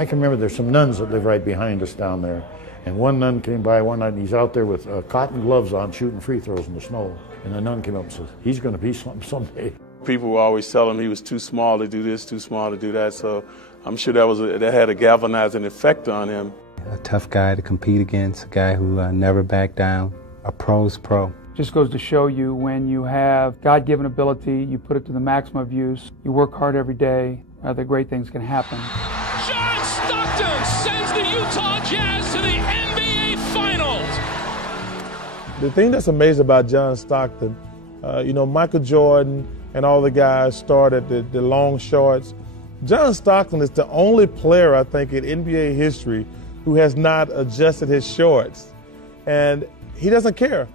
I can remember there's some nuns that live right behind us down there. And one nun came by one night, and he's out there with cotton gloves on shooting free throws in the snow. And the nun came up and said, he's going to be something someday. People were always telling him he was too small to do this, too small to do that. So I'm sure that had a galvanizing effect on him. A tough guy to compete against, a guy who never backed down, a pro's pro. Just goes to show you when you have God-given ability, you put it to the maximum of use, you work hard every day, the great things can happen. John Stockton sends the Utah Jazz to the NBA Finals. The thing that's amazing about John Stockton, Michael Jordan and all the guys started the long shorts. John Stockton is the only player, I think, in NBA history who has not adjusted his shorts. And he doesn't care.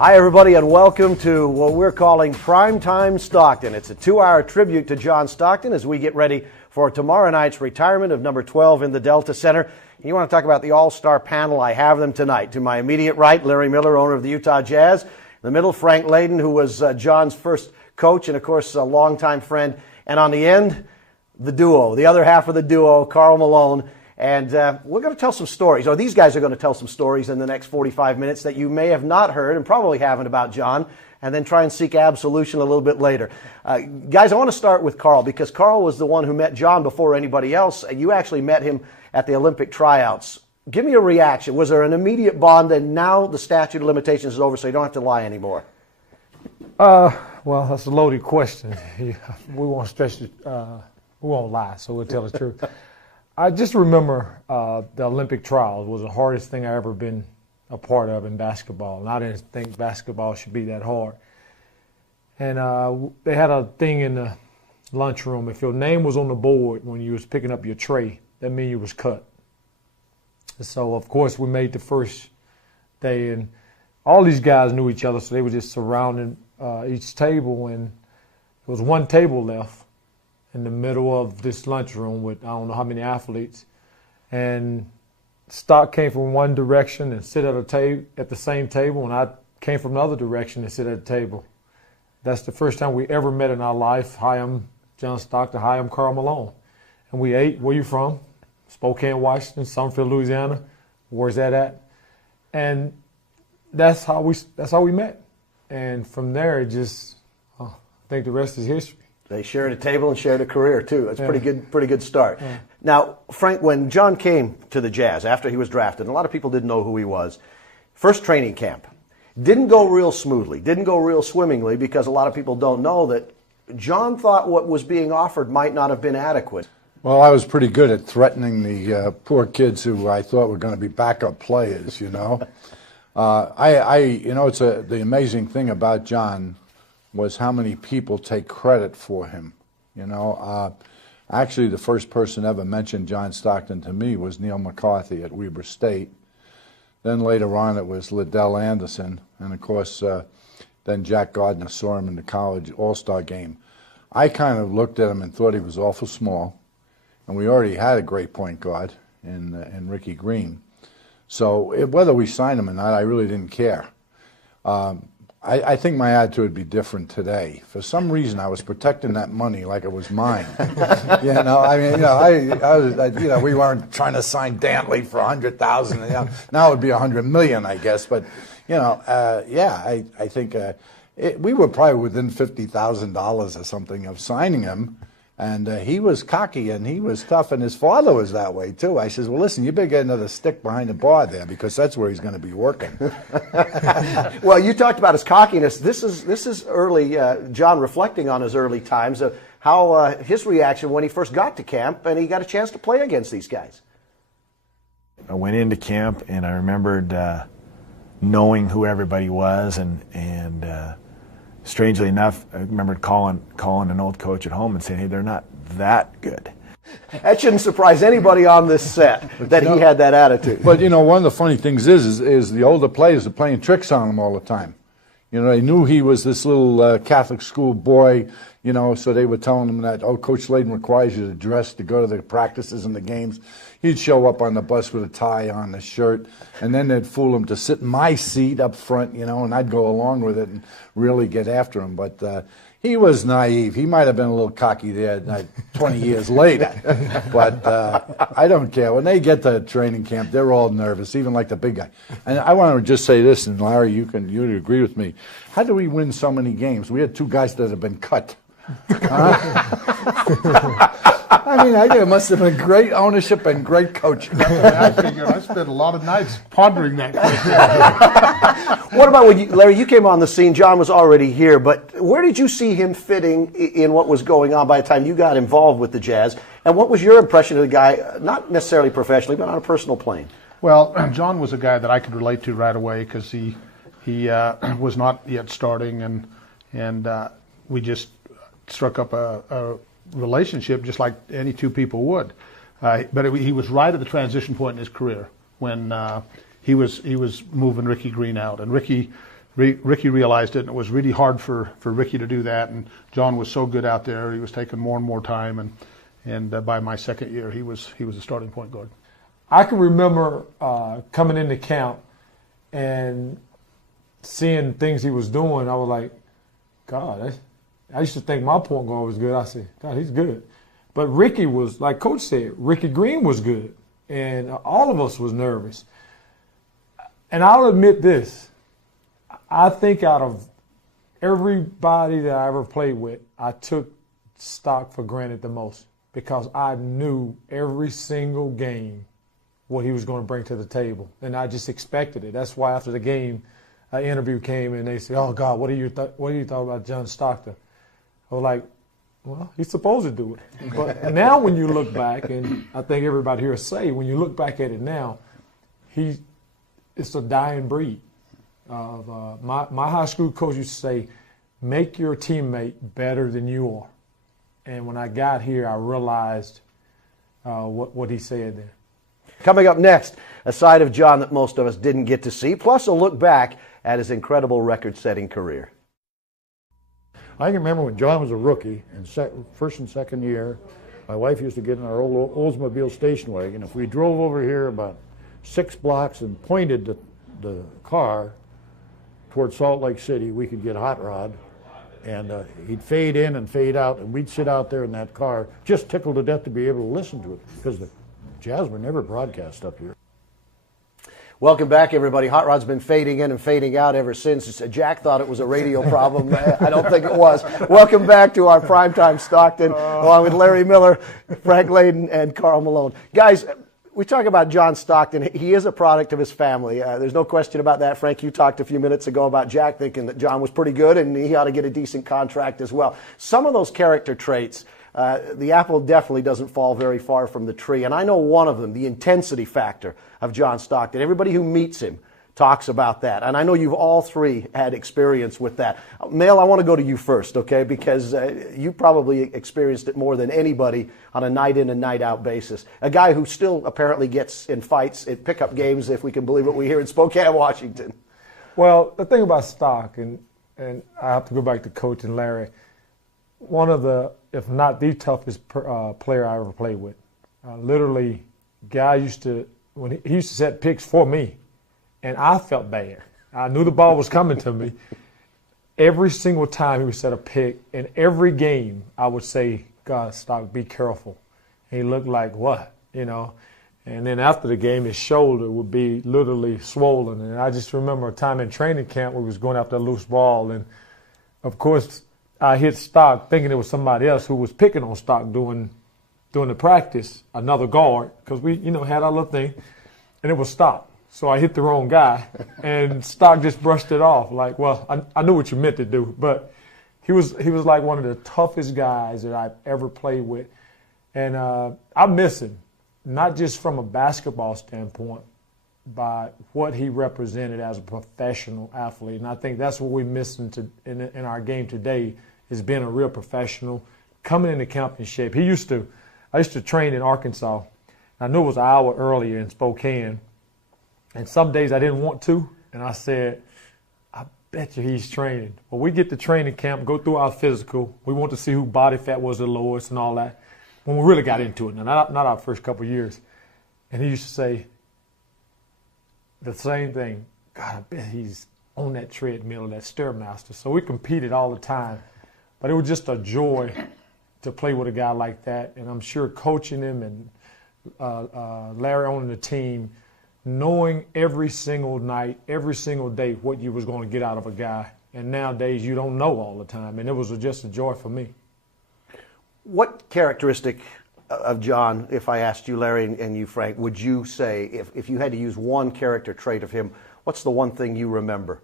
Hi, everybody, and welcome to what we're calling Primetime Stockton. It's a 2-hour tribute to John Stockton as we get ready for tomorrow night's retirement of number 12 in the Delta Center. And you want to talk about the all-star panel? I have them tonight. To my immediate right, Larry Miller, owner of the Utah Jazz. In the middle, Frank Layden, who was John's first coach and, of course, a longtime friend. And on the end, the duo, the other half of the duo, Karl Malone. And we're going to tell some stories, or these guys are going to tell some stories in the next 45 minutes that you may have not heard and probably haven't about John, and then try and seek absolution a little bit later. Guys, I want to start with Karl, because Karl was the one who met John before anybody else. You actually met him at the Olympic tryouts. Give me a reaction. Was there an immediate bond, and now the statute of limitations is over, so you don't have to lie anymore? Well, that's a loaded question. We won't stretch it. We won't lie, so we'll tell the truth. I just remember the Olympic trials was the hardest thing I ever been a part of in basketball, and I didn't think basketball should be that hard. And they had a thing in the lunchroom. If your name was on the board when you was picking up your tray, that meant you was cut. And so, of course, we made the first day, and all these guys knew each other, so they were just surrounding each table, and there was one table left in the middle of this lunchroom with I don't know how many athletes, and Stock came from one direction and sit at the same table, and I came from the other direction and sit at the table. That's the first time we ever met in our life. Hi, I'm John Stockton. Hi, I'm Karl Malone. And we ate. Where you from? Spokane, Washington. Summerfield, Louisiana. Where's that at? And that's how we met. And from there, it just I think the rest is history. They shared a table and shared a career, too. That's pretty good start. Yeah. Now, Frank, when John came to the Jazz after he was drafted, and a lot of people didn't know who he was, first training camp didn't go real smoothly, didn't go real swimmingly, because a lot of people don't know that John thought what was being offered might not have been adequate. Well, I was pretty good at threatening the poor kids who I thought were going to be backup players, you know. It's the amazing thing about John was how many people take credit for him. Actually, the first person ever mentioned John Stockton to me was Neil McCarthy at Weber State. Then later on, it was Liddell Anderson, and of course, then Jack Gardner saw him in the college all-star game. I kind of looked at him and thought he was awful small, and we already had a great point guard in Ricky Green. So whether we signed him or not, I really didn't care. I think my attitude would be different today. For some reason, I was protecting that money like it was mine. We weren't trying to sign Dantley for $100,000. Now it would be $100 million, I guess. But I think we were probably within $50,000 or something of signing him. And he was cocky and he was tough, and his father was that way too. I says, well, listen, you better get another stick behind the bar there, because that's where he's going to be working. Well, you talked about his cockiness. This is early, John reflecting on his early times, of how his reaction when he first got to camp and he got a chance to play against these guys. I went into camp and I remembered knowing who everybody was, and strangely enough, I remembered calling an old coach at home and saying, hey, they're not that good. That shouldn't surprise anybody on this set that he had that attitude. But, one of the funny things is the older players are playing tricks on him all the time. They knew he was this little Catholic school boy, so they were telling him that, Coach Layden requires you to dress to go to the practices and the games. He'd show up on the bus with a tie on, a shirt, and then they'd fool him to sit in my seat up front, you know, and I'd go along with it and really get after him. But he was naive. He might have been a little cocky there 20 years later. But I don't care. When they get to training camp, they're all nervous, even like the big guy. And I want to just say this, and Larry, you'd agree with me. How do we win so many games? We had 2 guys that have been cut. I mean, I think it must have been great ownership and great coaching. I figured I spent a lot of nights pondering that question. What about when Larry, you came on the scene, John was already here, but where did you see him fitting in what was going on by the time you got involved with the Jazz? And what was your impression of the guy, not necessarily professionally, but on a personal plane? Well, John was a guy that I could relate to right away because he was not yet starting, and we just struck up a relationship just like any 2 people would. But he was right at the transition point in his career when he was moving Ricky Green out, and Ricky realized it, and it was really hard for Ricky to do that. And John was so good out there; he was taking more and more time, and by my second year, he was a starting point guard. I can remember coming into camp and seeing things he was doing. I was like, God, I used to think my point guard was good. I said, God, he's good. But Ricky was, like Coach said, Ricky Green was good. And all of us was nervous. And I'll admit this. I think out of everybody that I ever played with, I took Stock for granted the most because I knew every single game what he was going to bring to the table. And I just expected it. That's why after the game, an interview came and they said, oh, God, what do you thought about John Stockton? I was like, well, he's supposed to do it. But now when you look back, and I think everybody here say, when you look back at it now, it's a dying breed. My high school coach used to say, make your teammate better than you are. And when I got here, I realized what he said there. Coming up next, a side of John that most of us didn't get to see, plus a look back at his incredible record-setting career. I can remember when John was a rookie, in first and second year, my wife used to get in our old Oldsmobile station wagon. If we drove over here about 6 blocks and pointed the car toward Salt Lake City, we could get hot rod, and he'd fade in and fade out, and we'd sit out there in that car, just tickled to death to be able to listen to it, because the Jazz were never broadcast up here. Welcome back, everybody. Hot Rod's been fading in and fading out ever since. Jack thought it was a radio problem. I don't think it was. Welcome back to our Primetime Stockton, along with Larry Miller, Frank Layden, and Karl Malone. Guys, we talk about John Stockton. He is a product of his family. There's no question about that. Frank, you talked a few minutes ago about Jack thinking that John was pretty good and he ought to get a decent contract as well. Some of those character traits, the apple definitely doesn't fall very far from the tree. And I know one of them, the intensity factor of John Stockton. Everybody who meets him talks about that. And I know you've all 3 had experience with that. Mel, I want to go to you first, okay? Because you probably experienced it more than anybody on a night in and night out basis. A guy who still apparently gets in fights at pickup games, if we can believe what we hear in Spokane, Washington. Well, the thing about Stock, and I have to go back to Coach and Larry, one of the, if not the toughest player I ever played with. Literally, guy used to, when he used to set picks for me, and I felt bad. I knew the ball was coming to me. Every single time he would set a pick, in every game, I would say, God, Stock, be careful. And he looked like, what, you know? And then after the game, his shoulder would be literally swollen. And I just remember a time in training camp where we was going after a loose ball. And, of course, I hit Stock thinking it was somebody else who was picking on Stock during the practice, another guard, because we, had our little thing, and it was Stock. So I hit the wrong guy, and Stock just brushed it off. Like, well, I knew what you meant to do, but he was like one of the toughest guys that I've ever played with, and I miss him, not just from a basketball standpoint, by what he represented as a professional athlete. And I think that's what we miss in our game today, is being a real professional, coming into camp in shape. I used to train in Arkansas. I knew it was an hour earlier in Spokane, and some days I didn't want to, and I said, I bet you he's training. Well, we get to training camp, go through our physical. We want to see who body fat was the lowest and all that when we really got into it, not our first couple of years. And he used to say the same thing. God, I bet he's on that treadmill, that Stairmaster. So we competed all the time. But it was just a joy to play with a guy like that. And I'm sure coaching him and Larry owning the team, knowing every single night, every single day what you was going to get out of a guy. And nowadays you don't know all the time. And it was just a joy for me. What characteristic of John, if I asked you, Larry, and you, Frank, would you say, if you had to use one character trait of him, what's the one thing you remember?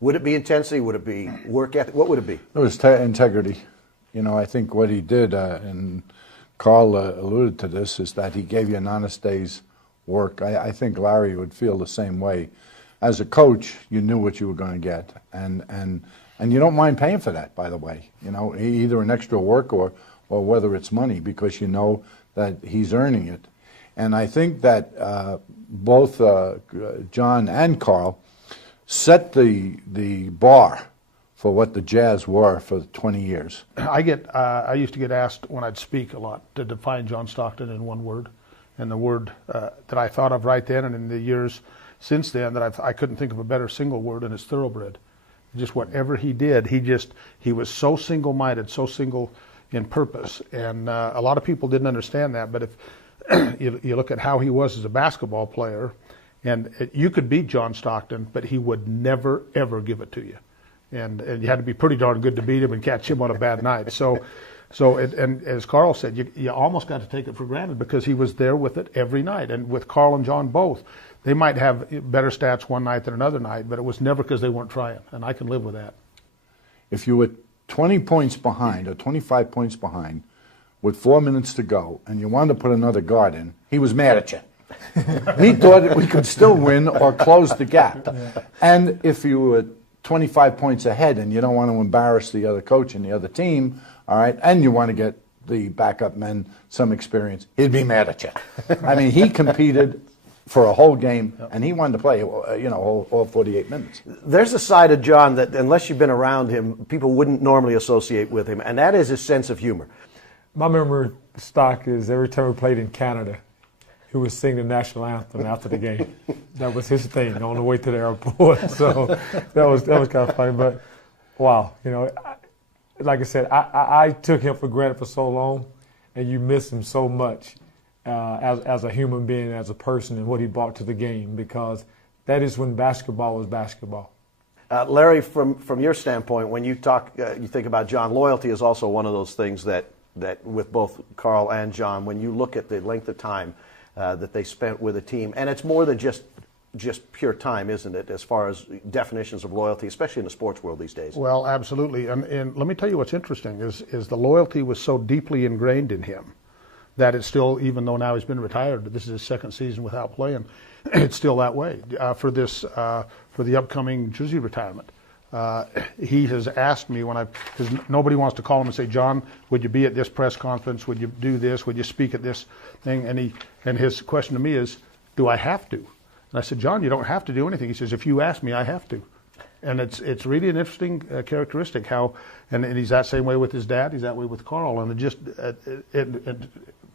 Would it be intensity? Would it be work ethic? What would it be? It was integrity. You know, I think what he did, and Karl alluded to this, is that he gave you an honest day's work. I think Larry would feel the same way. As a coach, you knew what you were going to get, and you don't mind paying for that, by the way. You know, either an extra work or whether it's money, because you know that he's earning it. And I think that both John and Karl set the bar for what the Jazz were for 20 years. I used to get asked when I'd speak a lot to define John Stockton in one word, and the word that I thought of right then and in the years since then that I couldn't think of a better single word, and it's thoroughbred. Just whatever he did, he was so single-minded, so single in purpose, and a lot of people didn't understand that. But if you look at how he was as a basketball player, and you could beat John Stockton, but he would never ever give it to you, and you had to be pretty darn good to beat him and catch him on a bad night. And as Karl said, you almost got to take it for granted because he was there with it every night. And with Karl and John both, they might have better stats one night than another night, but it was never because they weren't trying, and I can live with that. If you were 20 points behind or 25 points behind with 4 minutes to go and you wanted to put another guard in, he was mad at you. He thought that we could still win or close the gap. And if you were 25 points ahead and you don't want to embarrass the other coach and the other team, all right, and you want to get the backup men some experience, he'd be mad at you. I mean, he competed for a whole game, and he wanted to play, all 48 minutes. There's a side of John that, unless you've been around him, people wouldn't normally associate with him, and that is his sense of humor. My memory of Stock is every time we played in Canada, he would sing the national anthem after the game. That was his thing on the way to the airport. So that was kind of funny. But wow, like I said, I took him for granted for so long, and you miss him so much. As a human being, as a person, and what he brought to the game, because that is when basketball was basketball. Larry, from your standpoint, when you talk, you think about John, loyalty is also one of those things that with both Karl and John, when you look at the length of time that they spent with a team, and it's more than just pure time, isn't it, as far as definitions of loyalty, especially in the sports world these days? Well, absolutely. And let me tell you what's interesting is the loyalty was so deeply ingrained in him that it's still, even though now he's been retired, this is his second season without playing, it's still that way. For the upcoming jersey retirement, he has asked me because nobody wants to call him and say, John, would you be at this press conference? Would you do this? Would you speak at this thing? And his question to me is, do I have to? And I said, John, you don't have to do anything. He says, if you ask me, I have to. And it's really an interesting characteristic how, and he's that same way with his dad. He's that way with Karl. And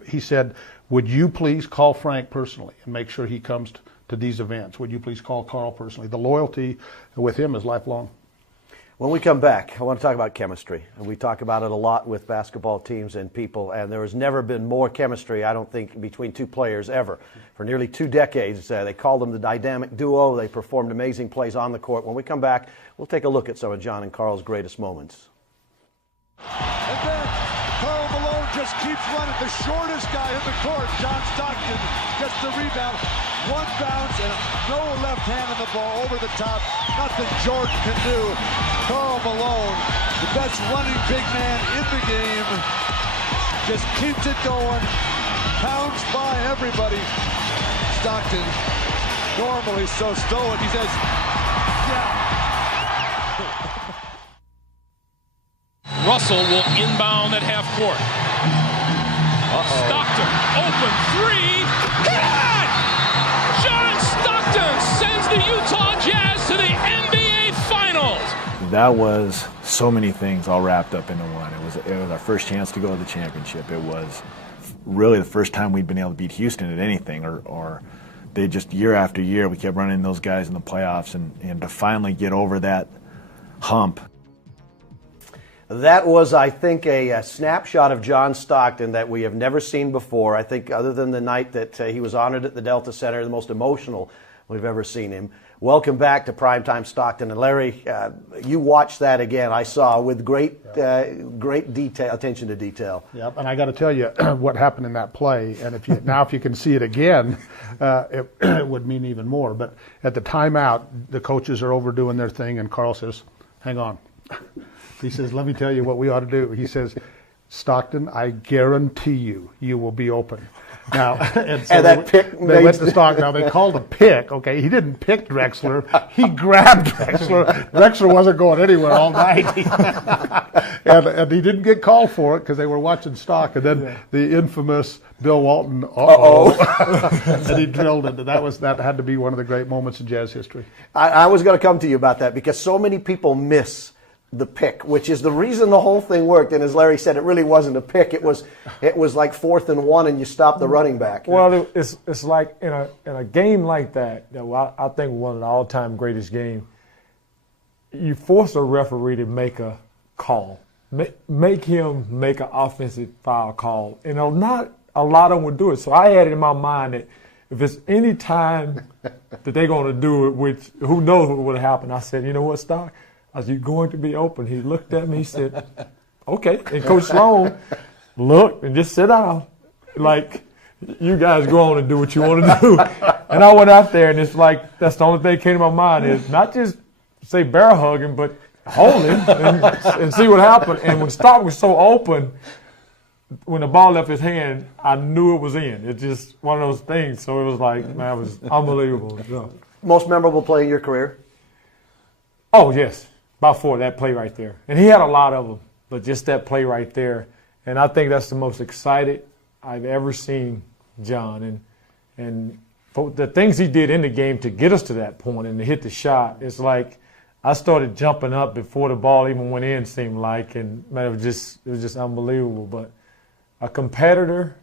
he said, would you please call Frank personally and make sure he comes to these events? Would you please call Karl personally? The loyalty with him is lifelong. When we come back, I want to talk about chemistry. And we talk about it a lot with basketball teams and people. And there has never been more chemistry, I don't think, between two players ever. For nearly 2 decades, they called them the dynamic duo. They performed amazing plays on the court. When we come back, we'll take a look at some of John and Karl's greatest moments. And then Karl Malone just keeps running. The shortest guy in the court, John Stockton, gets the rebound. One bounce and no left hand on the ball over the top. Nothing Jordan can do. Karl Malone, the best running big man in the game, just keeps it going. Pounds by everybody. Stockton, normally so stoic, he says, yeah. Russell will inbound at half court. Stockton, open three. Good! John Stockton sends the Utah Jazz to the NBA Finals. That was so many things all wrapped up into one. It was our first chance to go to the championship. It was really the first time we'd been able to beat Houston at anything, or they just year after year we kept running those guys in the playoffs, and to finally get over that hump. That was, I think, a snapshot of John Stockton that we have never seen before. I think other than the night that he was honored at the Delta Center, the most emotional we've ever seen him. Welcome back to Primetime Stockton. And Larry, you watched that again, I saw, with great detail, attention to detail. Yep, and I got to tell you what happened in that play. And if you can see it again, it would mean even more. But at the timeout, the coaches are overdoing their thing, and Karl says, "Hang on." He says, "Let me tell you what we ought to do." He says, "Stockton, I guarantee you will be open." Now, and so they went to Stockton. Now, they called a pick. Okay, he didn't pick Drexler. He grabbed Drexler. Drexler wasn't going anywhere all night. and he didn't get called for it because they were watching Stock. And then the infamous Bill Walton, and he drilled it. That had to be one of the great moments in Jazz history. I was going to come to you about that because so many people miss the pick, which is the reason the whole thing worked. And as Larry said, it really wasn't a pick. It was like 4th and 1, and you stopped the running back. Well, it's like in a game like that, I think one of the all-time greatest games, you force a referee to make a call, make him make an offensive foul call, and not a lot of them would do it. So I had it in my mind that if it's any time that they're going to do it, which who knows what would happen, I said, you know what, Stock? I said, "You're going to be open." He looked at me, he said, "Okay." And Coach Sloan looked and just sit down. Like, you guys go on and do what you want to do. And I went out there, and it's like, that's the only thing that came to my mind is not just say bear hug him, but hold him and see what happened. And when Stock was so open, when the ball left his hand, I knew it was in. It's just one of those things. So it was like, man, it was unbelievable. So. Most memorable play in your career? Oh, yes. By far, that play right there. And he had a lot of them, but just that play right there. And I think that's the most excited I've ever seen John. And for the things he did in the game to get us to that point and to hit the shot, it's like I started jumping up before the ball even went in, seemed like. And, man, it was just unbelievable. But a competitor,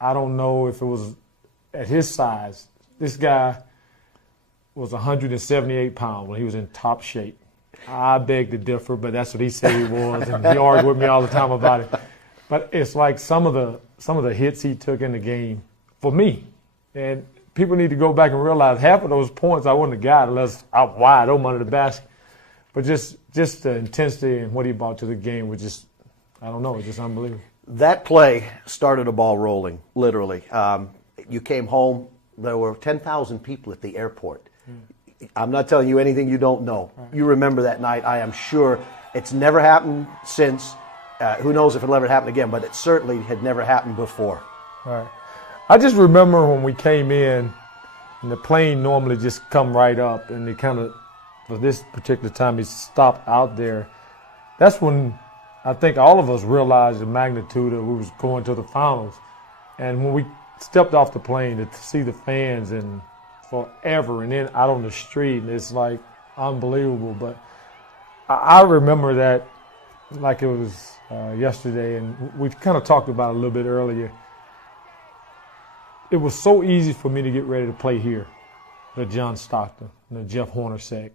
I don't know if it was at his size. This guy was 178 pounds when he was in top shape. I beg to differ, but that's what he said he was, and he argued with me all the time about it. But it's like some of the hits he took in the game for me, and people need to go back and realize half of those points I wouldn't have got unless I was wide open under the basket. But just the intensity and what he brought to the game was just, I don't know, it's just unbelievable. That play started a ball rolling, literally. You came home, there were 10,000 people at the airport. I'm not telling you anything you don't know. You remember that night, I am sure. It's never happened since. Who knows if it'll ever happen again, but it certainly had never happened before. Right. I just remember when we came in, and the plane normally just come right up, and it kind of, for this particular time, it stopped out there. That's when I think all of us realized the magnitude of we was going to the finals. And when we stepped off the plane to see the fans and forever and then out on the street, and it's like unbelievable. But I remember that like it was yesterday, and we kind of talked about it a little bit earlier. It was so easy for me to get ready to play here, the John Stockton, the Jeff Hornacek.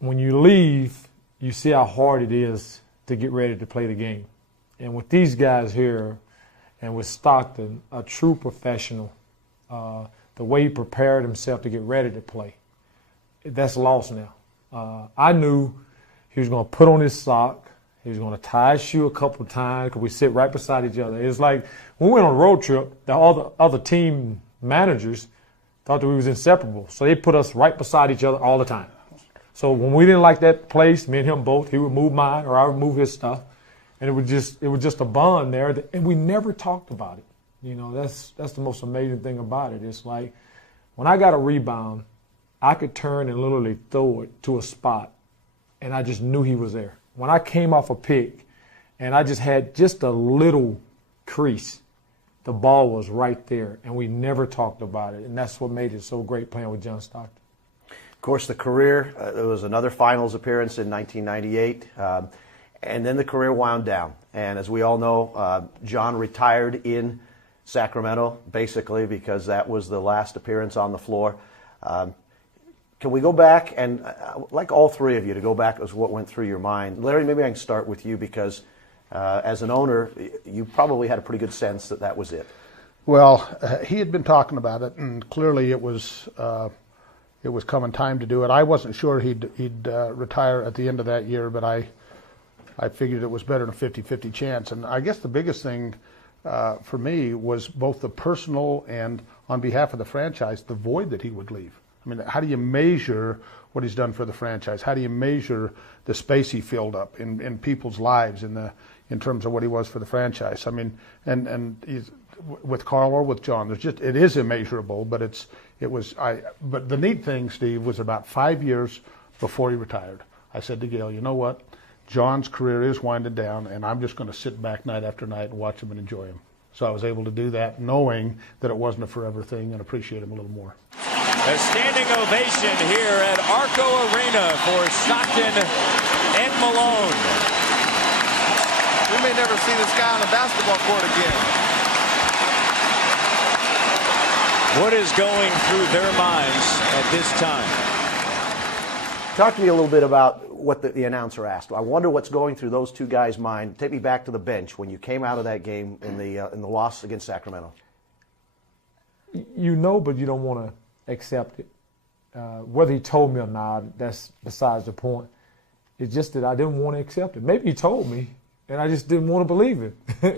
When you leave, you see how hard it is to get ready to play the game. And with these guys here, and with Stockton, a true professional, the way he prepared himself to get ready to play, that's lost now. I knew he was going to put on his sock, he was going to tie his shoe a couple of times because we sit right beside each other. It's like when we went on a road trip, all the other team managers thought that we was inseparable, so they put us right beside each other all the time. So when we didn't like that place, me and him both, he would move mine or I would move his stuff, and it was just a bond there, and we never talked about it. You know, that's the most amazing thing about it. It's like when I got a rebound, I could turn and literally throw it to a spot, and I just knew he was there. When I came off a pick and I just had just a little crease, the ball was right there, and we never talked about it, and that's what made it so great playing with John Stockton. Of course, the career, there was another finals appearance in 1998. And then the career wound down. And as we all know, John retired in Sacramento, basically, because that was the last appearance on the floor. Can we go back and, like all three of you, to go back as what went through your mind? Larry, maybe I can start with you because as an owner, you probably had a pretty good sense that that was it. Well, he had been talking about it, and clearly it was coming time to do it. I wasn't sure he'd retire at the end of that year, but I figured it was better than a 50-50 chance. And I guess the biggest thing for me was both the personal and on behalf of the franchise, the void that he would leave. I mean, how do you measure what he's done for the franchise? How do you measure the space he filled up in people's lives in terms of what he was for the franchise? I mean, and he's, with Karl or with John, it is immeasurable. But but the neat thing, Steve, was about 5 years before he retired, I said to Gail, you know what? John's career is winding down, and I'm just going to sit back night after night and watch him and enjoy him. So I was able to do that, knowing that it wasn't a forever thing, and appreciate him a little more. A standing ovation here at Arco Arena for Stockton and Malone. We may never see this guy on the basketball court again. What is going through their minds at this time? Talk to me a little bit about what the announcer asked. I wonder what's going through those two guys' mind. Take me back to the bench when you came out of that game in the loss against Sacramento. You know, but you don't want to accept it. Whether he told me or not, that's besides the point. It's just that I didn't want to accept it. Maybe he told me, and I just didn't want to believe it.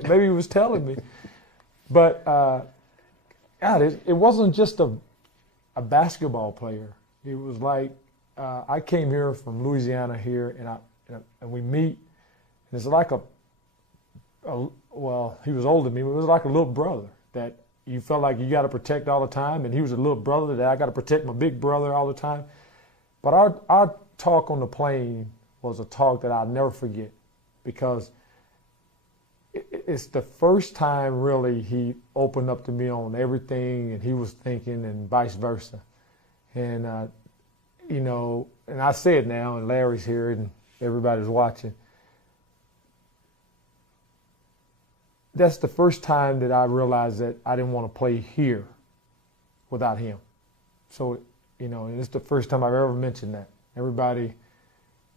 Maybe he was telling me. But, God, it wasn't just a basketball player. It was like I came here from Louisiana here, and we meet, and it's like well, he was older than me, but it was like a little brother that you felt like you got to protect all the time, and he was a little brother that I got to protect my big brother all the time. But our talk on the plane was a talk that I'll never forget, because it's the first time really he opened up to me on everything and he was thinking, and vice versa. And you know, and I say it now, and Larry's here and everybody's watching. That's the first time that I realized that I didn't want to play here without him. So, you know, and it's the first time I've ever mentioned that. Everybody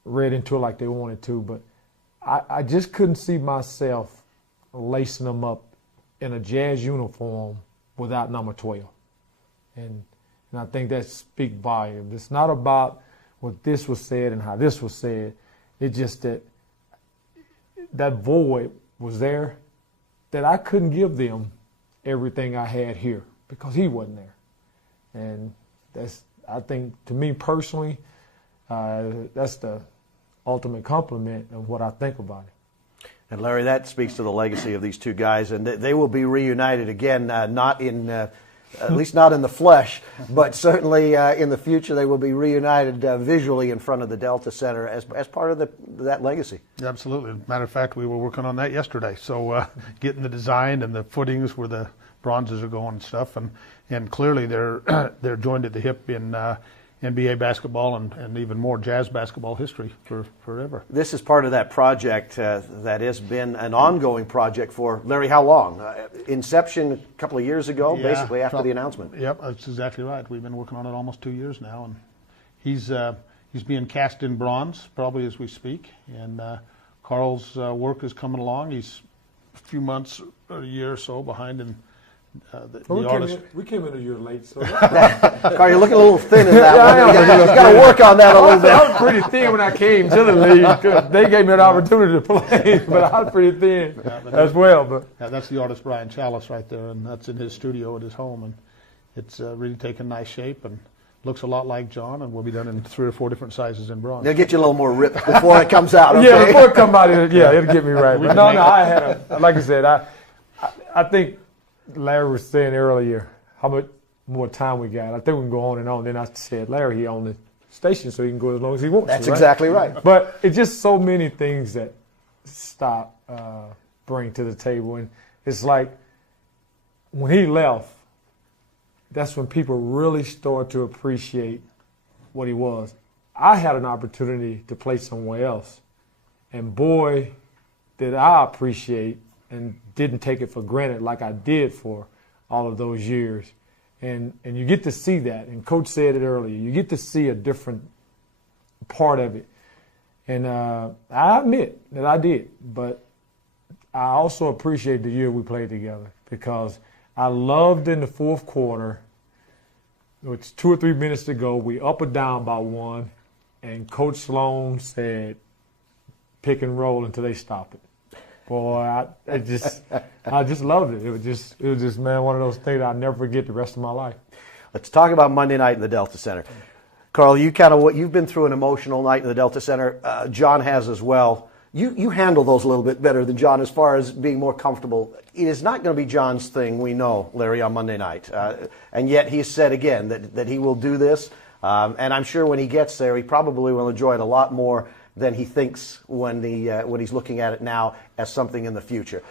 read into it like they wanted to, but I just couldn't see myself lacing them up in a Jazz uniform without number 12. And I think that speaks volumes. It's not about what this was said and how this was said. It's just that void was there, that I couldn't give them everything I had here because he wasn't there. And that's, I think, to me personally, that's the ultimate compliment of what I think about it. And Larry, that speaks to the legacy of these two guys, and they will be reunited again, not in, at least not in the flesh, but certainly in the future they will be reunited visually in front of the Delta Center as part of that legacy. Absolutely. Matter of fact, we were working on that yesterday. So getting the design and the footings where the bronzes are going and stuff, and clearly they're joined at the hip in NBA basketball and even more Jazz basketball history for forever. This is part of that project that has been an ongoing project for, Larry, how long? Inception a couple of years ago, basically after the announcement. Yep, that's exactly right. We've been working on it almost 2 years now, and he's being cast in bronze probably as we speak, and Karl's work is coming along. He's a few months or a year or so behind in the artist. We came in a year late, so. Karl, you're looking a little thin in that one. You've got to work on that a little bit. I was pretty thin when I came to the league. They gave me an opportunity to play, but I was pretty thin as well. But that's the artist Brian Chalice right there, and that's in his studio at his home, and it's really taken nice shape and looks a lot like John, and will be done in 3 or 4 different sizes in bronze. They'll get you a little more ripped before it comes out. Okay? Yeah, before it comes out, it'll get me right. But no, I had like I said, I think Larry was saying earlier how much more time we got. I think we can go on and on. Then I said, Larry, he on the station, so he can go as long as he wants. That's exactly right. But it's just so many things that Stop bring to the table. And it's like when he left, that's when people really start to appreciate what he was. I had an opportunity to play somewhere else, And boy, did I appreciate and didn't take it for granted like I did for all of those years. And you get to see that, and Coach said it earlier, you get to see a different part of it. And I admit that I did, but I also appreciate the year we played together, because I loved in the fourth quarter, it's 2 or 3 minutes to go, we up or down by 1, and Coach Sloan said, pick and roll until they stop it. Boy, I just loved it. It was just, man, one of those things I'll never forget the rest of my life. Let's talk about Monday night in the Delta Center. Karl, you've been through an emotional night in the Delta Center. John has as well. You handle those a little bit better than John as far as being more comfortable. It is not going to be John's thing, we know, Larry, on Monday night. And yet he said again that he will do this. And I'm sure when he gets there, he probably will enjoy it a lot more than he thinks when he's looking at it now as something in the future.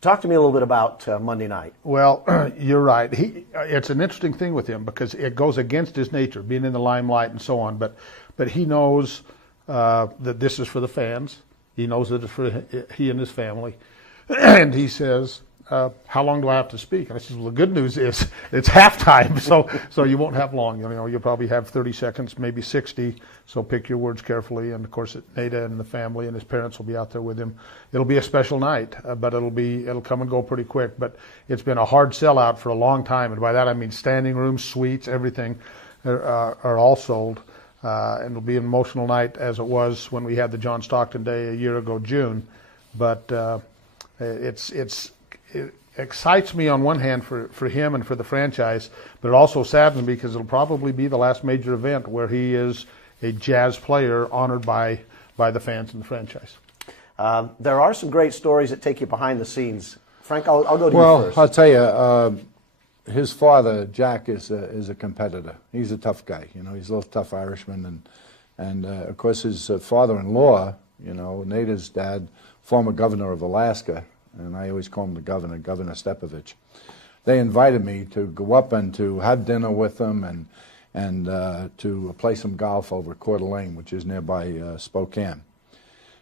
Talk to me a little bit about Monday night. Well, you're right. It's an interesting thing with him because it goes against his nature, being in the limelight and so on. But he knows that this is for the fans. He knows that it's for he and his family. And he says, how long do I have to speak? And I said, well, the good news is it's halftime, so you won't have long. You'll probably have 30 seconds, maybe 60. So pick your words carefully. And of course, Nada and the family and his parents will be out there with him. It'll be a special night, but it'll come and go pretty quick. But it's been a hard sellout for a long time, and by that I mean standing rooms, suites, everything are all sold. And it'll be an emotional night as it was when we had the John Stockton Day a year ago, June. But it excites me on one hand for him and for the franchise, but it also saddens me because it'll probably be the last major event where he is a Jazz player honored by the fans and the franchise. There are some great stories that take you behind the scenes. Frank, I'll go to you first. Well, I'll tell you, his father, Jack, is a competitor. He's a tough guy. He's a little tough Irishman, and of course his father-in-law, Nada's dad, former governor of Alaska, and I always call him the governor, Governor Stepovich. They invited me to go up and to have dinner with them and to play some golf over at Coeur d'Alene, which is nearby Spokane.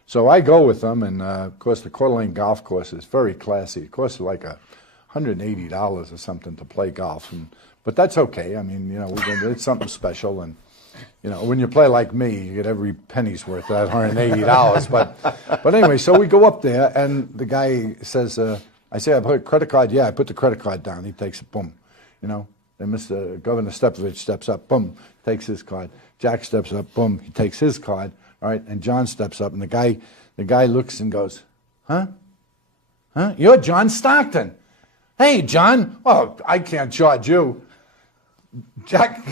So I go with them, and of course the Coeur d'Alene golf course is very classy. It costs like $180 or something to play golf, but that's okay. I mean, it's something special, and when you play like me, you get every penny's worth of that $180. But anyway, so we go up there, and the guy says, I say, I put a credit card? Yeah, I put the credit card down. He takes it, boom. Then Mr. Governor Stepovich steps up, boom, takes his card. Jack steps up, boom, he takes his card. All right, and John steps up, and the guy looks and goes, huh? You're John Stockton. Hey, John. Oh, I can't charge you. Jack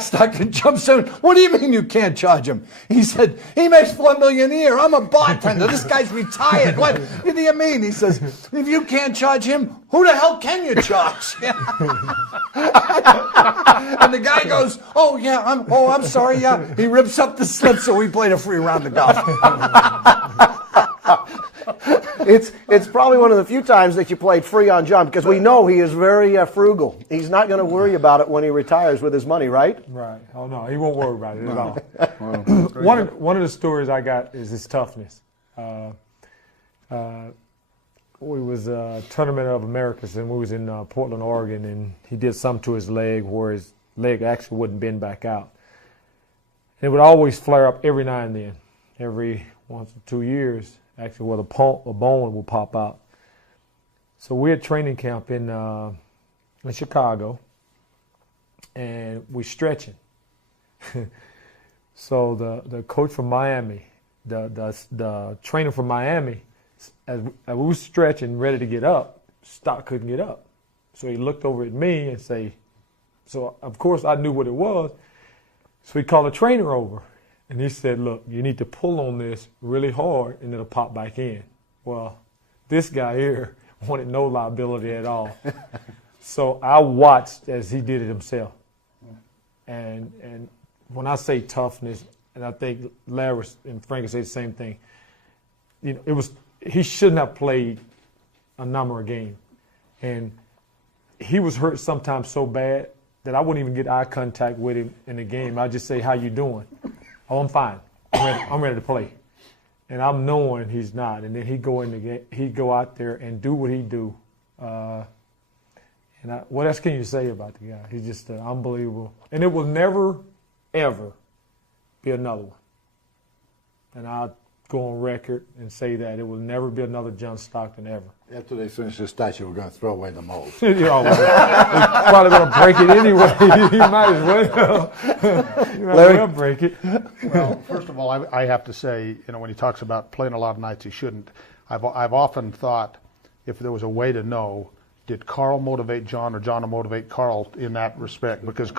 Stockton jumps in. What do you mean you can't charge him? He said, he makes $4 million a year. I'm a bartender. This guy's retired. What do you mean? He says, if you can't charge him, who the hell can you charge? And the guy goes, oh, yeah, I'm sorry, yeah. He rips up the slip so we played a free round of golf. It's probably one of the few times that you played free on John, because we know he is very frugal. He's not going to worry about it when he retires with his money, right? Right. Oh, no, he won't worry about it at all. One of the stories I got is his toughness. We was a Tournament of Americas, and we was in Portland, Oregon, and he did something to his leg where his leg actually wouldn't bend back out. And it would always flare up every now and then, every 1 or 2 years. Actually, where a bone will pop out. So we're at training camp in Chicago, and we're stretching. So the coach from Miami, the trainer from Miami, as we were stretching, ready to get up, Stock couldn't get up. So he looked over at me and say, so of course I knew what it was. So he called the trainer over. And he said, look, you need to pull on this really hard and it'll pop back in. Well, this guy here wanted no liability at all. So I watched as he did it himself. And when I say toughness, and I think Larry and Frank say the same thing, he shouldn't have played a number of games. And he was hurt sometimes so bad that I wouldn't even get eye contact with him in the game. I'd just say, how you doing? Oh, I'm fine. I'm ready to play. and I'm knowing he's not, and then he'd go out there and do what he do. What else can you say about the guy? He's just unbelievable. And it will never, ever be another one. And I'll go on record and say that it will never be another John Stockton ever. After they finish the statue, we're going to throw away the mold. We're probably going to break it anyway. You might as well. You might as well break it. Well, first of all, I have to say, when he talks about playing a lot of nights he shouldn't, I've often thought if there was a way to know, did Karl motivate John or John motivate Karl in that respect? Because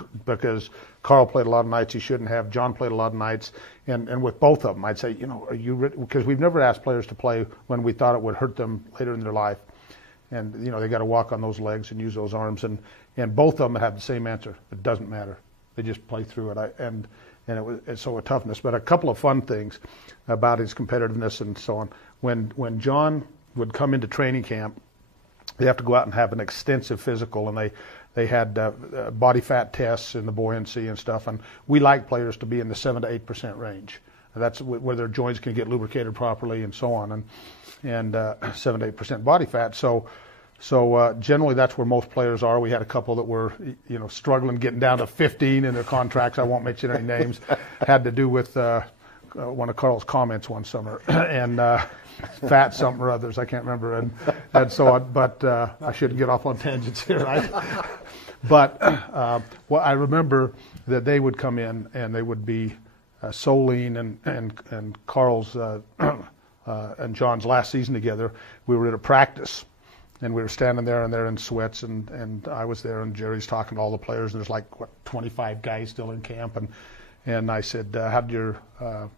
Karl played a lot of nights he shouldn't have. John played a lot of nights, and with both of them, I'd say, are you? Because we've never asked players to play when we thought it would hurt them later in their life, and they got to walk on those legs and use those arms, and both of them have the same answer. It doesn't matter. They just play through it. It's so a toughness. But a couple of fun things about his competitiveness and so on. When John would come into training camp, they have to go out and have an extensive physical, and they had body fat tests and the buoyancy and stuff. And we like players to be in the 7 to 8% range. That's where their joints can get lubricated properly and so on, and 7 to 8% body fat. So generally that's where most players are. We had a couple that were struggling getting down to 15 in their contracts. I won't mention any names. Had to do with one of Karl's comments one summer, and fat something or others, I can't remember, and so on. But I shouldn't get off on tangents here, right? But I remember that they would come in and they would be so lean, and Karl's and John's last season together, we were at a practice, and we were standing there and they're in sweats, and I was there, and Jerry's talking to all the players, and there's 25 guys still in camp, and I said, how did your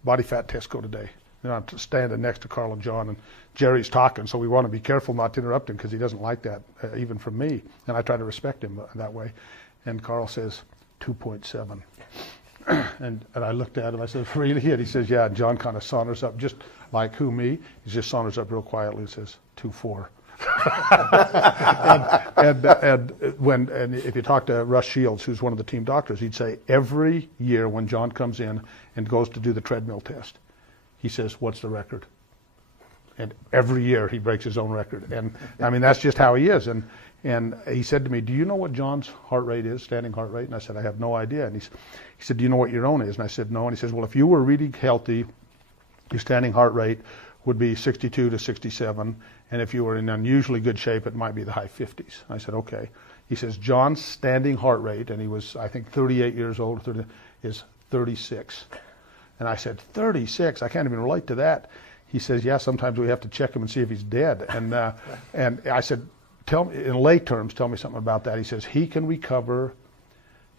body fat test go today? I'm standing next to Karl and John, and Jerry's talking, so we want to be careful not to interrupt him because he doesn't like that, even from me, and I try to respect him that way. And Karl says, 2.7. And I looked at him, I said, really? And he says, yeah. And John kind of saunters up, just like who, me? He just saunters up real quietly and says, 2.4. and if you talk to Russ Shields, who's one of the team doctors, he'd say every year when John comes in and goes to do the treadmill test, he says, what's the record? And every year he breaks his own record. And I mean, that's just how he is. And he said to me, do you know what John's heart rate is, standing heart rate? And I said, I have no idea. And he said, do you know what your own is? And I said, no. And he says, well, if you were really healthy, your standing heart rate would be 62 to 67. And if you were in unusually good shape, it might be the high 50s. I said, okay. He says, John's standing heart rate, and he was, I think, 38 years old, is 36. And I said, 36? I can't even relate to that. He says, yeah, sometimes we have to check him and see if he's dead. And I said, tell me, in lay terms, tell me something about that. He says, he can recover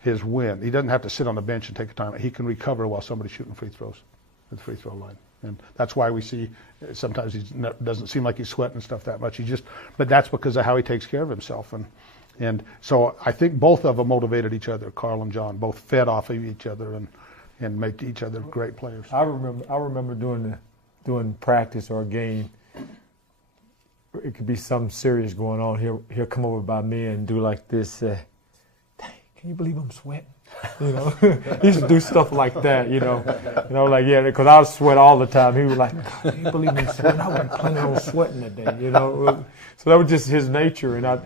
his wind. He doesn't have to sit on the bench and take a time. He can recover while somebody's shooting free throws at the free throw line. And that's why we see sometimes he doesn't seem like he's sweating and stuff that much. But that's because of how he takes care of himself. And so I think both of them motivated each other, Karl and John, both fed off of each other and make each other great players. I remember doing practice or a game. It could be something serious going on. He'll come over by me and do like this. Dang, can you believe I'm sweating? He used to do stuff like that. Like yeah, because I sweat all the time. He was like, God, can you believe me sweating? I wasn't planning on sweating today. So that was just his nature. And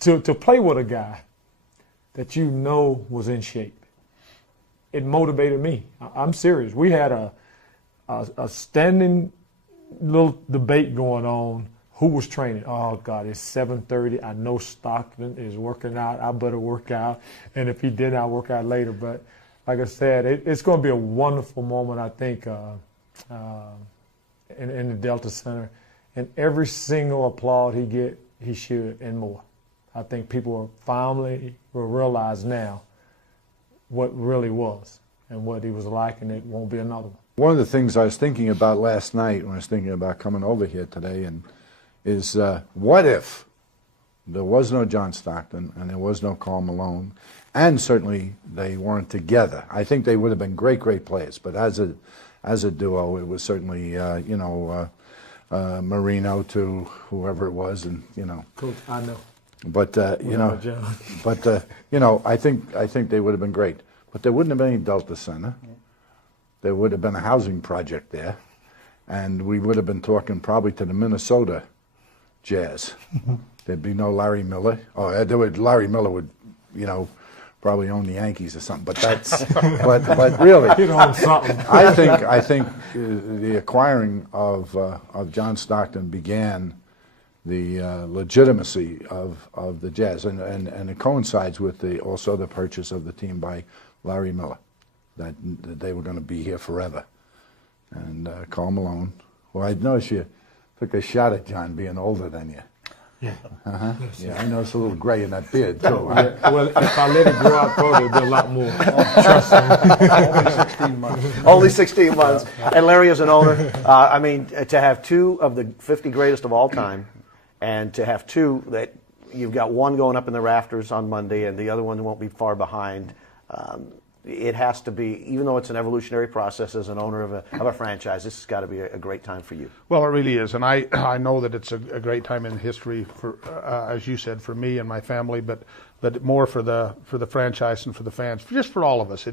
to play with a guy that was in shape, it motivated me. I'm serious. We had a standing little debate going on. Who was training? Oh, God, it's 7:30. I know Stockton is working out. I better work out. And if he didn't, I'll work out later. But like I said, it's going to be a wonderful moment, I think, in the Delta Center. And every single applaud he should, and more. I think people finally will realize now what really was and what he was like, and it won't be another one. One of the things I was thinking about last night when I was thinking about coming over here today is what if there was no John Stockton and there was no Karl Malone, and certainly they weren't together. I think they would have been great players, but as a duo, it was certainly Marino to whoever it was, and Coach, I know. But I think they would have been great. But there wouldn't have been any Delta Center. There would have been a housing project there. and we would have been talking probably to the Minnesota Jazz. There'd be no Larry Miller. Oh, Larry Miller would, probably own the Yankees or something. But that's, but really, He'd own something. I think the acquiring of John Stockton began the legitimacy of the Jazz, and it coincides with also the purchase of the team by Larry Miller, that they were going to be here forever. And Karl Malone, well, I noticed you took a shot at John being older than you. Yeah. Uh-huh. Yeah, I noticed a little gray in that beard, too. Well, if I let it grow out further, it'd be a lot more. Trust me. Only 16 months. Only 16 months. And Larry, as an owner, to have two of the 50 greatest of all time, and to have two that you've got one going up in the rafters on Monday and the other one won't be far behind. It has to be, even though it's an evolutionary process as an owner of a franchise, this has got to be a great time for you. Well, it really is, and I know that it's a great time in history for, as you said, for me and my family, but more for the franchise and for the fans, just for all of us.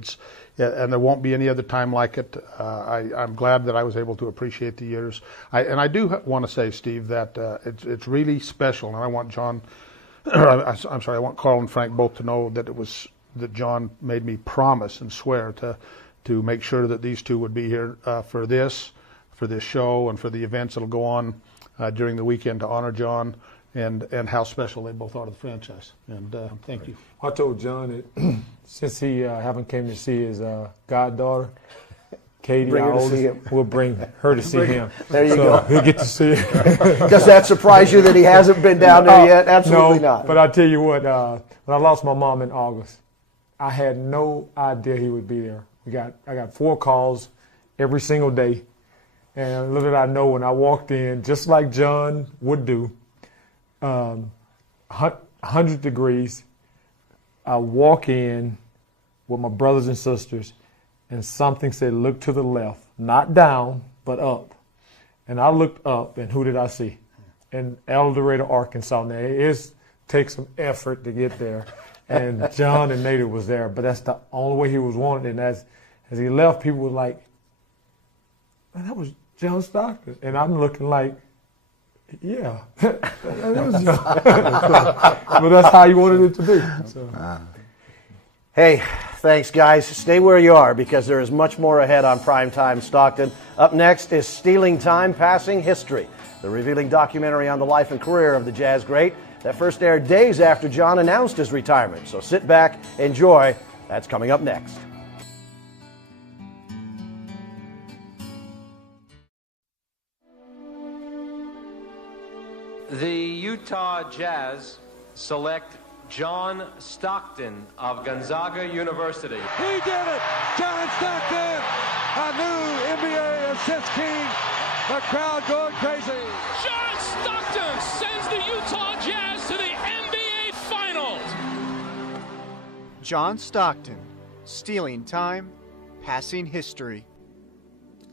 And there won't be any other time like it. I'm glad that I was able to appreciate the years. And I do want to say, Steve, that it's really special, and I want I want Karl and Frank both to know that that John made me promise and swear to make sure that these two would be here for this show and for the events that'll go on during the weekend to honor John and how special they both are to the franchise. And thank you. I told John that since he haven't came to see his goddaughter, Katie, Bring her our to see oldest, him. we'll bring her to see him. There you so go. He'll get to see her. Does that surprise you that he hasn't been down there yet? Absolutely no, not. But I tell you what, when I lost my mom in August, I had no idea he would be there. I got 4 calls every single day. And little did I know, when I walked in, just like John would do, 100 degrees, I walk in with my brothers and sisters, and something said, look to the left, not down, but up. And I looked up, and who did I see? In El Dorado, Arkansas. Now, it takes some effort to get there. And John and Nader was there, but that's the only way he was wanted. And as he left, people were like, man, that was John Stockton. And I'm looking like, yeah, that was John. But that's how you wanted it to be. So. Hey, thanks, guys. Stay where you are, because there is much more ahead on Primetime Stockton. Up next is Stealing Time, Passing History, the revealing documentary on the life and career of the Jazz great that first aired days after John announced his retirement. So sit back, enjoy. That's coming up next. The Utah Jazz select John Stockton of Gonzaga University. He did it! John Stockton, a new NBA assist king. The crowd going crazy. John Stockton sends the Utah Jazz to the NBA Finals. John Stockton, Stealing Time, Passing History.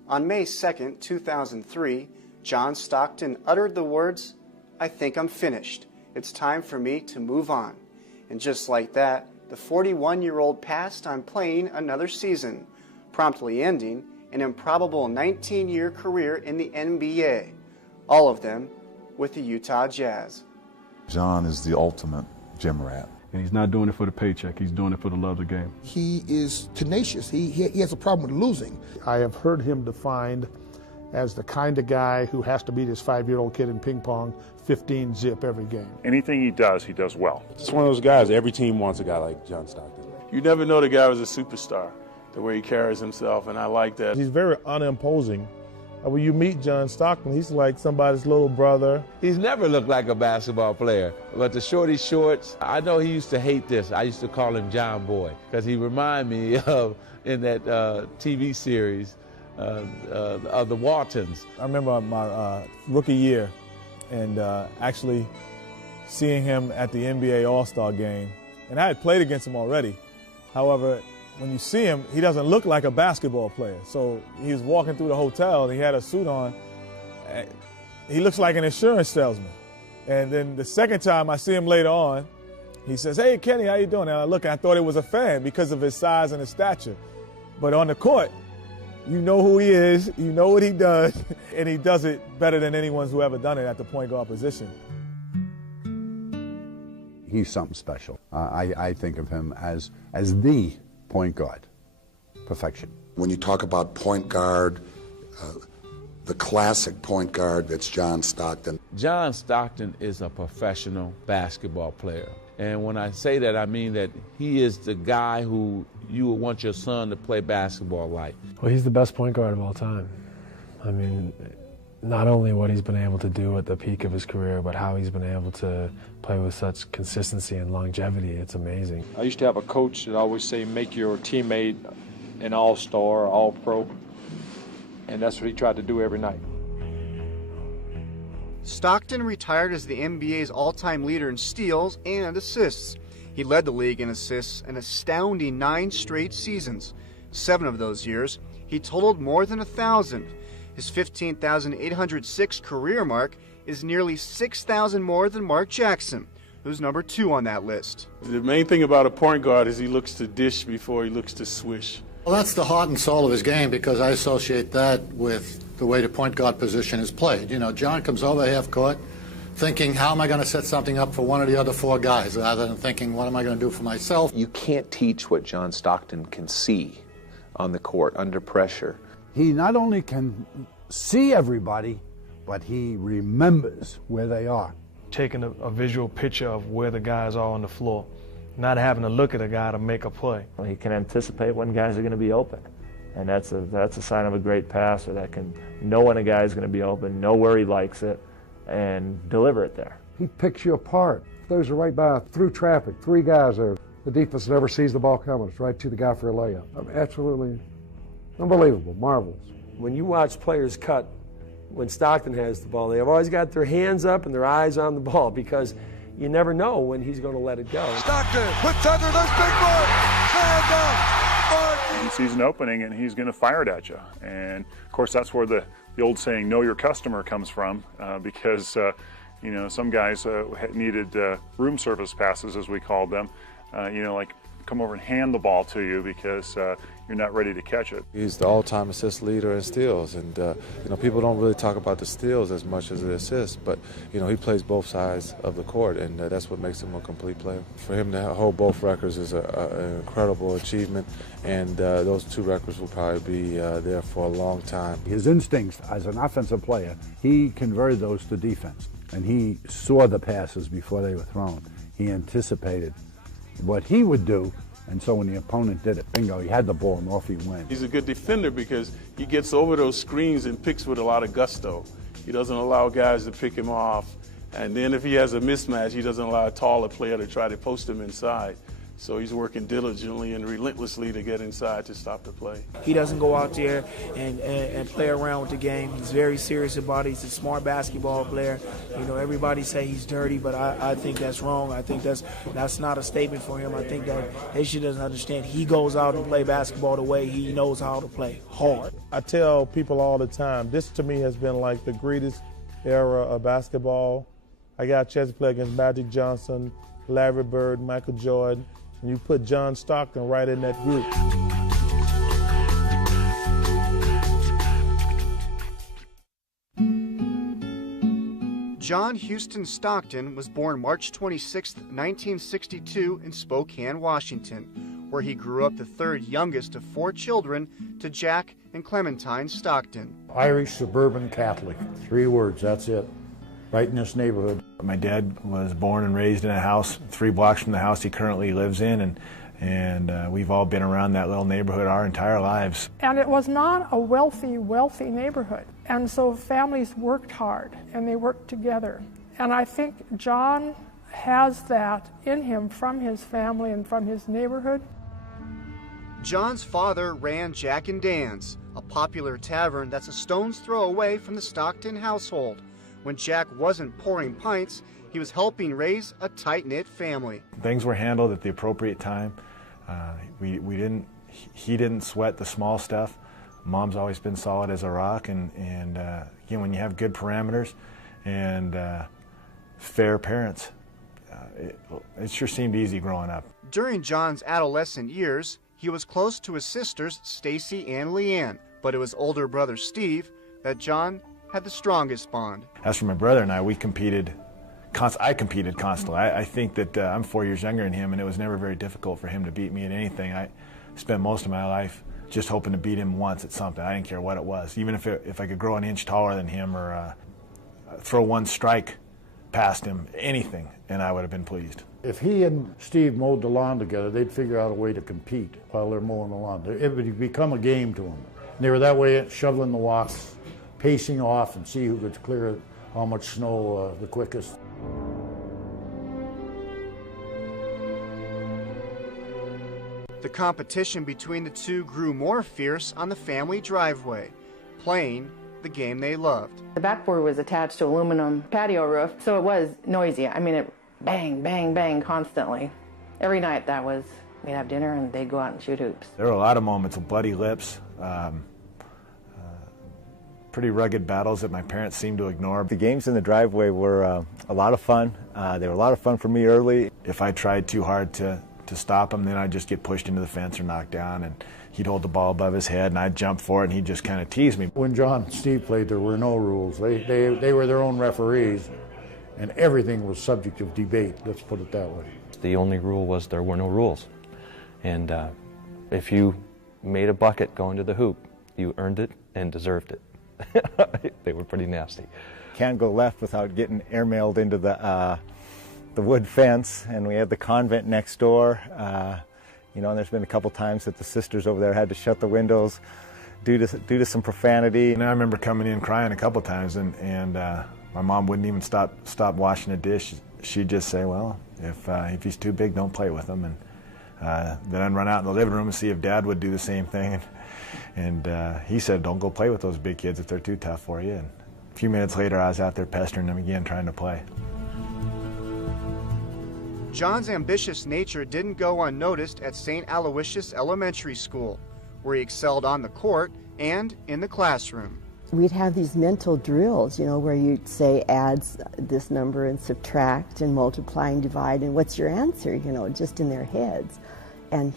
On May 2nd, 2003, John Stockton uttered the words, "I think I'm finished. It's time for me to move on." And just like that, the 41-year-old passed on playing another season, promptly ending an improbable 19-year career in the NBA, all of them with the Utah Jazz. John is the ultimate gym rat. And he's not doing it for the paycheck, he's doing it for the love of the game. He is tenacious. He has a problem with losing. I have heard him defined as the kind of guy who has to beat his 5-year-old kid in ping pong 15 zip every game. Anything he does well. It's one of those guys, every team wants a guy like John Stockton. You never know the guy was a superstar, the way he carries himself, and I like that. He's very unimposing. When you meet John Stockton, he's like somebody's little brother. He's never looked like a basketball player, but the shorty shorts, I know he used to hate this. I used to call him John Boy, because he reminded me of, in that TV series, of the Waltons. I remember my rookie year and actually seeing him at the NBA All-Star game. And I had played against him already. However, when you see him, he doesn't look like a basketball player. So he was walking through the hotel, and he had a suit on. He looks like an insurance salesman. And then the second time I see him later on, he says, "Hey, Kenny, how you doing?" And I look, and I thought it was a fan because of his size and his stature. But on the court, You know who he is, you know what he does, and he does it better than anyone who ever done it at the point guard position. He's something special. I think of him as the point guard. Perfection. When you talk about point guard, the classic point guard, that's John Stockton. John Stockton is a professional basketball player. And when I say that, I mean that he is the guy who you would want your son to play basketball like. Well, he's the best point guard of all time. I mean, not only what he's been able to do at the peak of his career, but how he's been able to play with such consistency and longevity. It's amazing. I used to have a coach that always say, make your teammate an all-star, all-pro, and that's what he tried to do every night. Stockton retired as the NBA's all-time leader in steals and assists. He led the league in assists an astounding 9 straight seasons. 7 of those years, he totaled more than 1,000. His 15,806 career mark is nearly 6,000 more than Mark Jackson, who's number 2 on that list. The main thing about a point guard is he looks to dish before he looks to swish. Well, that's the heart and soul of his game, because I associate that with the way the point guard position is played. You know, John comes over half court thinking, how am I going to set something up for one of the other 4 guys, rather than thinking, what am I going to do for myself? You can't teach what John Stockton can see on the court under pressure. He not only can see everybody, but he remembers where they are. Taking a visual picture of where the guys are on the floor, not having to look at a guy to make a play. Well, he can anticipate when guys are going to be open, and that's a sign of a great passer that can know when a guy is going to be open, know where he likes it, and deliver it there. He picks you apart. Throws it right by through traffic. 3 guys there. The defense never sees the ball coming. It's right to the guy for a layup. I mean, absolutely unbelievable, marvelous. When you watch players cut when Stockton has the ball, they've always got their hands up and their eyes on the ball, because you never know when he's going to let it go. Stockton with Thunder, there's big one. He sees an opening and he's going to fire it at you. And of course, that's where the old saying, know your customer, comes from, because you know, some guys needed room service passes, as we called them, you know, like come over and hand the ball to you because you're not ready to catch it. He's the all-time assist leader in steals, and you know, people don't really talk about the steals as much as the assists, but you know, he plays both sides of the court, and that's what makes him a complete player. For him to hold both records is an incredible achievement, and those 2 records will probably be there for a long time. His instincts as an offensive player, he converted those to defense, and he saw the passes before they were thrown. He anticipated what he would do, and so when the opponent did it, bingo, he had the ball and off he went. He's a good defender because he gets over those screens and picks with a lot of gusto. He doesn't allow guys to pick him off, and then if he has a mismatch, he doesn't allow a taller player to try to post him inside. So he's working diligently and relentlessly to get inside to stop the play. He doesn't go out there and play around with the game. He's very serious about it. He's a smart basketball player. You know, everybody say he's dirty, but I think that's wrong. I think that's not a statement for him. I think that Haitian doesn't understand. He goes out and play basketball the way he knows how to play, hard. I tell people all the time, this to me has been like the greatest era of basketball. I got a chance to play against Magic Johnson, Larry Bird, Michael Jordan. And you put John Stockton right in that group. John Houston Stockton was born March 26, 1962 in Spokane, Washington, where he grew up the 3rd youngest of 4 children to Jack and Clementine Stockton. Irish suburban Catholic. 3 words, that's it. Right in this neighborhood. My dad was born and raised in a house 3 blocks from the house he currently lives in, and we've all been around that little neighborhood our entire lives. And it was not a wealthy neighborhood. And so families worked hard and they worked together. And I think John has that in him from his family and from his neighborhood. John's father ran Jack and Dan's, a popular tavern that's a stone's throw away from the Stockton household. When Jack wasn't pouring pints, he was helping raise a tight-knit family. Things were handled at the appropriate time. He didn't sweat the small stuff. Mom's always been solid as a rock, and again, when you have good parameters and fair parents, it sure seemed easy growing up. During John's adolescent years, he was close to his sisters, Stacy and Leanne, But it was older brother Steve that John had the strongest bond. As for my brother and I, we competed. I competed constantly. I think that I'm 4 years younger than him, and it was never very difficult for him to beat me at anything. I spent most of my life just hoping to beat him once at something. I didn't care what it was, even if I could grow an inch taller than him or throw one strike past him, anything, and I would have been pleased. If he and Steve mowed the lawn together, they'd figure out a way to compete while they're mowing the lawn. It would become a game to them. And they were that way at shoveling the walks, pacing off, and see who could clear how much snow the quickest. The competition between the two grew more fierce on the family driveway, playing the game they loved. The backboard was attached to aluminum patio roof, so it was noisy. I mean, it bang, bang, bang constantly. Every night we'd have dinner and they'd go out and shoot hoops. There were a lot of moments of bloody lips, pretty rugged battles that my parents seemed to ignore. The games in the driveway were a lot of fun. They were a lot of fun for me early. If I tried too hard to stop him, then I'd just get pushed into the fence or knocked down, and he'd hold the ball above his head, and I'd jump for it, and he'd just kind of tease me. When John and Steve played, there were no rules. They were their own referees, and everything was subject of debate, let's put it that way. The only rule was there were no rules. And if you made a bucket going to the hoop, you earned it and deserved it. They were pretty nasty. Can't go left without getting airmailed into the wood fence, and we had the convent next door. You know, and there's been a couple times that the sisters over there had to shut the windows due to some profanity. And I remember coming in crying a couple times, and my mom wouldn't even stop washing a dish. She'd just say, well, if he's too big, don't play with him. And then I'd run out in the living room and see if Dad would do the same thing. And he said, don't go play with those big kids if they're too tough for you. And a few minutes later, I was out there pestering them again, trying to play. John's ambitious nature didn't go unnoticed at St. Aloysius Elementary School, where he excelled on the court and in the classroom. We'd have these mental drills, you know, where you'd say add this number and subtract and multiply and divide, and what's your answer, you know, just in their heads. And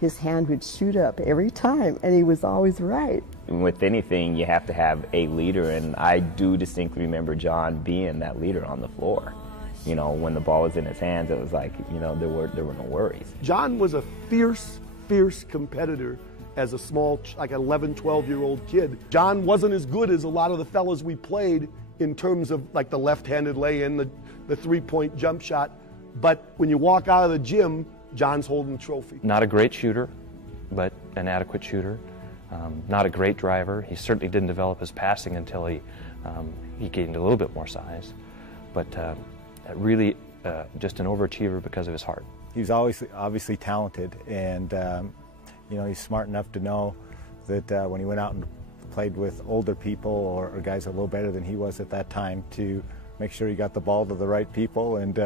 his hand would shoot up every time, and he was always right. With anything, you have to have a leader, and I do distinctly remember John being that leader on the floor. You know, when the ball was in his hands, it was like, you know, there were no worries. John was a fierce competitor as a small, like 11, 12-year-old kid. John wasn't as good as a lot of the fellas we played in terms of like the left-handed lay-in, the three-point jump shot. But when you walk out of the gym, John's holding the trophy. Not a great shooter, but an adequate shooter. Not a great driver. He certainly didn't develop his passing until he gained a little bit more size. But really just an overachiever because of his heart. He was obviously talented, and you know, he's smart enough to know that when he went out and played with older people or guys a little better than he was at that time, to make sure he got the ball to the right people, and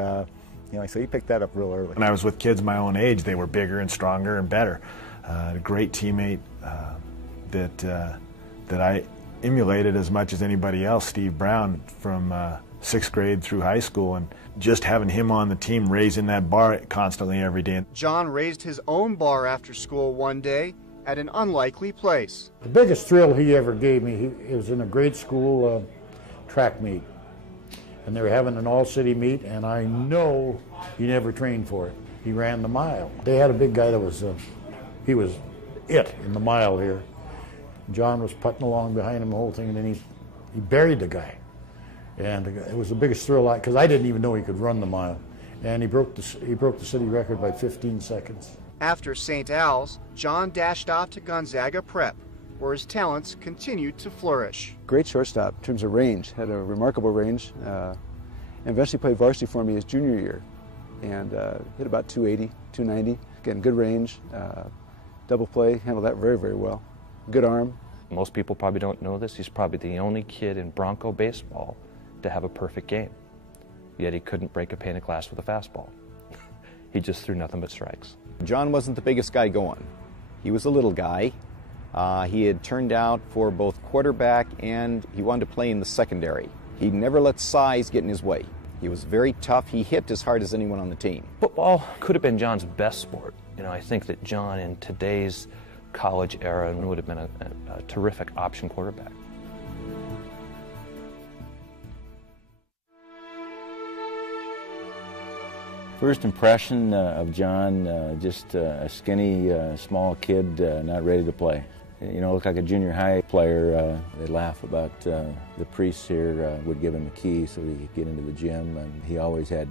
you know, so he picked that up real early. When I was with kids my own age, they were bigger and stronger and better. A great teammate that I emulated as much as anybody else, Steve Brown, from 6th grade through high school, and just having him on the team raising that bar constantly every day. John raised his own bar after school one day at an unlikely place. The biggest thrill he ever gave me, it was in a grade school track meet. And they were having an all-city meet, and I know he never trained for it. He ran the mile. They had a big guy that was, he was it in the mile here. John was putting along behind him the whole thing, and then he buried the guy. And it was the biggest thrill, because I didn't even know he could run the mile. And he broke the city record by 15 seconds. After St. Al's, John dashed off to Gonzaga Prep, where his talents continued to flourish. Great shortstop in terms of range, had a remarkable range, and eventually played varsity for me his junior year, and hit about 280, 290. Again, good range, double play, handled that very, very well. Good arm. Most people probably don't know this. He's probably the only kid in Bronco baseball to have a perfect game, yet he couldn't break a pane of glass with a fastball. He just threw nothing but strikes. John wasn't the biggest guy going. He was a little guy. He had turned out for both quarterback, and he wanted to play in the secondary. He never let size get in his way. He was very tough. He hit as hard as anyone on the team. Football could have been John's best sport. You know, I think that John, in today's college era and would have been a terrific option quarterback. First impression of John, just a skinny, small kid, not ready to play. You know, looked like a junior high player. They laugh about the priests here would give him a key so he could get into the gym, and he always had,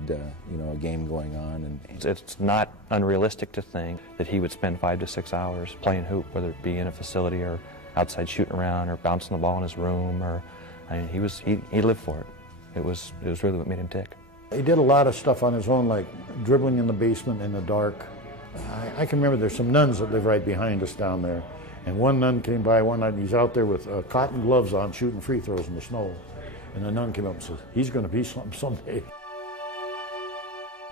you know, a game going on. And it's not unrealistic to think that he would spend 5 to 6 hours playing hoop, whether it be in a facility or outside shooting around or bouncing the ball in his room. Or, I mean, he lived for it. It was really what made him tick. He did a lot of stuff on his own, like dribbling in the basement in the dark. I can remember there's some nuns that live right behind us down there. And one nun came by one night, and he's out there with cotton gloves on shooting free throws in the snow. And the nun came up and said, he's going to be something someday.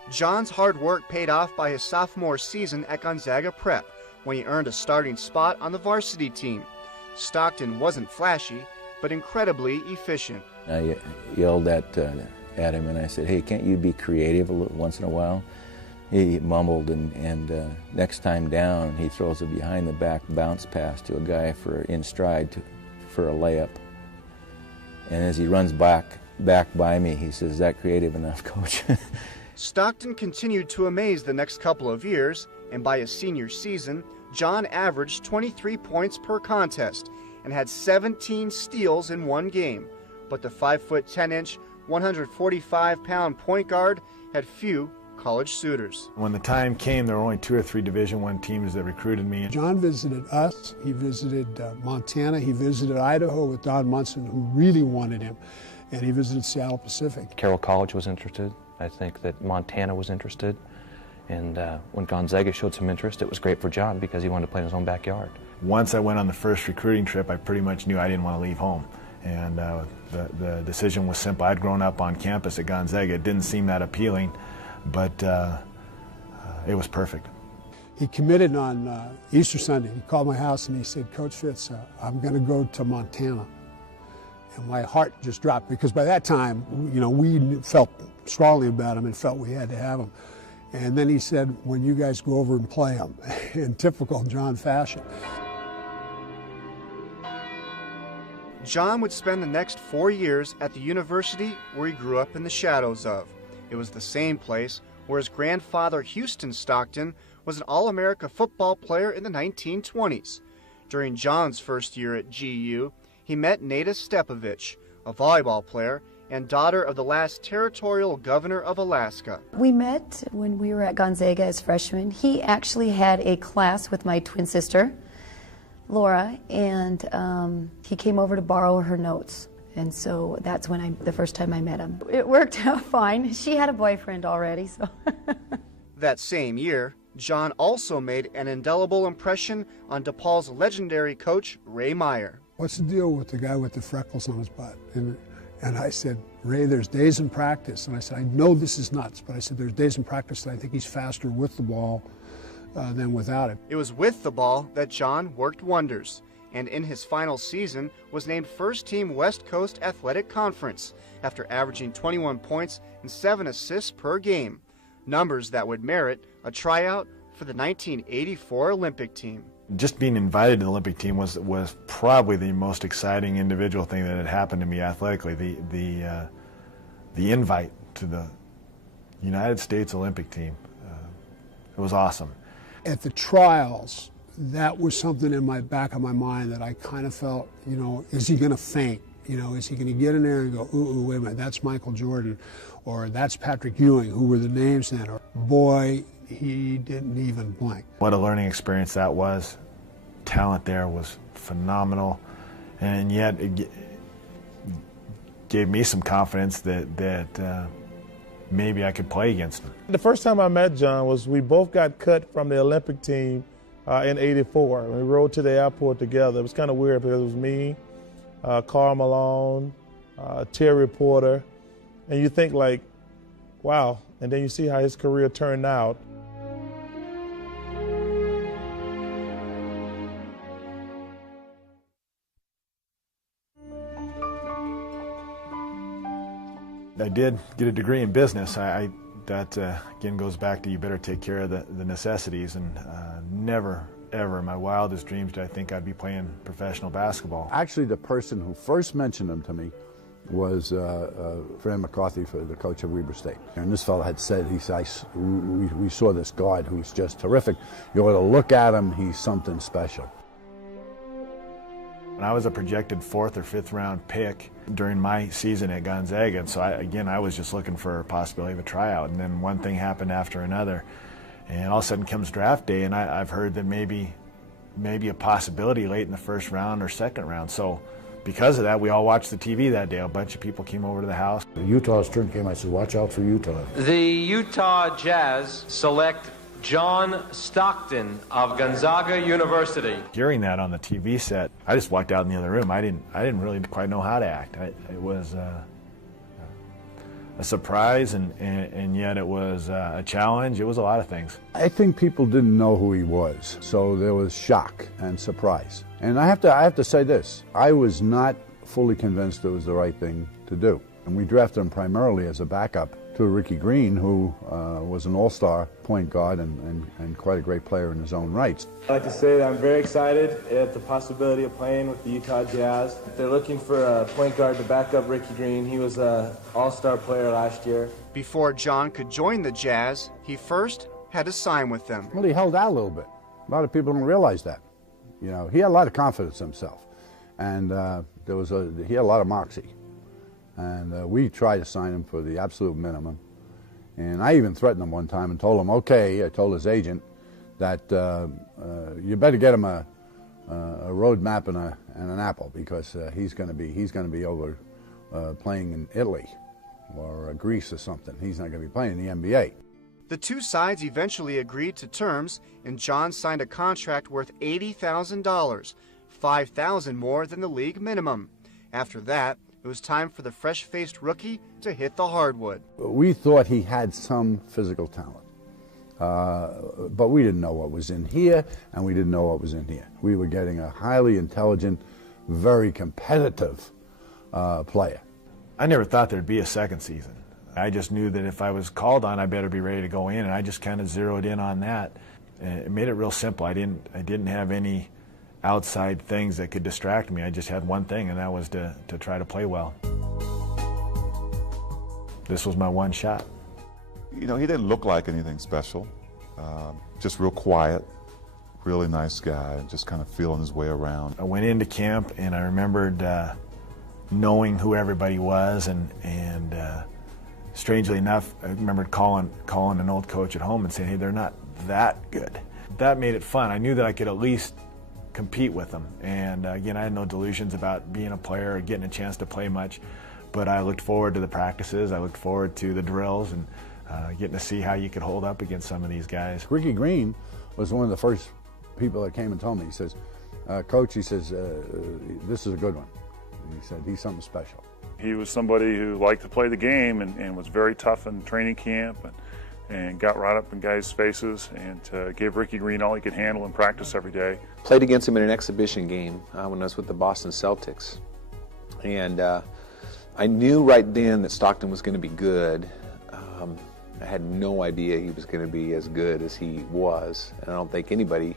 John's hard work paid off by his sophomore season at Gonzaga Prep, when he earned a starting spot on the varsity team. Stockton wasn't flashy, but incredibly efficient. I yelled at him and I said, hey, can't you be creative a little once in a while? He mumbled, and next time down, he throws a behind-the-back bounce pass to a guy in stride for a layup. And as he runs back by me, he says, is that creative enough, Coach? Stockton continued to amaze the next couple of years, and by his senior season, John averaged 23 points per contest and had 17 steals in one game. But the 5'10", 145-pound point guard had few college suitors. When the time came, there were only 2 or 3 Division I teams that recruited me. John visited us, he visited Montana, he visited Idaho with Don Munson, who really wanted him, and he visited Seattle Pacific. Carroll College was interested. I think that Montana was interested. And when Gonzaga showed some interest, it was great for John because he wanted to play in his own backyard. Once I went on the first recruiting trip, I pretty much knew I didn't want to leave home. And the decision was simple. I'd grown up on campus at Gonzaga. It didn't seem that appealing, but it was perfect. He committed on Easter Sunday. He called my house and he said, Coach Fitz, I'm going to go to Montana. And my heart just dropped because by that time, you know, we felt strongly about him and felt we had to have him. And then he said, when you guys go over and play him, in typical John fashion. John would spend the next 4 years at the university where he grew up in the shadows of. It was the same place where his grandfather, Houston Stockton, was an All-America football player in the 1920s. During John's first year at GU, he met Nada Stepovich, a volleyball player and daughter of the last territorial governor of Alaska. We met when we were at Gonzaga as freshmen. He actually had a class with my twin sister, Laura, and he came over to borrow her notes. And so that's when the first time I met him. It worked out fine. She had a boyfriend already, so. That same year, John also made an indelible impression on DePaul's legendary coach, Ray Meyer. What's the deal with the guy with the freckles on his butt? And I said, Ray, there's days in practice. And I said, I know this is nuts, but I said, there's days in practice that I think he's faster with the ball than without it. It was with the ball that John worked wonders, and in his final season was named First Team West Coast Athletic Conference after averaging 21 points and 7 assists per game, numbers that would merit a tryout for the 1984 Olympic team. Just being invited to the Olympic team was probably the most exciting individual thing that had happened to me athletically. The invite to the United States Olympic team, it was awesome. At the trials, that was something in my back of my mind that I kind of felt, you know, is he going to faint? You know, is he going to get in there and go, ooh, wait a minute, that's Michael Jordan, or that's Patrick Ewing, who were the names then, or boy, he didn't even blink. What a learning experience that was. Talent there was phenomenal, and yet it gave me some confidence that maybe I could play against him. The first time I met John was we both got cut from the Olympic team in '84. We rode to the airport together. It was kind of weird because it was me, Karl Malone, Terry Porter, and you think like, wow, and then you see how his career turned out. I did get a degree in business. That again goes back to you better take care of the necessities, and never ever in my wildest dreams did I think I'd be playing professional basketball. Actually, the person who first mentioned him to me was Fran McCarthy, for the coach of Weber State. And this fellow had said, he said, we saw this guard who's just terrific. You ought to look at him, he's something special. I was a projected 4th or 5th round pick during my season at Gonzaga, and so I was just looking for a possibility of a tryout, and then one thing happened after another. And all of a sudden comes draft day, and I've heard that maybe a possibility late in the 1st round or 2nd round. So because of that, we all watched the TV that day. A bunch of people came over to the house. Utah's turn came, I said, watch out for Utah. The Utah Jazz select John Stockton of Gonzaga University. Hearing that on the TV set, I just walked out in the other room. I didn't really quite know how to act. It was a surprise, and yet it was a challenge. It was a lot of things. I think people didn't know who he was, so there was shock and surprise. And I have to say this, I was not fully convinced it was the right thing to do. And we drafted him primarily as a backup to Ricky Green, who was an all-star point guard and quite a great player in his own rights. I'd like to say that I'm very excited at the possibility of playing with the Utah Jazz. They're looking for a point guard to back up Ricky Green. He was an all-star player last year. Before John could join the Jazz, he first had to sign with them. Well, he held out a little bit. A lot of people don't realize that. You know, he had a lot of confidence in himself, and he had a lot of moxie. And we tried to sign him for the absolute minimum. And I even threatened him one time and told him, okay, I told his agent that you better get him a road map and an apple, because he's going to be over playing in Italy or Greece or something. He's not going to be playing in the NBA. The two sides eventually agreed to terms, and John signed a contract worth $80,000, $5,000 more than the league minimum. After that, it was time for the fresh-faced rookie to hit the hardwood. We thought he had some physical talent, but we didn't know what was in here, and we didn't know what was in here. We were getting a highly intelligent, very competitive player. I never thought there'd be a second season. I just knew that if I was called on, I better be ready to go in, and I just kind of zeroed in on that. And it made it real simple. I didn't have any outside things that could distract me. I just had one thing, and that was to try to play well. This was my one shot. You know, he didn't look like anything special. Just real quiet, really nice guy, just kind of feeling his way around. I went into camp, and I remembered knowing who everybody was, and strangely enough, I remembered calling an old coach at home and saying, hey, they're not that good. That made it fun. I knew that I could at least compete with them. And again, I had no delusions about being a player or getting a chance to play much, but I looked forward to the practices. I looked forward to the drills and getting to see how you could hold up against some of these guys. Ricky Green was one of the first people that came and told me. He says, Coach, he says, this is a good one. He said, he's something special. He was somebody who liked to play the game and was very tough in training camp and got right up in guys' faces and gave Ricky Green all he could handle in practice every day. Played against him in an exhibition game when I was with the Boston Celtics. And I knew right then that Stockton was going to be good. I had no idea he was going to be as good as he was, and I don't think anybody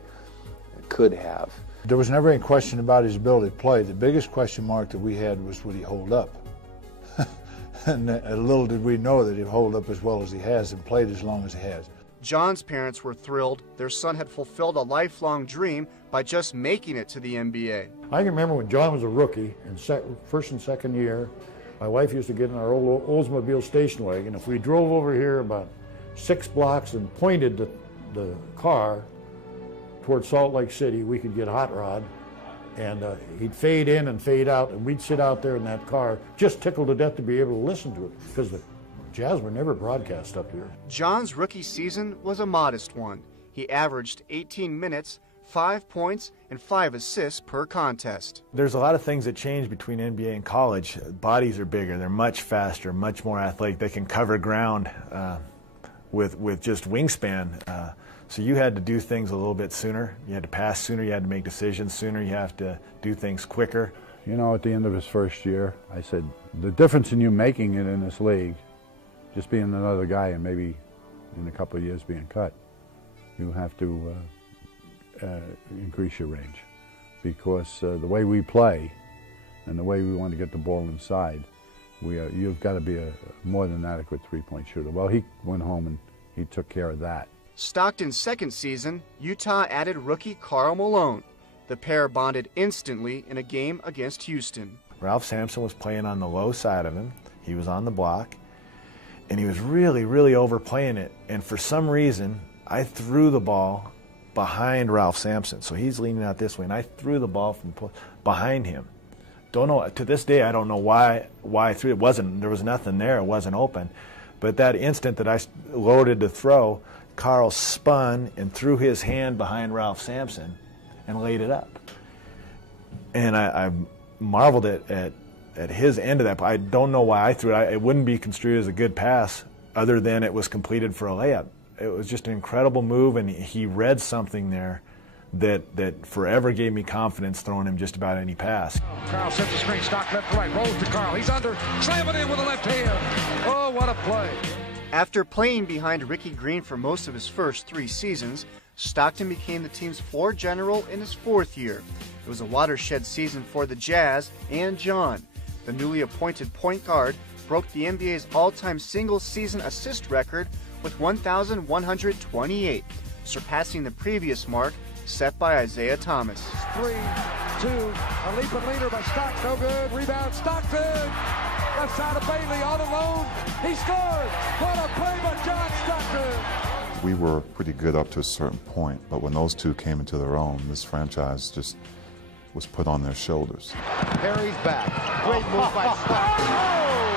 could have. There was never any question about his ability to play. The biggest question mark that we had was, would he hold up? And little did we know that he'd hold up as well as he has and played as long as he has. John's parents were thrilled. Their son had fulfilled a lifelong dream by just making it to the NBA. I can remember when John was a rookie, in first and second year, my wife used to get in our old Oldsmobile station wagon. If we drove over here about 6 blocks and pointed the car towards Salt Lake City, we could get hot rod, and he'd fade in and fade out, and we'd sit out there in that car just tickled to death to be able to listen to it, because the Jazz were never broadcast up here. John's rookie season was a modest one. He averaged 18 minutes, 5 points, and 5 assists per contest. There's a lot of things that change between NBA and college. Bodies are bigger, they're much faster, much more athletic. They can cover ground with just wingspan. So you had to do things a little bit sooner. You had to pass sooner, you had to make decisions sooner, you have to do things quicker. You know, at the end of his first year, I said, the difference in you making it in this league, just being another guy and maybe in a couple of years being cut, you have to increase your range, because the way we play and the way we want to get the ball inside, you've got to be a more than adequate three-point shooter. Well, he went home and he took care of that. Stockton's second season, Utah added rookie Karl Malone. The pair bonded instantly in a game against Houston. Ralph Sampson was playing on the low side of him. He was on the block, and he was really, really overplaying it. And for some reason, I threw the ball behind Ralph Sampson. So he's leaning out this way, and I threw the ball from behind him. Don't know, to this day, I don't know why I threw it. There was nothing there. It wasn't open. But that instant that I loaded to throw, Karl spun and threw his hand behind Ralph Sampson and laid it up. And I marveled at his end of that. I don't know why I threw it. It wouldn't be construed as a good pass other than it was completed for a layup. It was just an incredible move, and he read something there that forever gave me confidence throwing him just about any pass. Karl sets the screen, Stock left to right, rolls to Karl. He's under, slam it in with the left hand. Oh, what a play. After playing behind Ricky Green for most of his first 3 seasons, Stockton became the team's floor general in his 4th year. It was a watershed season for the Jazz and John. The newly appointed point guard broke the NBA's all-time single-season assist record with 1,128, surpassing the previous mark set by Isaiah Thomas. 3, 2, a leaping leader by Stockton, no good. Rebound, Stockton! Left side of Bailey, all alone. He scored! What a play by John Stockton! We were pretty good up to a certain point, but when those two came into their own, this franchise just was put on their shoulders. Perry's back. Great move by Stockton. Oh!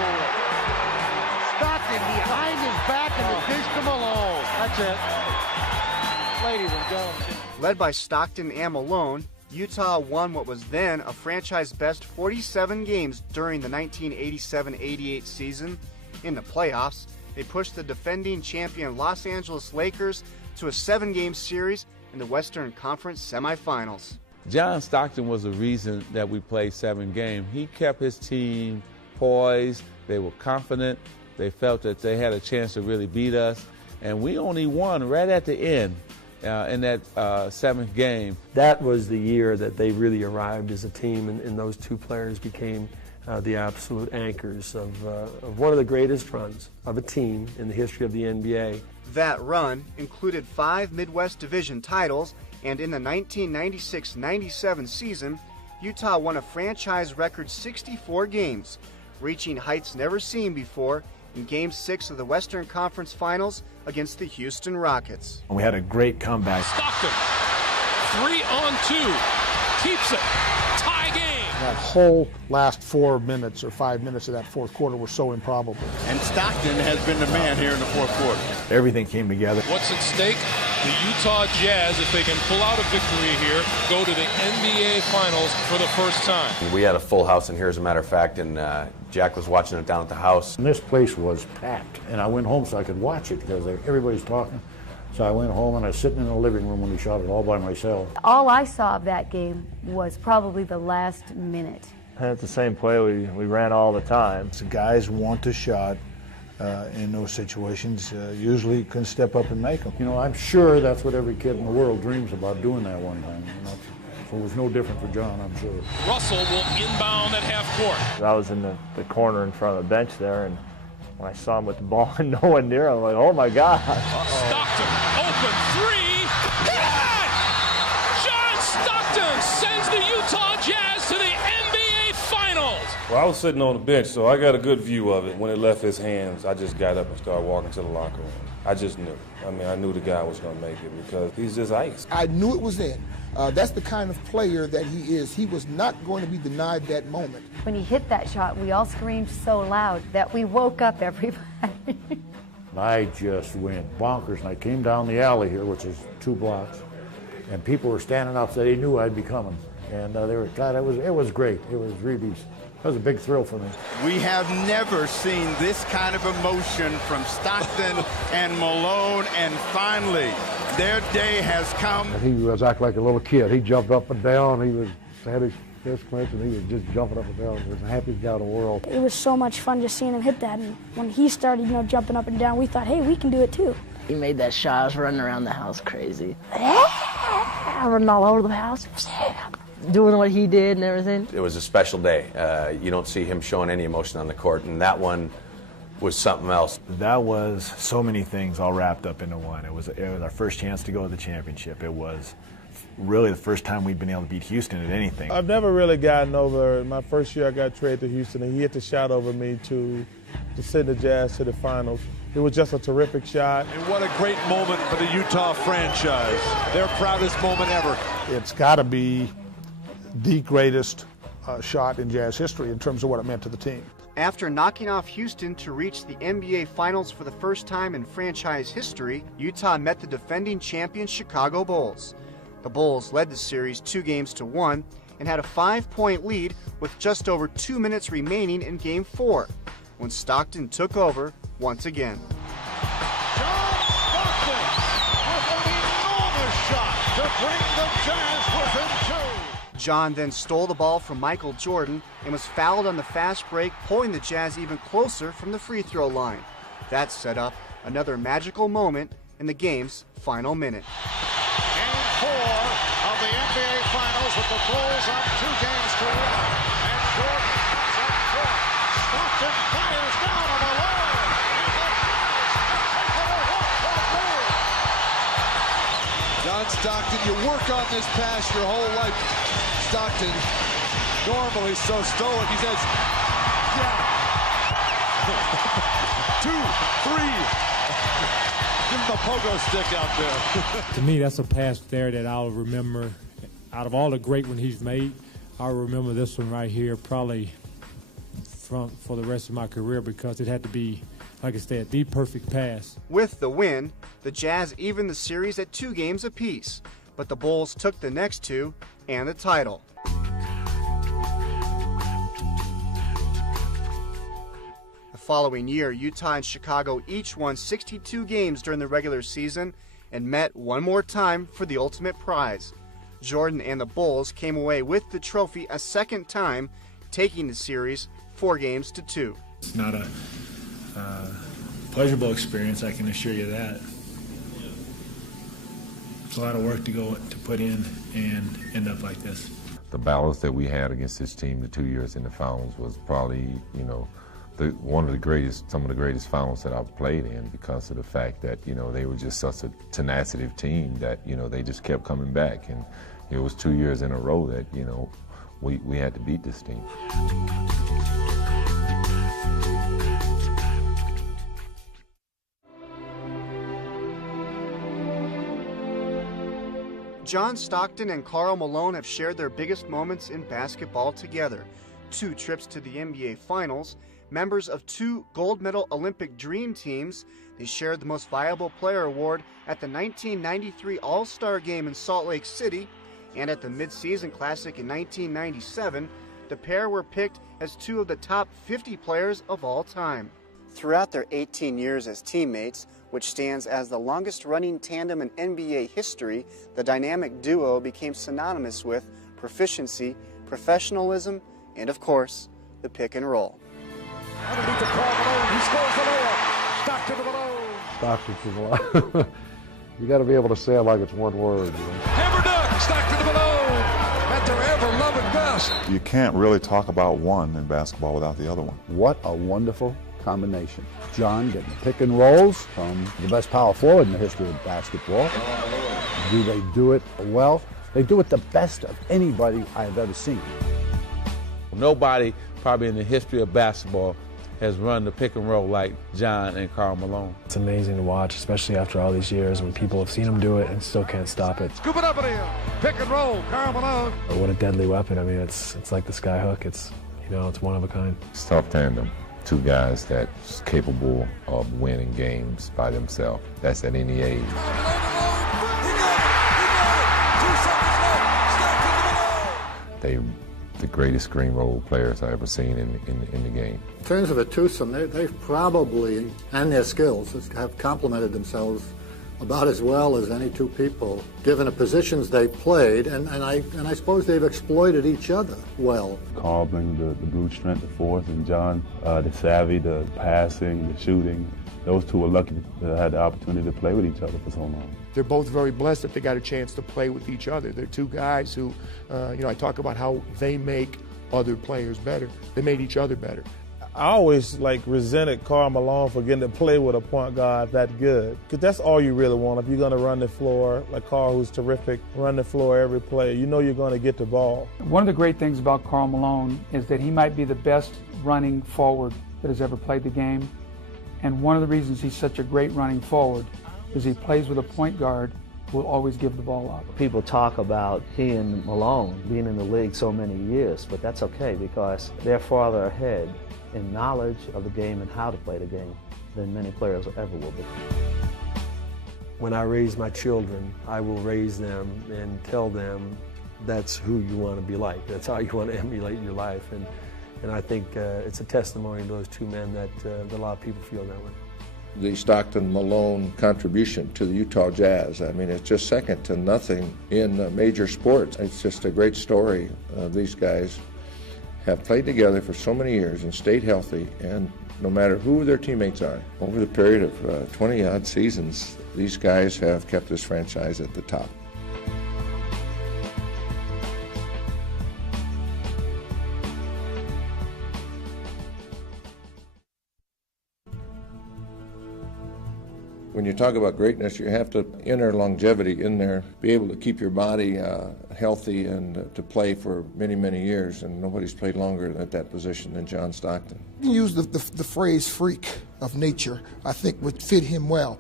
Stockton behind his back and the dish to Malone. That's it. Ladies and gentlemen. Led by Stockton and Malone, Utah won what was then a franchise-best 47 games during the 1987-88 season. In the playoffs, they pushed the defending champion Los Angeles Lakers to a 7-game series in the Western Conference semifinals. John Stockton was the reason that we played 7 games. He kept his team poised. They were confident. They felt that they had a chance to really beat us. And we only won right at the end in that 7th game. That was the year that they really arrived as a team, and those 2 players became the absolute anchors of one of the greatest runs of a team in the history of the NBA. That run included 5 Midwest Division titles, and in the 1996-97 season, Utah won a franchise record 64 games, reaching heights never seen before in Game 6 of the Western Conference Finals against the Houston Rockets. We had a great comeback. Stockton, 3-on-2, keeps it, tie game. That whole last 4 minutes or 5 minutes of that 4th quarter were so improbable. And Stockton has been the man here in the 4th quarter. Everything came together. What's at stake? The Utah Jazz, if they can pull out a victory here, go to the NBA Finals for the first time. We had a full house in here, as a matter of fact, and Jack was watching it down at the house. And this place was packed, and I went home so I could watch it because everybody's talking. So I went home and I was sitting in the living room when he shot it all by myself. All I saw of that game was probably the last minute. It's the same play we ran all the time. The guys want a shot in those situations. Usually you can step up and make them. You know, I'm sure that's what every kid in the world dreams about, doing that one time. So it was no different for John, I'm sure. Russell will inbound at half court. I was in the corner in front of the bench there, and when I saw him with the ball and no one near him, I'm like, oh my God. Stockton, open 3, good! John Stockton sends the Utah Jazz to the NBA Finals. Well, I was sitting on the bench, so I got a good view of it. When it left his hands, I just got up and started walking to the locker room. I just knew. I mean, I knew the guy was going to make it because he's just ice. I knew it was in. That's the kind of player that he is. He was not going to be denied that moment. When he hit that shot, we all screamed so loud that we woke up everybody. I just went bonkers, and I came down the alley here, which is 2 blocks, and people were standing up, so they knew I'd be coming. And they were, God, it was great. It was really, that was a big thrill for me. We have never seen this kind of emotion from Stockton and Malone, and finally, their day has come. He was acting like a little kid. He jumped up and down. He had his fist clenched, and he was just jumping up and down. He was the happiest guy in the world. It was so much fun just seeing him hit that. And when he started, jumping up and down, we thought, hey, we can do it too. He made that shot. I was running around the house crazy. running all over the house, doing what he did and everything. It was a special day. You don't see him showing any emotion on the court, and that one was something else. That was so many things all wrapped up into one. It was our first chance to go to the championship. It was really the first time we'd been able to beat Houston at anything. I've never really gotten over, my first year I got traded to Houston, and he hit the shot over me to send the Jazz to the finals. It was just a terrific shot. And what a great moment for the Utah franchise. Their proudest moment ever. It's got to be the greatest shot in Jazz history in terms of what it meant to the team. After knocking off Houston to reach the NBA Finals for the first time in franchise history, Utah met the defending champion Chicago Bulls. The Bulls led the series 2-1 and had a 5-point lead with just over 2 minutes remaining in Game 4, when Stockton took over once again. John Stockton with an enormous shot to bring the Jazz within 2. John then stole the ball from Michael Jordan and was fouled on the fast break, pulling the Jazz even closer from the free throw line. That set up another magical moment in the game's final minute. Game 4 of the NBA Finals with the Bulls up 2-1. And Jordan comes up court. Stockton fires down on the line. John Stockton, you work on this pass your whole life. Stockton, normally so stoic, he says, yeah. 2, 3. Give him a pogo stick out there. To me, that's a pass there that I'll remember. Out of all the great ones he's made, I'll remember this one right here probably for the rest of my career, because it had to be, like I said, the perfect pass. With the win, the Jazz evened the series at 2 games apiece, but the Bulls took the next 2 and the title. The following year, Utah and Chicago each won 62 games during the regular season and met one more time for the ultimate prize. Jordan and the Bulls came away with the trophy a second time, taking the series 4-2. It's not a pleasurable experience, I can assure you that. It's a lot of work to put in and end up like this. The battles that we had against this team the 2 years in the finals was probably, some of the greatest finals that I've played in, because of the fact that, they were just such a tenacity team that, they just kept coming back. And it was 2 years in a row that, we had to beat this team. John Stockton and Karl Malone have shared their biggest moments in basketball together. 2 trips to the NBA Finals, members of 2 gold medal Olympic Dream Teams. They shared the Most Valuable Player Award at the 1993 All-Star Game in Salt Lake City, and at the Mid-Season Classic in 1997, the pair were picked as 2 of the top 50 players of all time. Throughout their 18 years as teammates, which stands as the longest-running tandem in NBA history, the dynamic duo became synonymous with proficiency, professionalism, and, of course, the pick and roll. Underneath the Karl Malone, he scores the layup. Stockton to Malone. Stockton to Malone. You got to be able to say it like it's one word. Hammer dunk, Stockton to Malone at their ever-loving best. You can't really talk about one in basketball without the other one. What a wonderful combination. John getting the pick and rolls from the best power forward in the history of basketball. Do they do it well? They do it the best of anybody I've ever seen. Nobody probably in the history of basketball has run the pick and roll like John and Karl Malone. It's amazing to watch, especially after all these years when people have seen him do it and still can't stop it. Scoop it up in here. Pick and roll, Karl Malone. What a deadly weapon. I mean, it's like the sky hook. It's one of a kind. It's a tough tandem. 2 guys that's capable of winning games by themselves. That's at any age. They're the greatest screen roll players I've ever seen in the game. In terms of a twosome, they've probably, and their skills, have complemented themselves about as well as any 2 people, given the positions they've played, and I suppose they've exploited each other well. Karl brings the brute strength, the force, and John, the savvy, the passing, the shooting. those two were lucky to have the opportunity to play with each other for so long. They're both very blessed that they got a chance to play with each other. They're two guys who, I talk about how they make other players better. They made each other better. I always resented Karl Malone for getting to play with a point guard that good, because that's all you really want. If you're going to run the floor, like Karl, who's terrific, run the floor every play, you know you're going to get the ball. One of the great things about Karl Malone is that he might be the best running forward that has ever played the game, and one of the reasons he's such a great running forward is he plays with a point guard who will always give the ball up. People talk about he and Malone being in the league so many years, but that's okay because they're farther ahead in knowledge of the game and how to play the game than many players ever will be. When I raise my children, I will raise them and tell them that's who you want to be like. That's how you want to emulate your life. And I think it's a testimony to those two men that a lot of people feel that way. The Stockton-Malone contribution to the Utah Jazz, I mean, it's just second to nothing in major sports. It's just a great story. These guys have played together for so many years and stayed healthy, and no matter who their teammates are, over the period of 20-odd seasons, these guys have kept this franchise at the top. When you talk about greatness, you have to enter longevity in there, be able to keep your body healthy and to play for many, many years, and nobody's played longer at that position than John Stockton. Use the phrase freak of nature, I think would fit him well.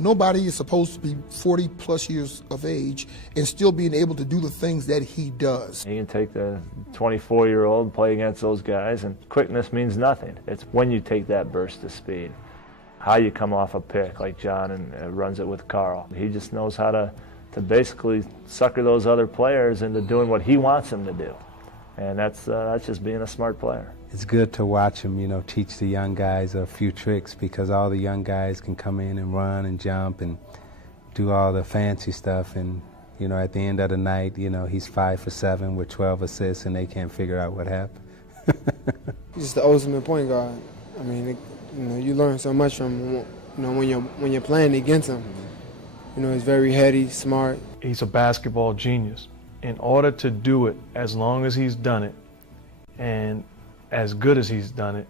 Nobody is supposed to be 40 plus years of age and still being able to do the things that he does. You can take the 24-year-old and play against those guys, and quickness means nothing. It's when you take that burst of speed. How you come off a pick like John and runs it with Karl. He just knows how to basically sucker those other players into doing what he wants them to do. And that's just being a smart player. It's good to watch him, teach the young guys a few tricks, because all the young guys can come in and run and jump and do all the fancy stuff. And, at the end of the night, he's 5 for 7 with 12 assists, and they can't figure out what happened. He's the ultimate point guard. I mean, you learn so much from him, when you're playing against him. He's very heady, smart. He's a basketball genius. In order to do it, as long as he's done it, and as good as he's done it,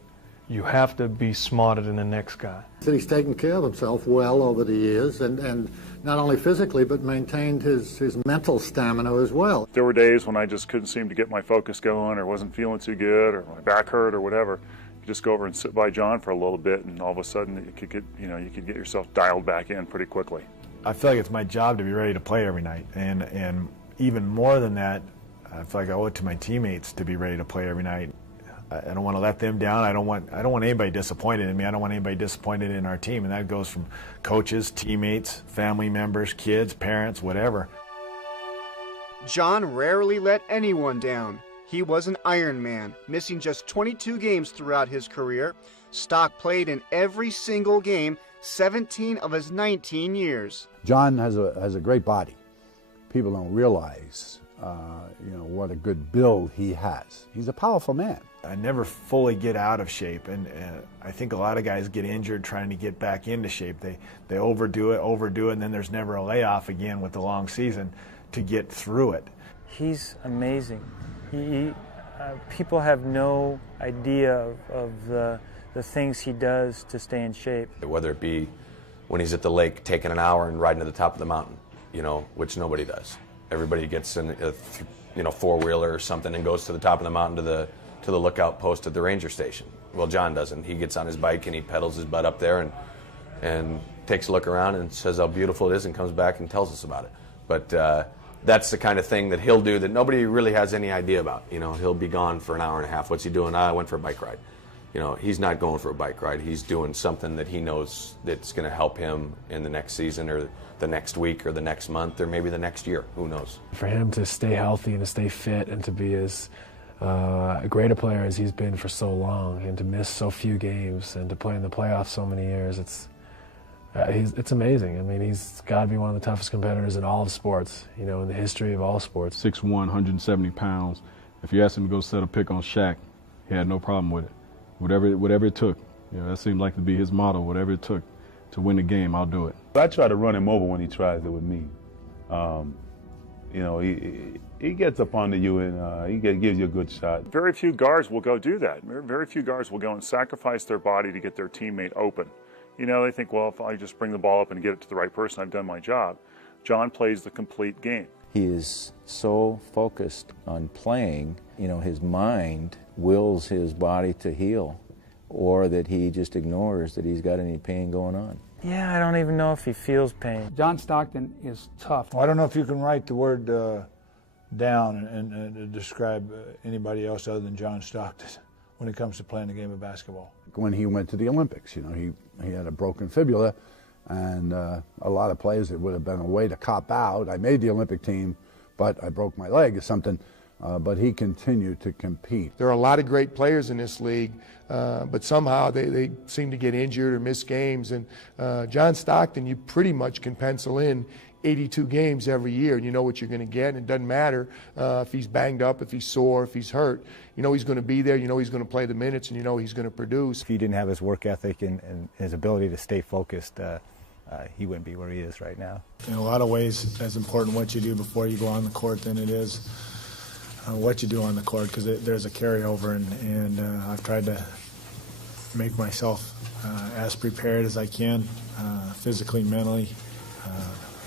you have to be smarter than the next guy. He's taken care of himself well over the years, and not only physically, but maintained his mental stamina as well. There were days when I just couldn't seem to get my focus going, or wasn't feeling too good, or my back hurt, or whatever. You just go over and sit by John for a little bit, and all of a sudden you could get yourself dialed back in pretty quickly. I feel like it's my job to be ready to play every night, and even more than that, I feel like I owe it to my teammates to be ready to play every night. I don't want to let them down. I don't want anybody disappointed in me. I don't want anybody disappointed in our team, and that goes from coaches, teammates, family members, kids, parents, whatever. John rarely let anyone down. He was an Iron Man, missing just 22 games throughout his career. Stock played in every single game, 17 of his 19 years. John has a great body. People don't realize, what a good build he has. He's a powerful man. I never fully get out of shape, and I think a lot of guys get injured trying to get back into shape. They overdo it, and then there's never a layoff again with the long season to get through it. He's amazing. People have no idea of the things he does to stay in shape. Whether it be when he's at the lake taking an hour and riding to the top of the mountain, which nobody does. Everybody gets in a four-wheeler or something and goes to the top of the mountain to the lookout post at the ranger station. Well, John doesn't. He gets on his bike and he pedals his butt up there and takes a look around and says how beautiful it is and comes back and tells us about it. But that's the kind of thing that he'll do that nobody really has any idea about. He'll be gone for an hour and a half. What's he doing? I went for a bike ride. He's not going for a bike ride. He's doing something that he knows that's going to help him in the next season or the next week or the next month or maybe the next year. Who knows? For him to stay healthy and to stay fit and to be as great a player as he's been for so long, and to miss so few games and to play in the playoffs so many years, it's amazing. I mean, he's got to be one of the toughest competitors in all of sports, in the history of all sports. 6'1", 170 pounds. If you asked him to go set a pick on Shaq, he had no problem with it. Whatever it took. That seemed like to be his motto, whatever it took. to win the game, I'll do it. I try to run him over when he tries it with me. You know, he gets up onto you and he gives you a good shot. Very few guards will go do that. Very few guards will go and sacrifice their body to get their teammate open. You know, they think, well, if I just bring the ball up and get it to the right person, I've done my job. John plays the complete game. He is so focused on playing, you know, his mind wills his body to heal, or that he just ignores that he's got any pain going on. Yeah, I don't even know if he feels pain. John Stockton is tough. Well, I don't know if you can write the word down and describe anybody else other than John Stockton when it comes to playing the game of basketball. When he went to the Olympics, you know, he had a broken fibula, and a lot of players, it would have been a way to cop out. I made the Olympic team, but I broke my leg or something. But he continued to compete. There are a lot of great players in this league, but somehow they seem to get injured or miss games. And John Stockton, you pretty much can pencil in 82 games every year, and you know what you're going to get. And it doesn't matter if he's banged up, if he's sore, if he's hurt. You know he's going to be there, you know he's going to play the minutes, and you know he's going to produce. If he didn't have his work ethic and his ability to stay focused, he wouldn't be where he is right now. In a lot of ways, it's important what you do before you go on the court than it is what you do on the court, because there's a carryover, and I've tried to make myself as prepared as I can, physically, mentally,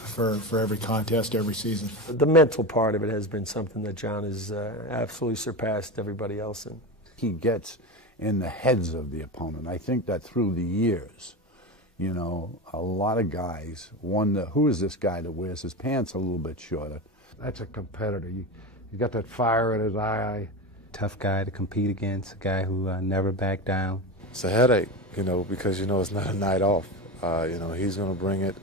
for every contest, every season. The mental part of it has been something that John has absolutely surpassed everybody else in. He gets in the heads of the opponent. I think that through the years, you know, a lot of guys wonder, who is this guy that wears his pants a little bit shorter? That's a competitor. You got that fire in his eye. Tough guy to compete against, a guy who never backed down. It's a headache, you know, because you know it's not a night off. You know, he's going to bring it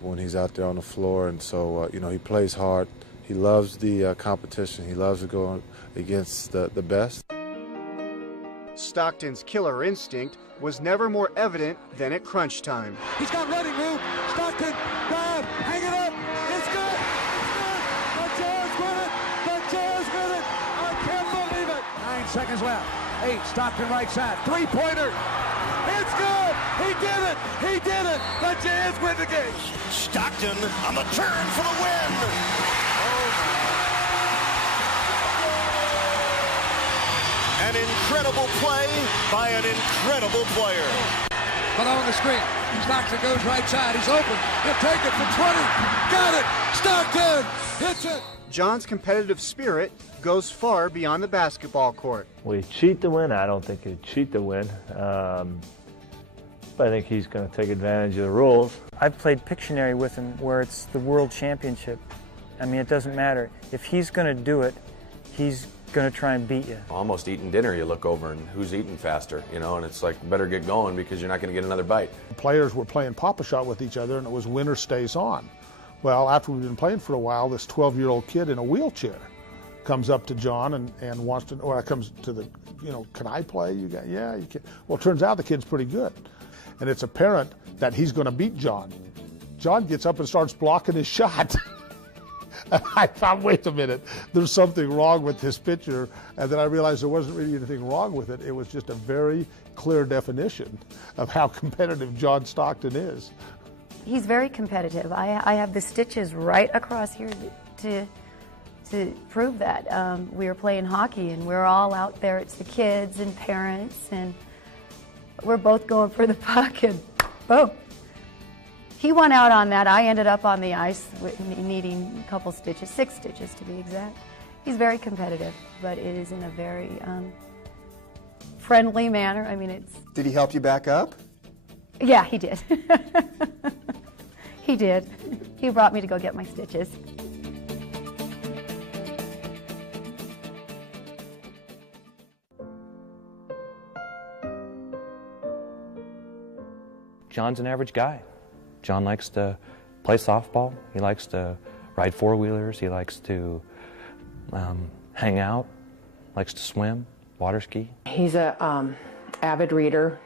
when he's out there on the floor, and so, you know, he plays hard. He loves the competition. He loves to go against the best. Stockton's killer instinct was never more evident than at crunch time. He's got running room. Stockton, grab, hang it up. It's good. It's good. The Jazz win it. The Jazz win it. I can't believe it. 9 seconds left. 8. Stockton right side. Three-pointer. It's good. He did it. He did it. The Jazz win the game. Stockton on the turn for the win. An incredible play by an incredible player. Along the screen. Stockton goes right side. He's open. He'll take it for 20. Got it. Stockton hits it. John's competitive spirit goes far beyond the basketball court. Will he cheat to win? I don't think he'd cheat to win. But I think he's going to take advantage of the rules. I've played Pictionary with him where it's the world championship. I mean, it doesn't matter. If he's going to do it, he's going to try and beat you. Almost eating dinner, you look over and who's eating faster, you know, and it's like, better get going because you're not going to get another bite. Players were playing Pop-A-Shot with each other, and it was winner stays on. Well, after we've been playing for a while, this 12-year-old kid in a wheelchair comes up to John and wants to, or comes to the, you know, can I play? Yeah, you can. Well, it turns out the kid's pretty good. And it's apparent that he's going to beat John. John gets up and starts blocking his shot. And I thought, wait a minute, there's something wrong with this picture. And then I realized there wasn't really anything wrong with it. It was just a very clear definition of how competitive John Stockton is. He's very competitive. I have the stitches right across here to prove that. We were playing hockey and we're all out there. It's the kids and parents, and we're both going for the puck, and boom. He won out on that. I ended up on the ice needing a couple stitches, 6 stitches to be exact. He's very competitive, but it is in a very friendly manner. I mean, it's... Did he help you back up? Yeah, he did. He did. He brought me to go get my stitches. John's an average guy. John likes to play softball. He likes to ride four-wheelers. He likes to hang out, likes to swim, water ski. He's a avid reader.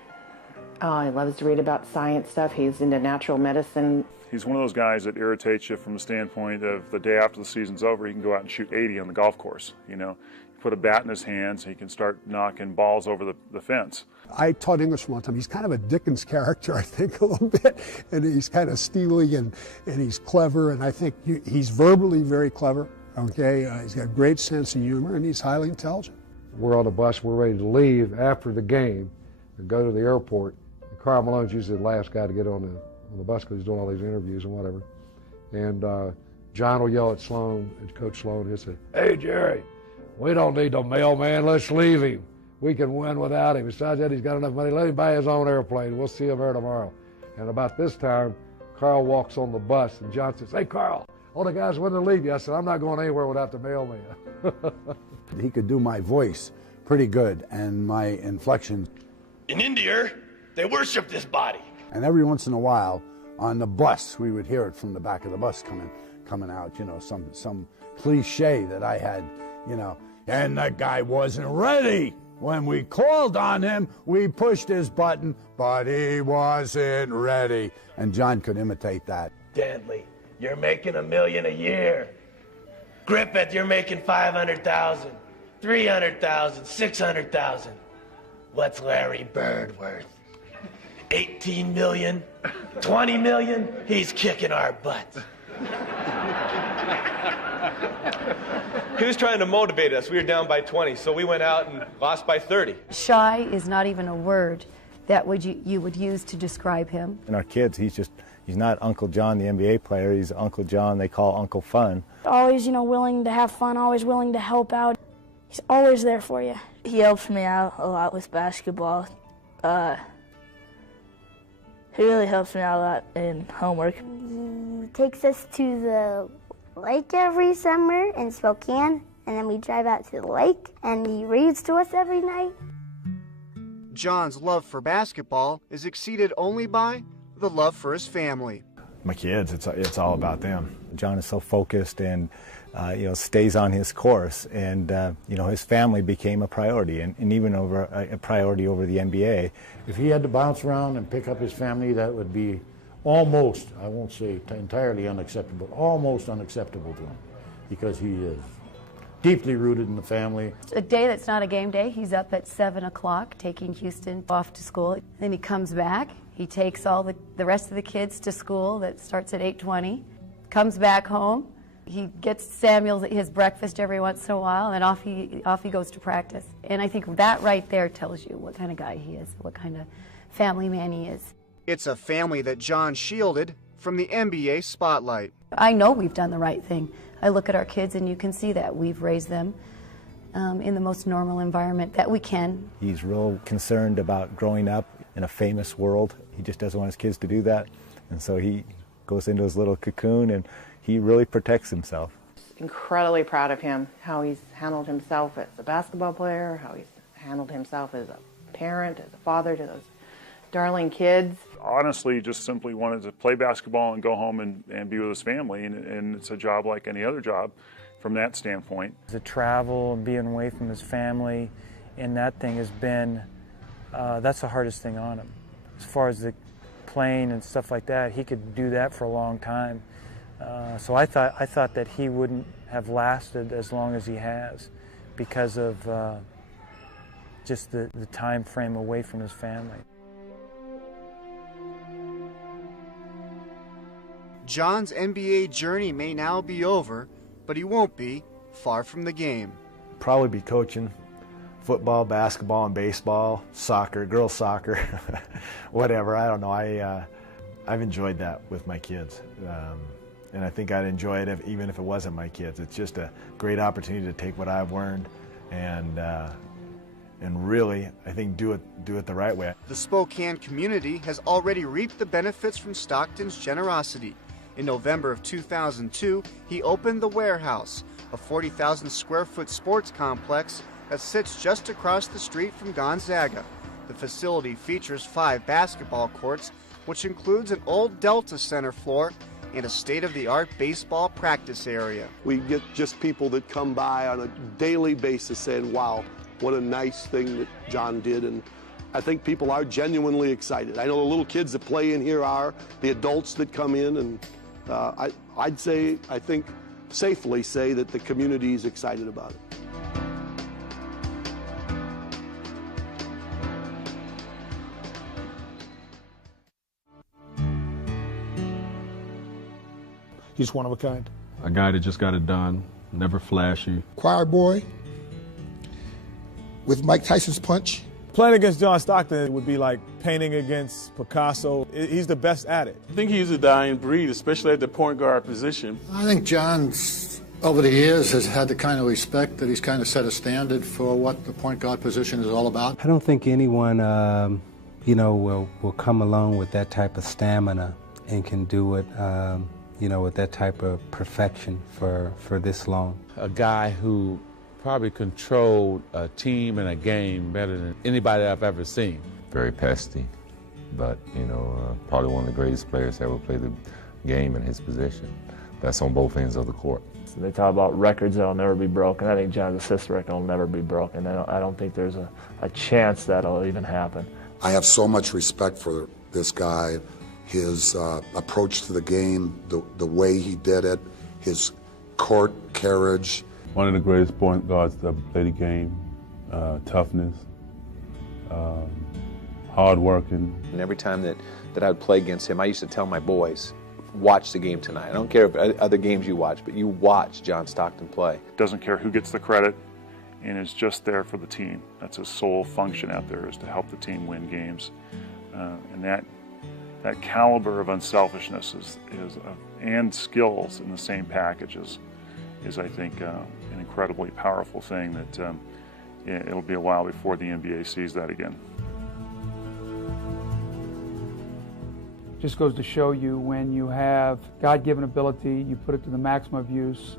He loves to read about science stuff. He's into natural medicine. He's one of those guys that irritates you from the standpoint of the day after the season's over, he can go out and shoot 80 on the golf course. You know, put a bat in his hands, he can start knocking balls over the fence. I taught English one time. He's kind of a Dickens character, I think, a little bit. And he's kind of steely and he's clever. And I think he's verbally very clever, okay? He's got a great sense of humor, and he's highly intelligent. We're on the bus. We're ready to leave after the game and go to the airport. And Karl Malone's usually the last guy to get on the bus because he's doing all these interviews and whatever. And John will yell at Sloan, and Coach Sloan, he'll say, "Hey, Jerry, we don't need the mailman. Let's leave him. We can win without him. Besides that, he's got enough money. Let him buy his own airplane. We'll see him there tomorrow." And about this time, Karl walks on the bus, and John says, "Hey, Karl, all the guys wanted to leave you." I said, "I'm not going anywhere without the mailman." He could do my voice pretty good and my inflection. In India, they worship this body. And every once in a while, on the bus, we would hear it from the back of the bus coming out, you know, some cliche that I had, you know, and that guy wasn't ready. When we called on him, we pushed his button, but he wasn't ready. And John could imitate that. Deadly, you're making $1 million a year. Griffith, you're making 500,000, 300,000, 600,000. What's Larry Bird worth? 18 million, 20 million? He's kicking our butts. He was trying to motivate us. We were down by 20, so we went out and lost by 30. Shy is not even a word that you would use to describe him. And our kids, he's not Uncle John, the NBA player. He's Uncle John they call Uncle Fun. Always, willing to have fun, always willing to help out. He's always there for you. He helps me out a lot with basketball. He really helps me out a lot in homework. He takes us to the lake every summer in Spokane, and then we drive out to the lake, and he reads to us every night. John's love for basketball is exceeded only by the love for his family. My kids, it's all about them. John is so focused and stays on his course, and his family became a priority, and even over a priority over the NBA. If he had to bounce around and pick up his family, that would be almost, I won't say entirely unacceptable, almost unacceptable to him, because he is deeply rooted in the family. A day that's not a game day, he's up at 7 o'clock taking Houston off to school. Then he comes back, he takes all the rest of the kids to school that starts at 8:20, comes back home, he gets Samuel his breakfast every once in a while, and off he goes to practice. And I think that right there tells you what kind of guy he is, what kind of family man he is. It's a family that John shielded from the NBA spotlight. I know we've done the right thing. I look at our kids and you can see that we've raised them in the most normal environment that we can. He's real concerned about growing up in a famous world. He just doesn't want his kids to do that. And so he goes into his little cocoon and he really protects himself. Incredibly proud of him, how he's handled himself as a basketball player, how he's handled himself as a parent, as a father to those darling kids. Honestly, just simply wanted to play basketball and go home and be with his family, and it's a job like any other job from that standpoint. The travel and being away from his family, and that thing has been, that's the hardest thing on him. As far as the playing and stuff like that, he could do that for a long time. So I thought that he wouldn't have lasted as long as he has because of just the time frame away from his family. John's NBA journey may now be over, but he won't be far from the game. Probably be coaching football, basketball, and baseball, soccer, girls soccer, whatever. I don't know. I've enjoyed that with my kids. And I think I'd enjoy it even if it wasn't my kids. It's just a great opportunity to take what I've learned and really, I think, do it the right way. The Spokane community has already reaped the benefits from Stockton's generosity. In November of 2002, he opened the Warehouse, a 40,000 square foot sports complex that sits just across the street from Gonzaga. The facility features 5 basketball courts, which includes an old Delta Center floor and a state-of-the-art baseball practice area. We get just people that come by on a daily basis saying, wow, what a nice thing that John did, and I think people are genuinely excited. I know the little kids that play in here are, the adults that come in, and I think safely say that the community is excited about it. He's one of a kind. A guy that just got it done, never flashy. Choir boy with Mike Tyson's punch. Playing against John Stockton would be like painting against Picasso. He's the best at it. I think he's a dying breed, especially at the point guard position. I think John's, over the years, has had the kind of respect that he's kind of set a standard for what the point guard position is all about. I don't think anyone, will come along with that type of stamina and can do it, with that type of perfection for this long. A guy who probably controlled a team and a game better than anybody I've ever seen. Very pesty, but probably one of the greatest players to ever play the game in his position. That's on both ends of the court. So they talk about records that'll never be broken. I think John's assist record will never be broken. I don't think there's a chance that'll even happen. I have so much respect for this guy, his approach to the game, the way he did it, his court carriage. One of the greatest point guards to ever play the game. Toughness, hard working. And every time that I would play against him, I used to tell my boys, watch the game tonight. I don't care if other games you watch, but you watch John Stockton play. Doesn't care who gets the credit and is just there for the team. That's his sole function out there, is to help the team win games. And that caliber of unselfishness and skills in the same package is I think, an incredibly powerful thing that it'll be a while before the NBA sees that again. Just goes to show you, when you have God-given ability, you put it to the maximum of use,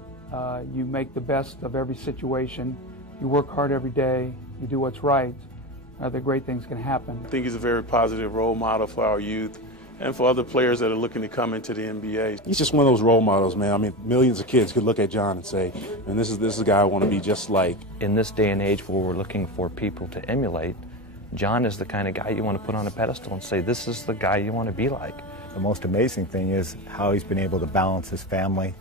you make the best of every situation, you work hard every day, you do what's right, the great things can happen. I think he's a very positive role model for our youth and for other players that are looking to come into the NBA. He's just one of those role models, man. I mean, millions of kids could look at John and say, man, this is a guy I want to be just like. In this day and age where we're looking for people to emulate, John is the kind of guy you want to put on a pedestal and say, this is the guy you want to be like. The most amazing thing is how he's been able to balance his family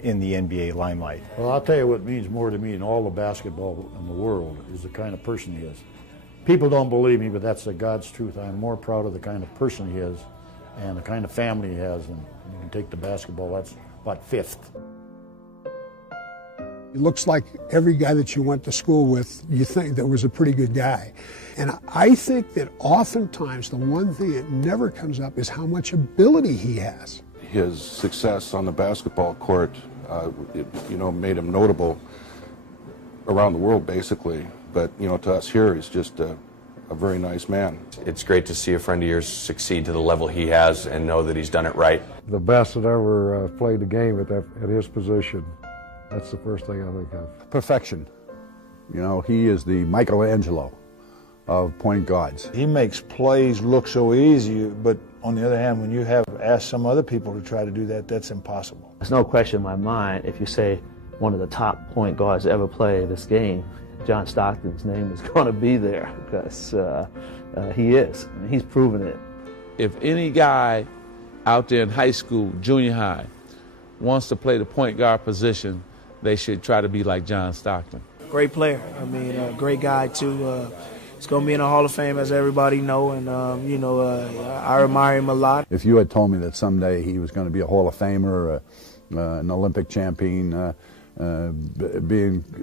in the NBA limelight. Well, I'll tell you what means more to me than all the basketball in the world is the kind of person he is. People don't believe me, but that's the God's truth. I'm more proud of the kind of person he is and the kind of family he has. And you can take the basketball, that's about fifth. It looks like every guy that you went to school with, you think that was a pretty good guy. And I think that oftentimes the one thing that never comes up is how much ability he has. His success on the basketball court, made him notable around the world, basically. But, to us here, he's just a very nice man. It's great to see a friend of yours succeed to the level he has and know that he's done it right. The best that ever played the game at his position. That's the first thing I think of. Perfection. He is the Michelangelo of point guards. He makes plays look so easy, but on the other hand, when you have asked some other people to try to do that, that's impossible. There's no question in my mind, if you say one of the top point guards to ever play this game, John Stockton's name is going to be there, because he is. I mean, he's proven it. If any guy out there in high school, junior high, wants to play the point guard position, they should try to be like John Stockton. Great player. I mean, a great guy, too. He's going to be in the Hall of Fame, as everybody know, and, I admire him a lot. If you had told me that someday he was going to be a Hall of Famer, an Olympic champion,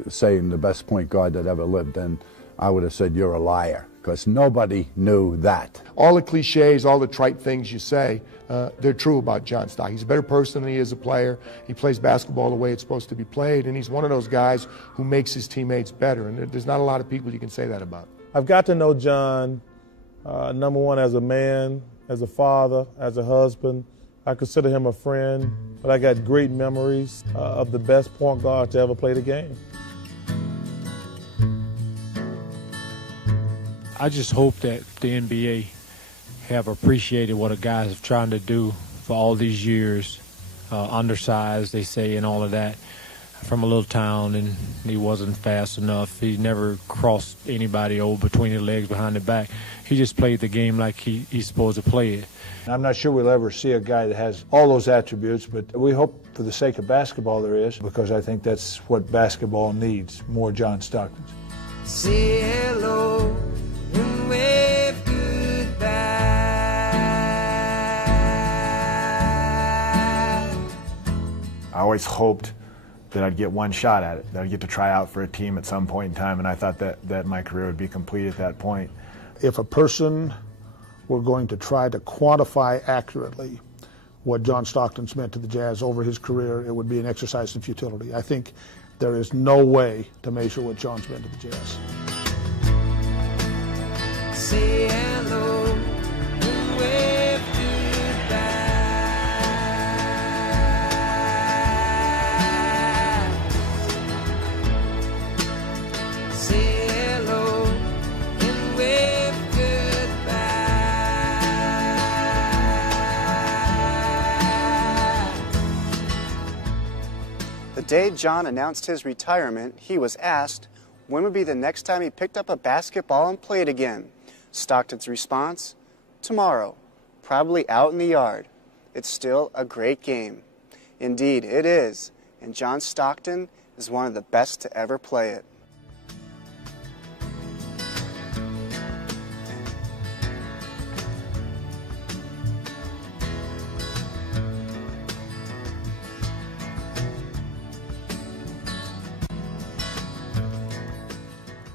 saying the best point guard that ever lived, then I would have said you're a liar, because nobody knew that. All the cliches, all the trite things you say, they're true about John Stockton. He's a better person than he is a player. He plays basketball the way it's supposed to be played, and he's one of those guys who makes his teammates better, and there's not a lot of people you can say that about. I've got to know John, number one, as a man, as a father, as a husband. I consider him a friend, but I got great memories of the best point guard to ever play the game. I just hope that the NBA have appreciated what a guy is trying to do for all these years. Undersized, they say, and all of that. From a little town, and he wasn't fast enough. He never crossed anybody over between the legs, behind the back. He just played the game like he's supposed to play it. I'm not sure we'll ever see a guy that has all those attributes, but we hope for the sake of basketball there is, because I think that's what basketball needs, more John Stocktons. Say hello and wave goodbye. always hoped that I'd get one shot at it, that I'd get to try out for a team at some point in time, and I thought that my career would be complete at that point. If a person were going to try to quantify accurately what John Stockton's meant to the Jazz over his career, it would be an exercise in futility. I think there is no way to measure what John's meant to the Jazz. Say hello and wave goodbye. Say hello and wave goodbye. The day John announced his retirement, he was asked when would be the next time he picked up a basketball and played again. Stockton's response, tomorrow, probably out in the yard. It's still a great game. Indeed, it is, and John Stockton is one of the best to ever play it.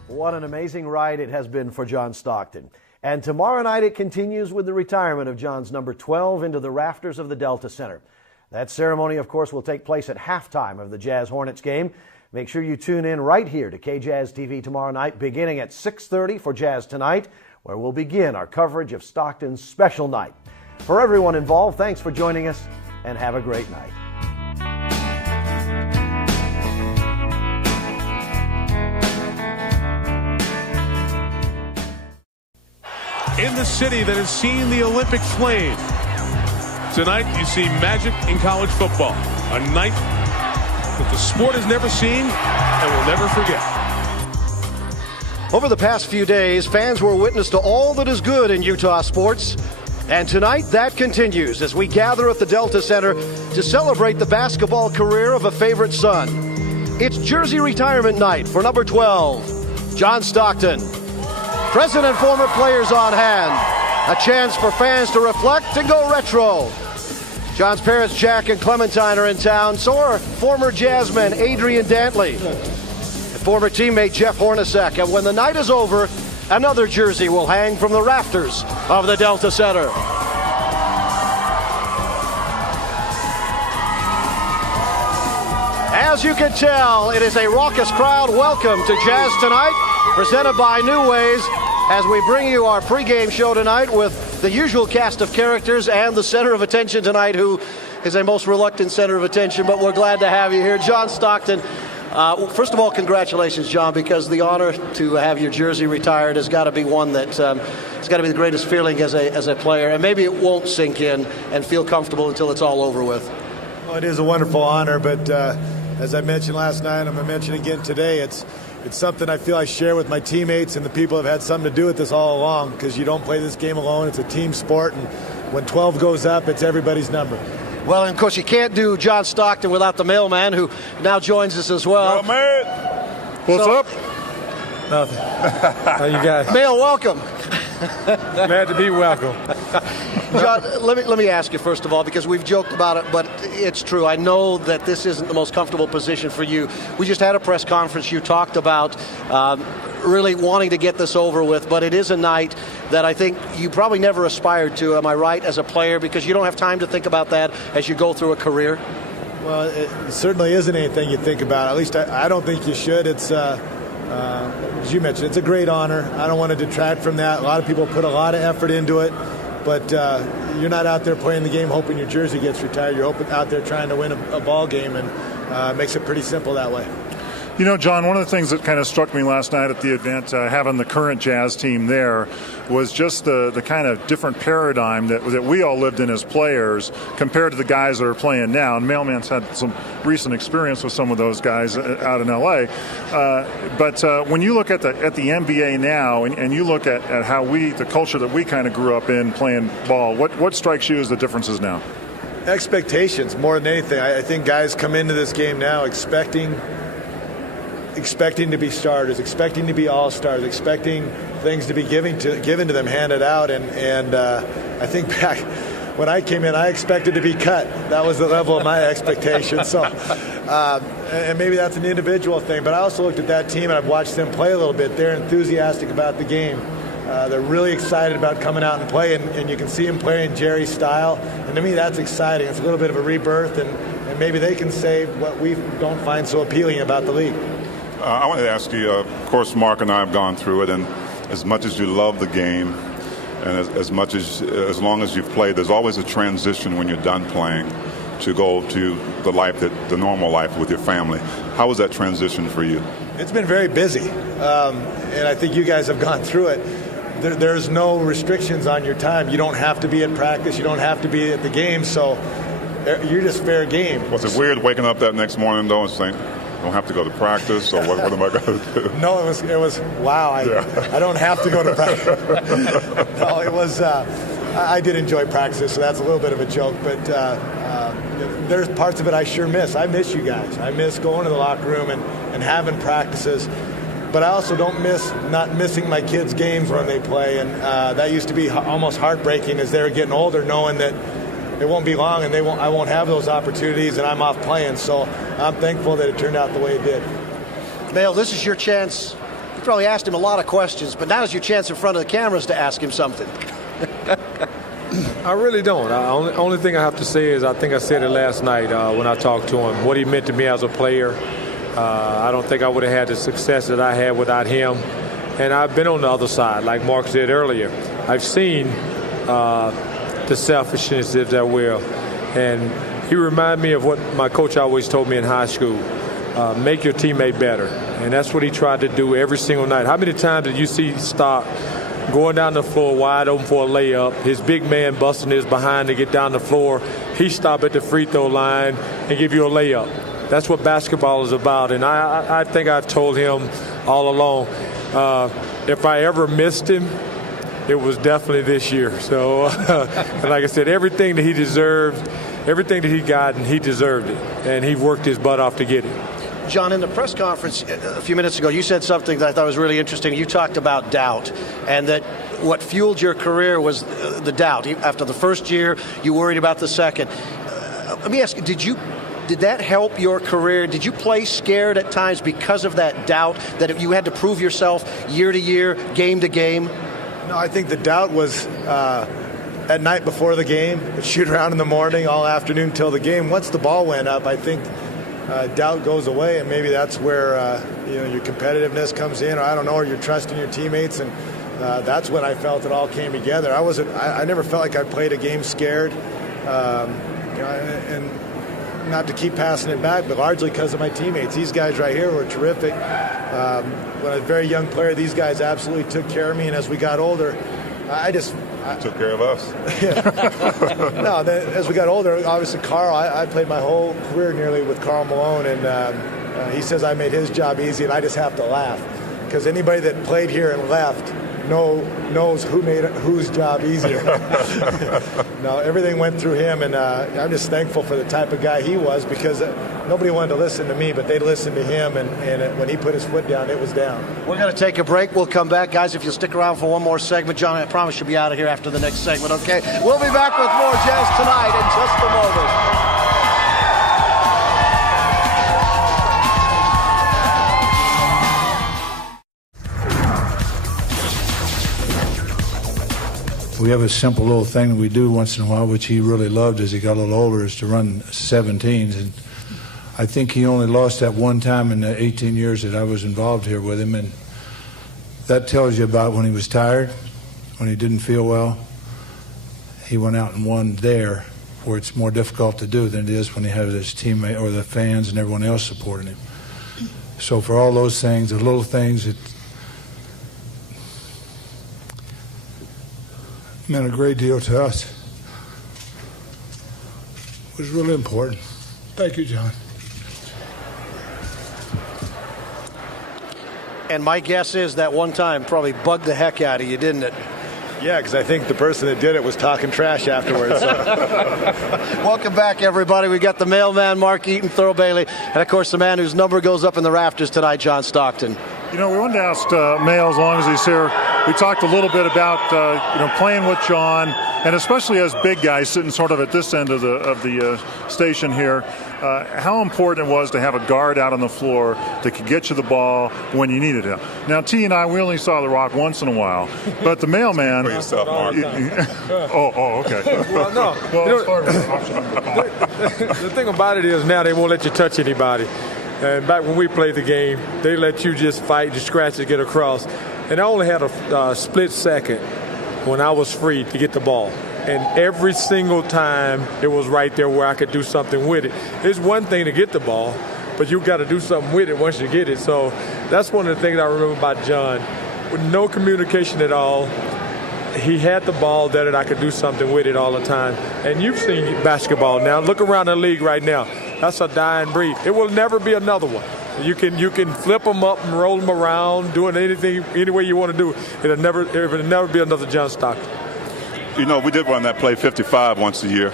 What an amazing ride it has been for John Stockton. And tomorrow night it continues with the retirement of John's number 12 into the rafters of the Delta Center. That ceremony, of course, will take place at halftime of the Jazz Hornets game. Make sure you tune in right here to KJazz TV tomorrow night, beginning at 6:30 for Jazz Tonight, where we'll begin our coverage of Stockton's special night. For everyone involved, thanks for joining us, and have a great night. In the city that has seen the Olympic flame, tonight you see magic in college football. A night that the sport has never seen and will never forget. Over the past few days, fans were witness to all that is good in Utah sports. And tonight, that continues as we gather at the Delta Center to celebrate the basketball career of a favorite son. It's jersey retirement night for number 12, John Stockton. Present and former players on hand. A chance for fans to reflect and go retro. John's parents, Jack and Clementine, are in town. So are former Jazzmen Adrian Dantley and former teammate Jeff Hornacek. And when the night is over, another jersey will hang from the rafters of the Delta Center. As you can tell, it is a raucous crowd. Welcome to Jazz Tonight, presented by New Ways, as we bring you our pregame show tonight with the usual cast of characters and the center of attention tonight, who is a most reluctant center of attention, but we're glad to have you here, John Stockton. First of all, congratulations, John, because the honor to have your jersey retired has got to be one that it's got to be the greatest feeling as a player, and maybe it won't sink in and feel comfortable until it's all over with. Well, it is a wonderful honor, but as I mentioned last night, I'm going to mention again today, it's something I feel I share with my teammates and the people who have had something to do with this all along, because you don't play this game alone. It's a team sport, and when 12 goes up, it's everybody's number. Well, and of course, you can't do John Stockton without the mailman, who now joins us as well. What's up? Nothing. How you guys? Mail, welcome. Glad to be welcome. John, let me ask you first of all, because we've joked about it, but it's true. I know that this isn't the most comfortable position for you. We just had a press conference. You talked about really wanting to get this over with, but it is a night that I think you probably never aspired to, am I right, as a player, because you don't have time to think about that as you go through a career? Well, it certainly isn't anything you think about. At least I don't think you should. It's as you mentioned, it's a great honor. I don't want to detract from that. A lot of people put a lot of effort into it, but you're not out there playing the game hoping your jersey gets retired. You're out there trying to win a ball game, and it makes it pretty simple that way. You know, John, one of the things that kind of struck me last night at the event, having the current Jazz team there, was just the kind of different paradigm that we all lived in as players compared to the guys that are playing now. And Mailman's had some recent experience with some of those guys out in L.A. But when you look at the NBA now, and you look at how the culture that we kind of grew up in playing ball, what strikes you as the differences now? Expectations more than anything. I think guys come into this game now expecting to be starters, expecting to be all-stars, expecting things to be given to them, handed out, and I think back when I came in, I expected to be cut. That was the level of my expectation. So, and maybe that's an individual thing, but I also looked at that team and I've watched them play a little bit. They're enthusiastic about the game. They're really excited about coming out and play, and you can see them playing Jerry's style. And to me, that's exciting. It's a little bit of a rebirth, and maybe they can say what we don't find so appealing about the league. I wanted to ask you, of course, Mark and I have gone through it, and as much as you love the game, and as long as you've played, there's always a transition when you're done playing to go to the normal life with your family. How was that transition for you? It's been very busy, and I think you guys have gone through it. There's no restrictions on your time. You don't have to be at practice. You don't have to be at the game, so you're just fair game. Was it weird waking up that next morning, though, and saying, I don't have to go to practice, or what am I going to do? No, it was wow, I don't have to go to practice. No, it was, I did enjoy practice, so that's a little bit of a joke, but there's parts of it I sure miss. I miss you guys. I miss going to the locker room and having practices. But I also don't miss not missing my kids' games when they play, and that used to be almost heartbreaking as they were getting older, knowing that it won't be long and I won't have those opportunities, and I'm off playing. So I'm thankful that it turned out the way it did. Mel, this is your chance. You probably asked him a lot of questions, but now is your chance in front of the cameras to ask him something. I really don't. Only thing I have to say is I think I said it last night when I talked to him, what he meant to me as a player. I don't think I would have had the success that I had without him. And I've been on the other side, like Mark said earlier. I've seen the selfishness, if that will. And he reminded me of what my coach always told me in high school. Make your teammate better. And that's what he tried to do every single night. How many times did you see Stock going down the floor wide open for a layup, his big man busting his behind to get down the floor, he stop at the free throw line and give you a layup. That's what basketball is about, and I think I've told him all along, if I ever missed him, it was definitely this year. So, and like I said, everything that he deserved, everything that he got, and he deserved it, and he worked his butt off to get it. John, in the press conference a few minutes ago, you said something that I thought was really interesting. You talked about doubt, and that what fueled your career was the doubt. After the first year, you worried about the second. Let me ask you, did that help your career? Did you play scared at times because of that doubt, that you had to prove yourself year to year, game to game? No, I think the doubt was at night before the game, shoot around in the morning, all afternoon till the game. Once the ball went up, I think doubt goes away, and maybe that's where your competitiveness comes in, or I don't know, or your trust in your teammates, and that's when I felt it all came together. I never felt like I played a game scared, and not to keep passing it back, but largely because of my teammates. These guys right here were terrific. When I was a very young player, these guys absolutely took care of me, and as we got older, I took care of us. No, as we got older, obviously Karl, I played my whole career nearly with Karl Malone, and he says I made his job easy, and I just have to laugh, because anybody that played here and left knows who made whose job easier. No, everything went through him, and I'm just thankful for the type of guy he was, because nobody wanted to listen to me, but they listened to him, and when he put his foot down, it was down. We're going to take a break. We'll come back. Guys, if you'll stick around for one more segment, John, I promise you'll be out of here after the next segment, okay? We'll be back with more Jazz Tonight in just a moment. We have a simple little thing that we do once in a while, which he really loved as he got a little older, is to run 17s. And I think he only lost that one time in the 18 years that I was involved here with him. And that tells you about when he was tired, when he didn't feel well. He went out and won there, where it's more difficult to do than it is when he has his teammate or the fans and everyone else supporting him. So for all those things, the little things, it meant a great deal to us. It was really important. Thank you, John. And my guess is that one time probably bugged the heck out of you, didn't it? Yeah, because I think the person that did it was talking trash afterwards. So. Welcome back, everybody. We got the mailman, Mark Eaton, Thurl Bailey, and, of course, the man whose number goes up in the rafters tonight, John Stockton. You know, we wanted to ask Mayo, as long as he's here, we talked a little bit about playing with John, and especially as big guys sitting sort of at this end of the station here, how important it was to have a guard out on the floor that could get you the ball when you needed it. Now, T and I, we only saw The Rock once in a while, but the mailman. For yourself, Mark. Okay. Well, no. The thing about it is now they won't let you touch anybody. And back when we played the game, they let you just fight, just scratch to get across. And I only had a split second when I was free to get the ball. And every single time it was right there where I could do something with it. It's one thing to get the ball, but you got to do something with it once you get it. So that's one of the things I remember about John. With no communication at all, he had the ball there that I could do something with it all the time. And you've seen basketball now. Look around the league right now. That's a dying breed. It will never be another one. You can flip them up and roll them around, doing anything, any way you want to do. It'll never be another John Stockton. You know, we did run that play 55 once a year.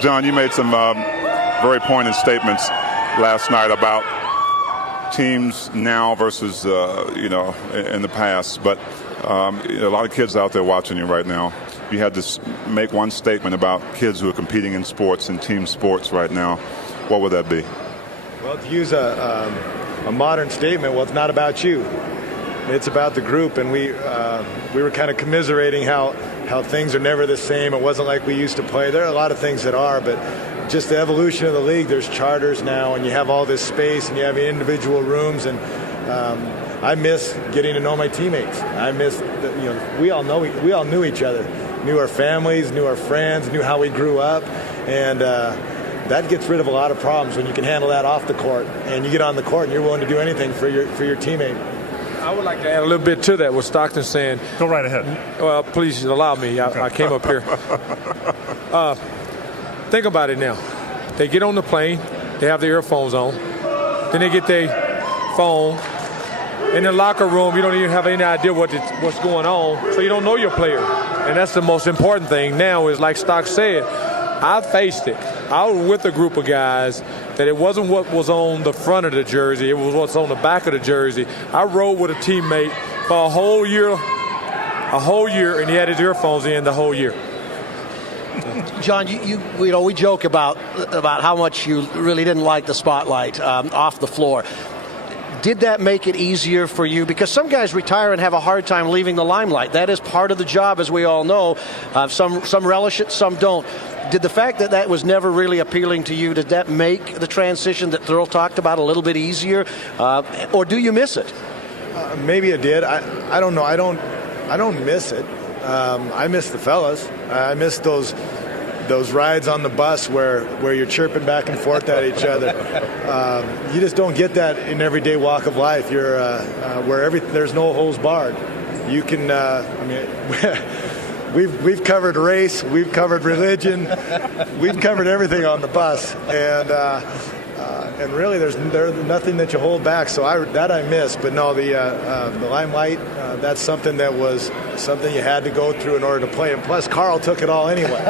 John, you made some very poignant statements last night about teams now versus, in the past. But a lot of kids out there watching you right now. You had to make one statement about kids who are competing in sports and team sports right now. What would that be? Well, to use a modern statement, well, it's not about you. It's about the group, and we were kind of commiserating how things are never the same. It wasn't like we used to play. There are a lot of things that are, but just the evolution of the league, there's charters now, and you have all this space, and you have individual rooms, and I miss getting to know my teammates. I miss, we all knew each other, knew our families, knew our friends, knew how we grew up, and that gets rid of a lot of problems when you can handle that off the court, and you get on the court and you're willing to do anything for your teammate. I would like to add a little bit to that, what Stockton's saying. Go right ahead. Well, please allow me. I came up here. Think about it now. They get on the plane. They have their earphones on. Then they get their phone. In the locker room, you don't even have any idea what's going on, so you don't know your player. And that's the most important thing now is, like Stock said, I faced it. I was with a group of guys that it wasn't what was on the front of the jersey. It was what's on the back of the jersey. I rode with a teammate for a whole year, and he had his earphones in the whole year. John, we joke about how much you really didn't like the spotlight off the floor. Did that make it easier for you? Because some guys retire and have a hard time leaving the limelight. That is part of the job, as we all know. Some relish it, some don't. Did the fact that was never really appealing to you, did that make the transition that Thurl talked about a little bit easier? Or do you miss it? Maybe it did. I don't know. I don't miss it. I miss the fellas. I miss those rides on the bus where you're chirping back and forth at each other. You just don't get that in everyday walk of life. You're where there's no holes barred. You can. We've covered race, we've covered religion, we've covered everything on the bus, and really there's nothing that you hold back. So I miss, but no, the limelight, that's something that was something you had to go through in order to play. And plus, Karl took it all anyway.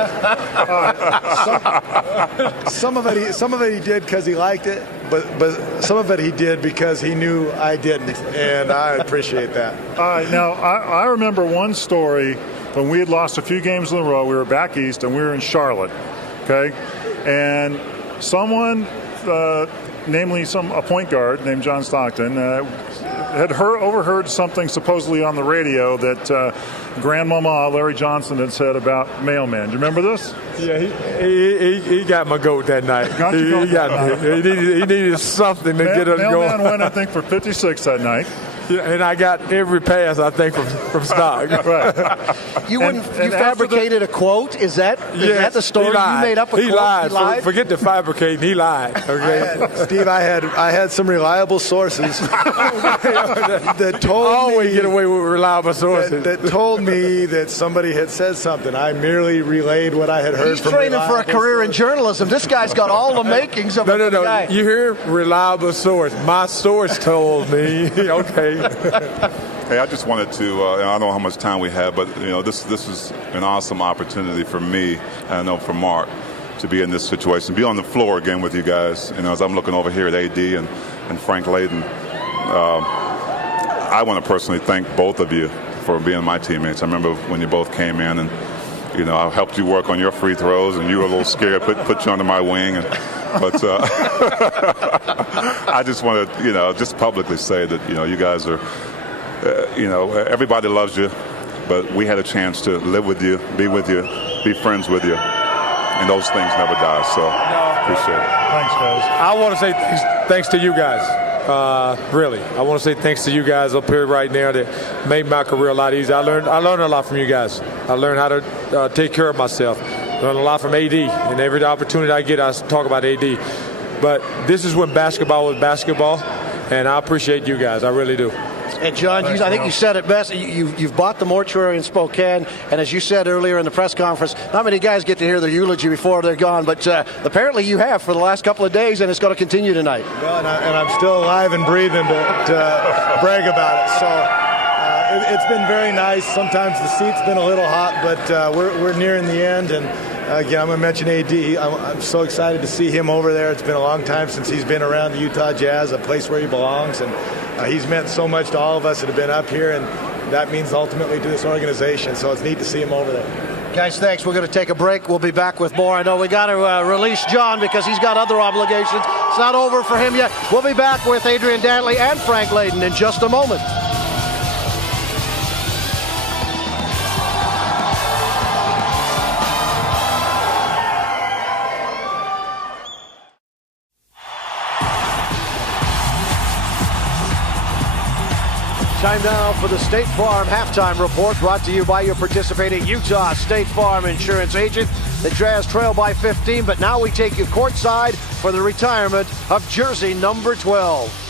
Some of it he did because he liked it, but some of it he did because he knew I didn't, and I appreciate that. Now I remember one story. When we had lost a few games in a row, we were back east and we were in Charlotte, okay? And someone, namely a point guard named John Stockton, had overheard something supposedly on the radio that Grandmama Larry Johnson had said about mailman. Do you remember this? Yeah, he got my goat that night. He needed something to get us going. Mailman went, I think, for 56 that night. Yeah, and I got every pass, I think, from Stock. Right. You fabricated a quote? Is that the story? You made up a quote? He lied. Forget the fabricating. He lied. Okay, Steve. I had some reliable sources that told me. Always get away with reliable sources. That told me that somebody had said something. I merely relayed what I had heard He's from. He's training for a career in journalism. This guy's got all the makings of a guy. You hear reliable source. My source told me. Okay. Hey, I just wanted to, I don't know how much time we have, but this is an awesome opportunity for me, and I know for Mark, to be in this situation, be on the floor again with you guys. You know, as I'm looking over here at AD and Frank Layden, I want to personally thank both of you for being my teammates. I remember when you both came in, and you know, I helped you work on your free throws, and you were a little scared, put you under my wing. But I just want to, you know, just publicly say that, you know, you guys are, you know, everybody loves you, but we had a chance to live with you, be friends with you, and those things never die. So appreciate it. Thanks, guys. I want to say thanks to you guys. Really, I want to say thanks to you guys up here right now that made my career a lot easier. I learned a lot from you guys. I learned how to take care of myself. Learned a lot from AD, and every opportunity I get, I talk about AD. But this is when basketball was basketball, and I appreciate you guys. I really do. And John, I think you said it best. You've bought the mortuary in Spokane, and as you said earlier in the press conference, not many guys get to hear their eulogy before they're gone, but apparently you have for the last couple of days, and it's going to continue tonight. Well, and I'm still alive and breathing to brag about it. So it's been very nice. Sometimes the seat's been a little hot, but we're nearing the end. And again, I'm going to mention AD. I'm so excited to see him over there. It's been a long time since he's been around the Utah Jazz, a place where he belongs, and he's meant so much to all of us that have been up here, and that means ultimately to this organization. So it's neat to see him over there. Guys, thanks. We're going to take a break. We'll be back with more. I know we got to release John because he's got other obligations. It's not over for him yet. We'll be back with Adrian Dantley and Frank Layden in just a moment. Time now for the State Farm Halftime Report, brought to you by your participating Utah State Farm Insurance agent. The Jazz trail by 15, but now we take you courtside for the retirement of jersey number 12.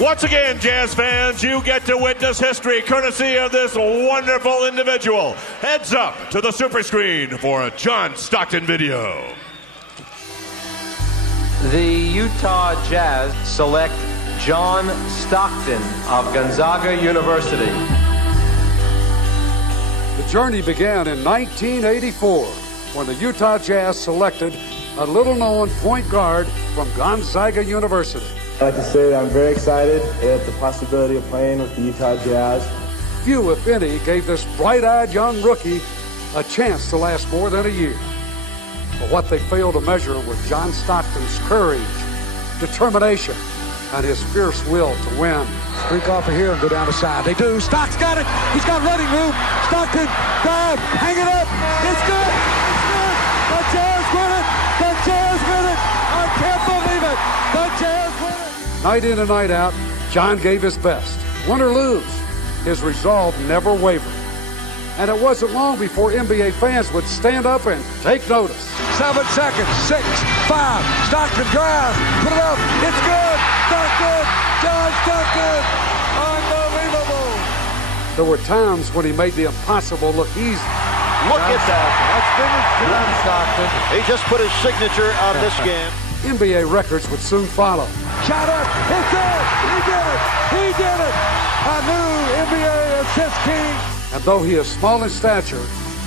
Once again, Jazz fans, you get to witness history courtesy of this wonderful individual. Heads up to the super screen for a John Stockton video. The Utah Jazz select John Stockton of Gonzaga University. The journey began in 1984 when the Utah Jazz selected a little-known point guard from Gonzaga University. I'd like to say that I'm very excited at the possibility of playing with the Utah Jazz. Few, if any, gave this bright-eyed young rookie a chance to last more than a year. But what they failed to measure was John Stockton's courage, determination, and his fierce will to win. Streak off of here and go down the side. They do. Stock's got it. He's got running room. Stockton, drive, hang it up. It's good. It's good. The Jazz win it. The Jazz win it. I can't believe it. The Jazz win it. Night in and night out, John gave his best. Win or lose, his resolve never wavered. And it wasn't long before NBA fans would stand up and take notice. 7 seconds, 6, 5, Stockton drives, put it up, it's good, Stockton, John Stockton, unbelievable. There were times when he made the impossible look easy. Look at that, that's vintage John Stockton. He just put his signature on this game. NBA records would soon follow. Shot up, it's there, he did it, he did it. A new NBA assist king. And though he is small in stature,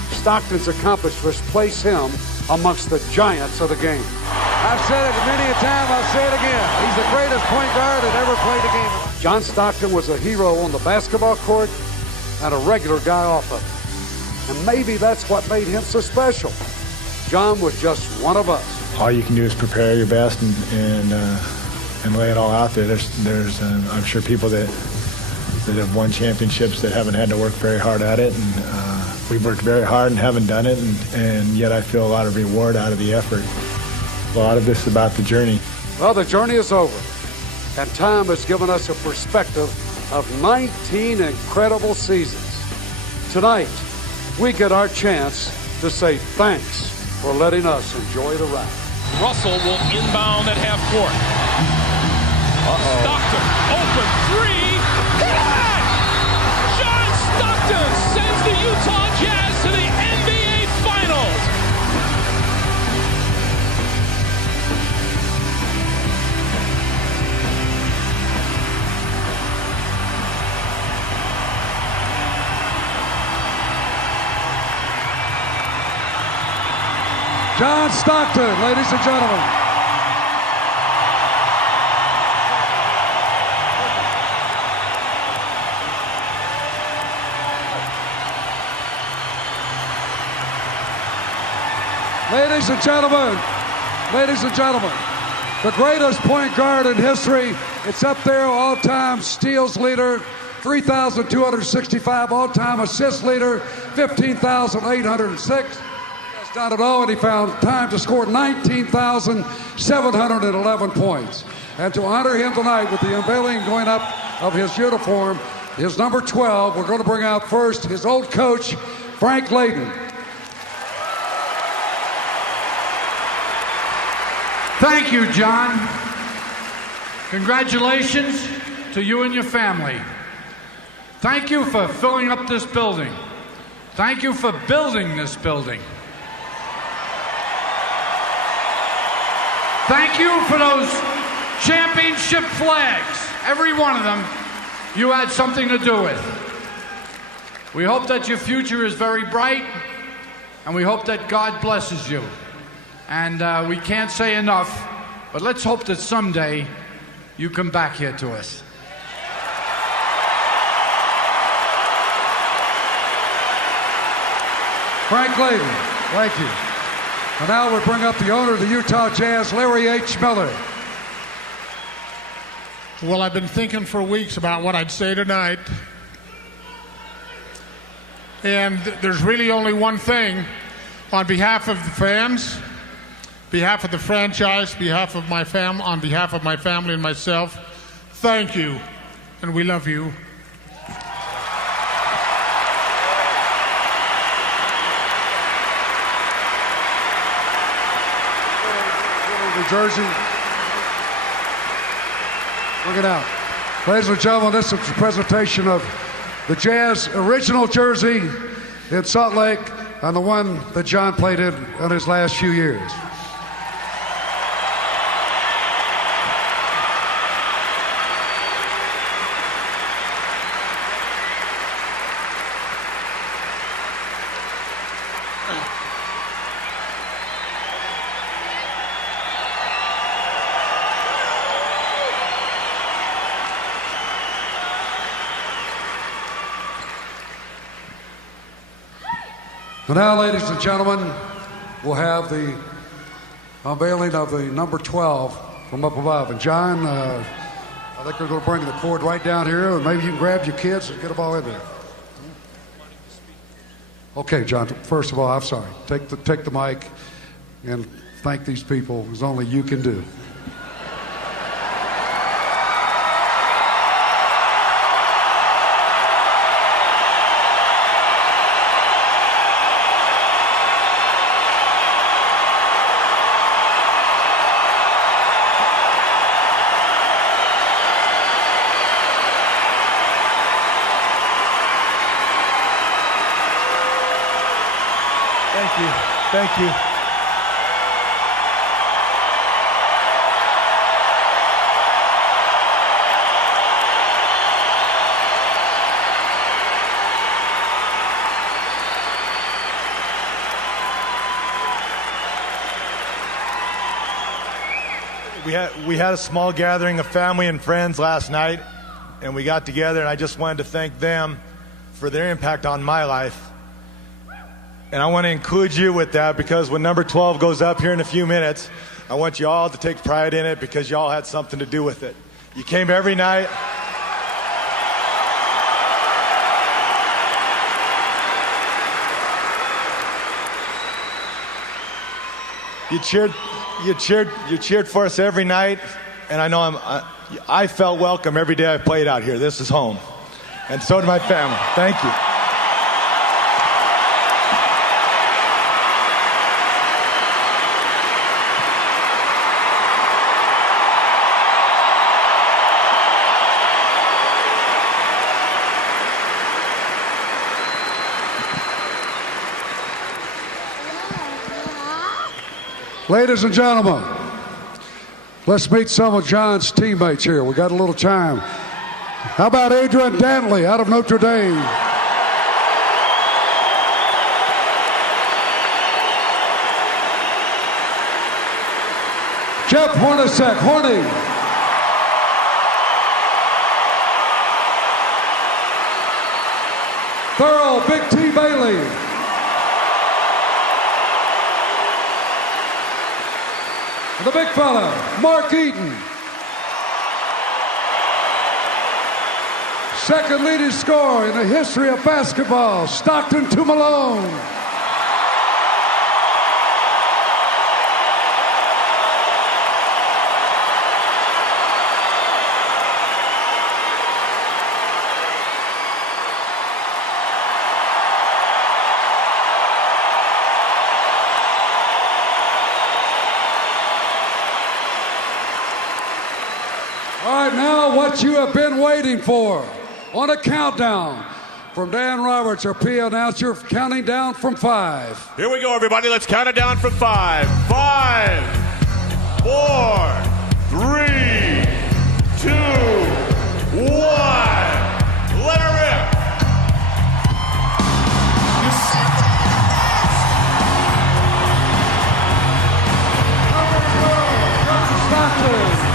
Stockton's accomplishments place him amongst the giants of the game. I've said it many a time, I'll say it again. He's the greatest point guard that ever played a game. John Stockton was a hero on the basketball court and a regular guy off of it. And maybe that's what made him so special. John was just one of us. All you can do is prepare your best and lay it all out there. There's I'm sure people that have won championships that haven't had to work very hard at it, and we've worked very hard and haven't done it, and yet I feel a lot of reward out of the effort. A lot of this is about the journey. Well, the journey is over, and time has given us a perspective of 19 incredible seasons. Tonight, we get our chance to say thanks for letting us enjoy the ride. Russell will inbound at half court. Stockton, open three. Good! John Stockton sends the Utah Jazz to the NBA Finals. John Stockton, ladies and gentlemen. Ladies and gentlemen, the greatest point guard in history. It's up there, all-time steals leader, 3,265, all-time assist leader, 15,806. That's not at all, and he found time to score 19,711 points. And to honor him tonight with the unveiling going up of his uniform, his number 12, we're going to bring out first his old coach, Frank Layden. Thank you, John. Congratulations to you and your family. Thank you for filling up this building. Thank you for building this building. Thank you for those championship flags. Every one of them, you had something to do with. We hope that your future is very bright, and we hope that God blesses you. And we can't say enough, but let's hope that someday you come back here to us. Frank Layden, thank you. And now we bring up the owner of the Utah Jazz, Larry H. Miller. Well, I've been thinking for weeks about what I'd say tonight. And there's really only one thing. On behalf of the fans, behalf of the franchise, behalf of my on behalf of my family and myself, thank you, and we love you. New Jersey. Look it out. Ladies and gentlemen, this is a presentation of the Jazz original jersey in Salt Lake and the one that John played in his last few years. And now, ladies and gentlemen, we'll have the unveiling of the number 12 from up above. And John, I think we're going to bring the cord right down here, and maybe you can grab your kids and get them all in there. Okay, John, first of all, I'm sorry. Take the mic and thank these people as only you can do. Thank you. We had a small gathering of family and friends last night, and we got together, and I just wanted to thank them for their impact on my life. And I want to include you with that, because when number 12 goes up here in a few minutes, I want you all to take pride in it, because you all had something to do with it. You came every night. You cheered for us every night, and I know I felt welcome every day I played out here. This is home. And so did my family. Thank you. Ladies and gentlemen, let's meet some of John's teammates here. We got a little time. How about Adrian Dantley out of Notre Dame? Jeff Hornacek, Horny. Thurl, Big T. Bailey. The big fella, Mark Eaton. Second leading scorer in the history of basketball, Stockton to Malone. All right, now what you have been waiting for. On a countdown from Dan Roberts, our PA announcer, counting down from 5. Here we go, everybody. Let's count it down from 5. 5, 4, 3, 2, 1. Let her rip. Stockton.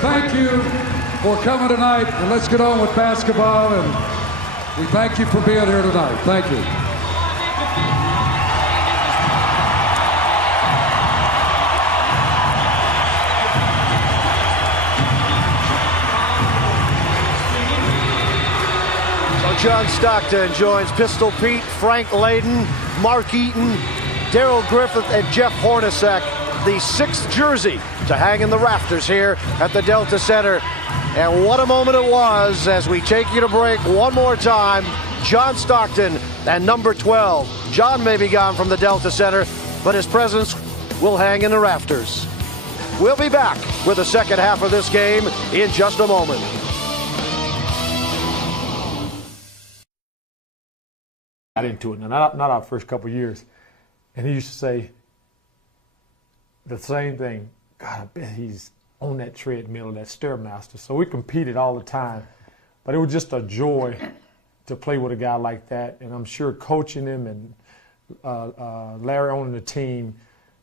Thank you for coming tonight, and let's get on with basketball, and we thank you for being here tonight. Thank you. So John Stockton joins Pistol Pete, Frank Layden, Mark Eaton, Darrell Griffith, and Jeff Hornacek, the 6th jersey to hang in the rafters here at the Delta Center. And what a moment it was as we take you to break one more time. John Stockton and number 12. John may be gone from the Delta Center, but his presence will hang in the rafters. We'll be back with the second half of this game in just a moment. Got into it, and not our first couple of years. And he used to say the same thing. God, I bet he's on that treadmill, that Stairmaster. So we competed all the time. But it was just a joy to play with a guy like that. And I'm sure coaching him and Larry owning the team,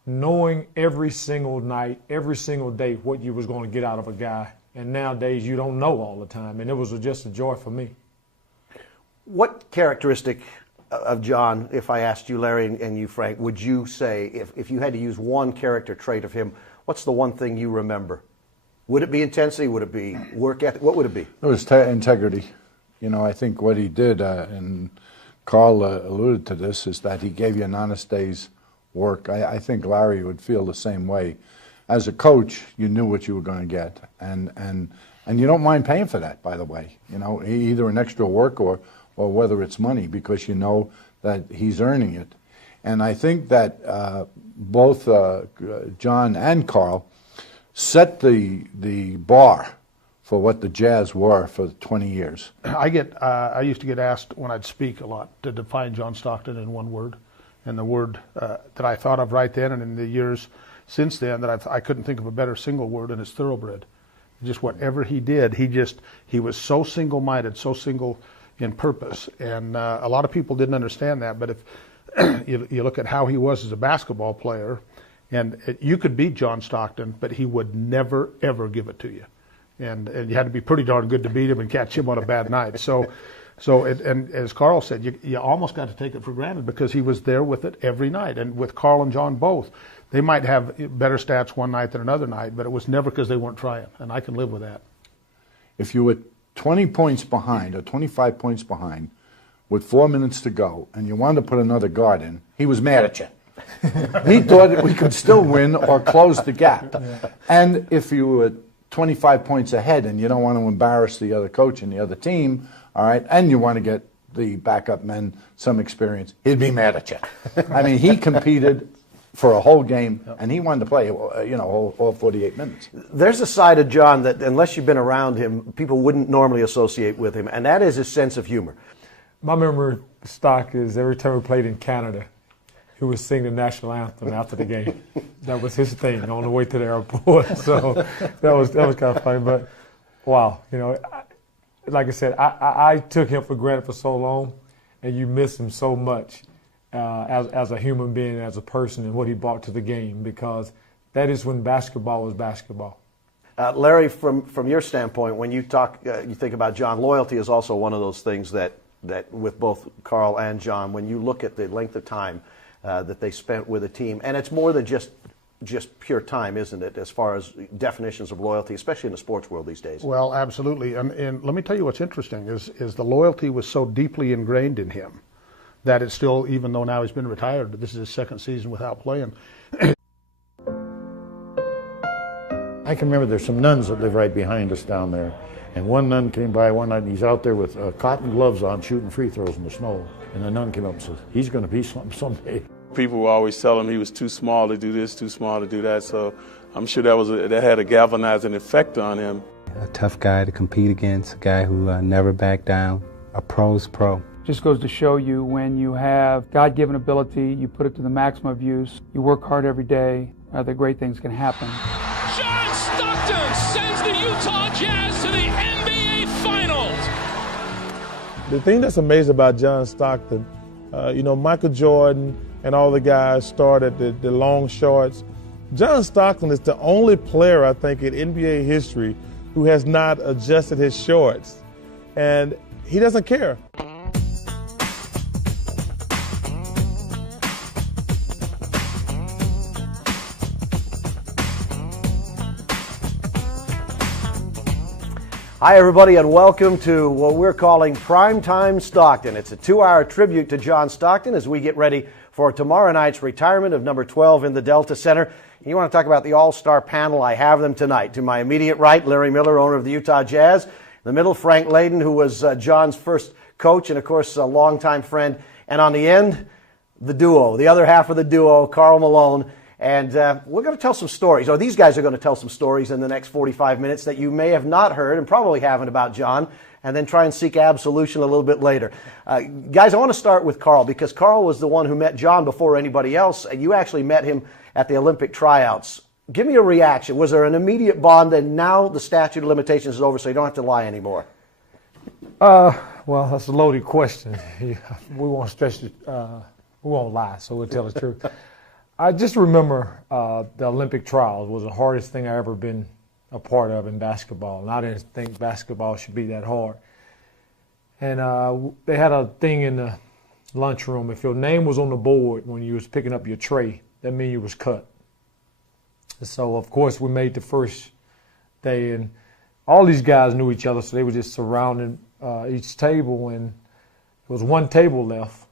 knowing every single night, every single day what you was going to get out of a guy. And nowadays you don't know all the time. And it was just a joy for me. What characteristic of John, if I asked you, Larry, and you, Frank, would you say, if you had to use one character trait of him, what's the one thing you remember? Would it be intensity? Would it be work ethic? What would it be? It was integrity. You know, I think what he did, and Karl alluded to this, is that he gave you an honest day's work. I think Larry would feel the same way. As a coach, you knew what you were going to get, and you don't mind paying for that, by the way. You know, either an extra work or whether it's money, because you know that he's earning it. And I think that both John and Karl set the bar for what the Jazz were for 20 years. I used to get asked when I'd speak a lot to define John Stockton in one word, And the word that I thought of right then and in the years since then that I couldn't think of a better single word, and it's thoroughbred. Just whatever he did, he was so single-minded, so single in purpose. And a lot of people didn't understand that, but if you look at how he was as a basketball player, and you could beat John Stockton, but he would never, ever give it to you. And you had to be pretty darn good to beat him and catch him on a bad night. And as Karl said, you almost got to take it for granted because he was there with it every night. And with Karl and John both, they might have better stats one night than another night, but it was never because they weren't trying. And I can live with that. If you were 20 points behind or 25 points behind with 4 minutes to go and you wanted to put another guard in, he was mad at you. He thought that we could still win or close the gap. And if you were 25 points ahead and you don't want to embarrass the other coach and the other team, all right, and you want to get the backup men some experience, he'd be mad at you. I mean, he competed for a whole game, and he wanted to play, all 48 minutes. There's a side of John that, unless you've been around him, people wouldn't normally associate with him, and that is his sense of humor. My memory of Stock is every time we played in Canada, he would sing the national anthem after the game. That was his thing on the way to the airport. So that was kind of funny. But wow, like I said, I took him for granted for so long, and you miss him so much as a human being, as a person, and what he brought to the game, because that is when basketball was basketball. Larry, from your standpoint, when you talk, you think about John, loyalty is also one of those things that with both Karl and John, when you look at the length of time that they spent with a team, and it's more than just pure time, isn't it, as far as definitions of loyalty, especially in the sports world these days? Well, absolutely. And let me tell you what's interesting is the loyalty was so deeply ingrained in him that it's still, even though now he's been retired, this is his second season without playing. I can remember there's some nuns that live right behind us down there. And one nun came by one night and he's out there with cotton gloves on shooting free throws in the snow. And the nun came up and said, he's going to be something someday. People would always tell him he was too small to do this, too small to do that. So I'm sure that had a galvanizing effect on him. A tough guy to compete against, a guy who never backed down, a pro's pro. Just goes to show you when you have God-given ability, you put it to the maximum of use, you work hard every day, the great things can happen. John Stockton sends the Utah Jazz to the NBA Finals. The thing that's amazing about John Stockton, Michael Jordan and all the guys started the long shorts. John Stockton is the only player, I think, in NBA history who has not adjusted his shorts. And he doesn't care. Hi, everybody, and welcome to what we're calling Primetime Stockton. It's a 2-hour tribute to John Stockton as we get ready for tomorrow night's retirement of number 12 in the Delta Center. You want to talk about the all-star panel? I have them tonight. To my immediate right, Larry Miller, owner of the Utah Jazz. In the middle, Frank Layden, who was John's first coach and, of course, a longtime friend. And on the end, the duo, the other half of the duo, Karl Malone. And we're going to tell some stories, or these guys are going to tell some stories in the next 45 minutes that you may have not heard and probably haven't about John, and then try and seek absolution a little bit later. Guys, I want to start with Karl, because Karl was the one who met John before anybody else, and you actually met him at the Olympic tryouts. Give me a reaction. Was there an immediate bond, and now the statute of limitations is over, so you don't have to lie anymore? Well, that's a loaded question. We won't stretch it, we won't lie, so we'll tell the truth. I just remember the Olympic trials was the hardest thing I ever been a part of in basketball, and I didn't think basketball should be that hard. And they had a thing in the lunchroom. If your name was on the board when you was picking up your tray, that meant you was cut. So, of course, we made the first day, and all these guys knew each other, so they were just surrounding each table, and there was one table left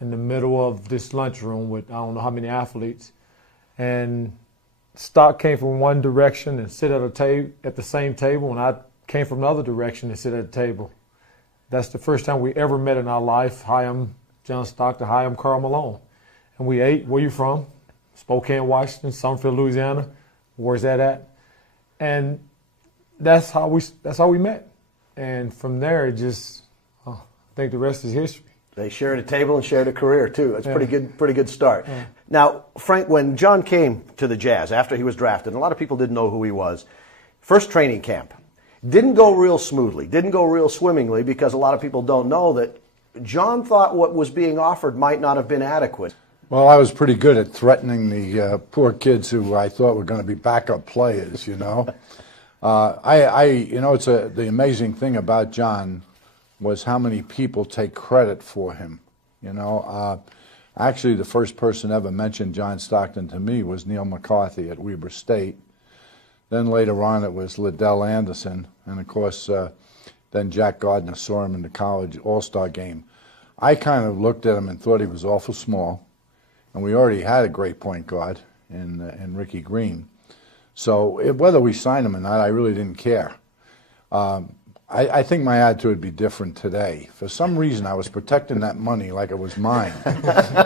in the middle of this lunchroom with I don't know how many athletes, and Stock came from one direction and sit at the same table, and I came from the other direction and sit at the table. That's the first time we ever met in our life. Hi, I'm John Stockton. Hi, I'm Karl Malone. And we ate. Where you from? Spokane, Washington. Summerfield, Louisiana. Where's that at? And that's how we met. And from there, it just, I think the rest is history. They shared a table and shared a career, too. That's pretty good start. Yeah. Now, Frank, when John came to the Jazz after he was drafted, and a lot of people didn't know who he was, first training camp, didn't go real smoothly, didn't go real swimmingly, because a lot of people don't know that John thought what was being offered might not have been adequate. Well, I was pretty good at threatening the poor kids who I thought were going to be backup players, you know. It's the amazing thing about John was how many people take credit for him, you know. Actually, the first person ever mentioned John Stockton to me was Neil McCarthy at Weber State. Then later on it was Liddell Anderson, and of course then Jack Gardner saw him in the college all-star game. I kind of looked at him and thought he was awful small, and we already had a great point guard in Ricky Green. So whether we signed him or not, I really didn't care. I think my attitude would be different today. For some reason, I was protecting that money like it was mine.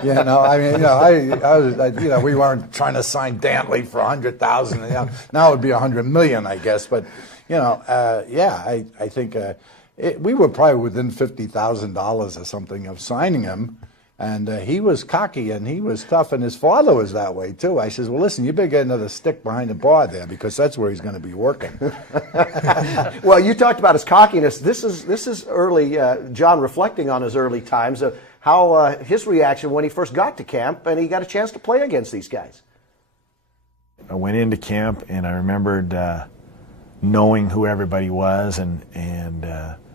You know, I mean, you know, we weren't trying to sign Dantley for $100,000. You know, now it would be $100 million, I guess. But you know, I think we were probably within $50,000 or something of signing him. And he was cocky and he was tough, and his father was that way too. I says, well, listen, you better get another stick behind the bar there, because that's where he's going to be working. Well, you talked about his cockiness. This is early, John reflecting on his early times of how his reaction when he first got to camp and he got a chance to play against these guys. I went into camp and I remembered knowing who everybody was, and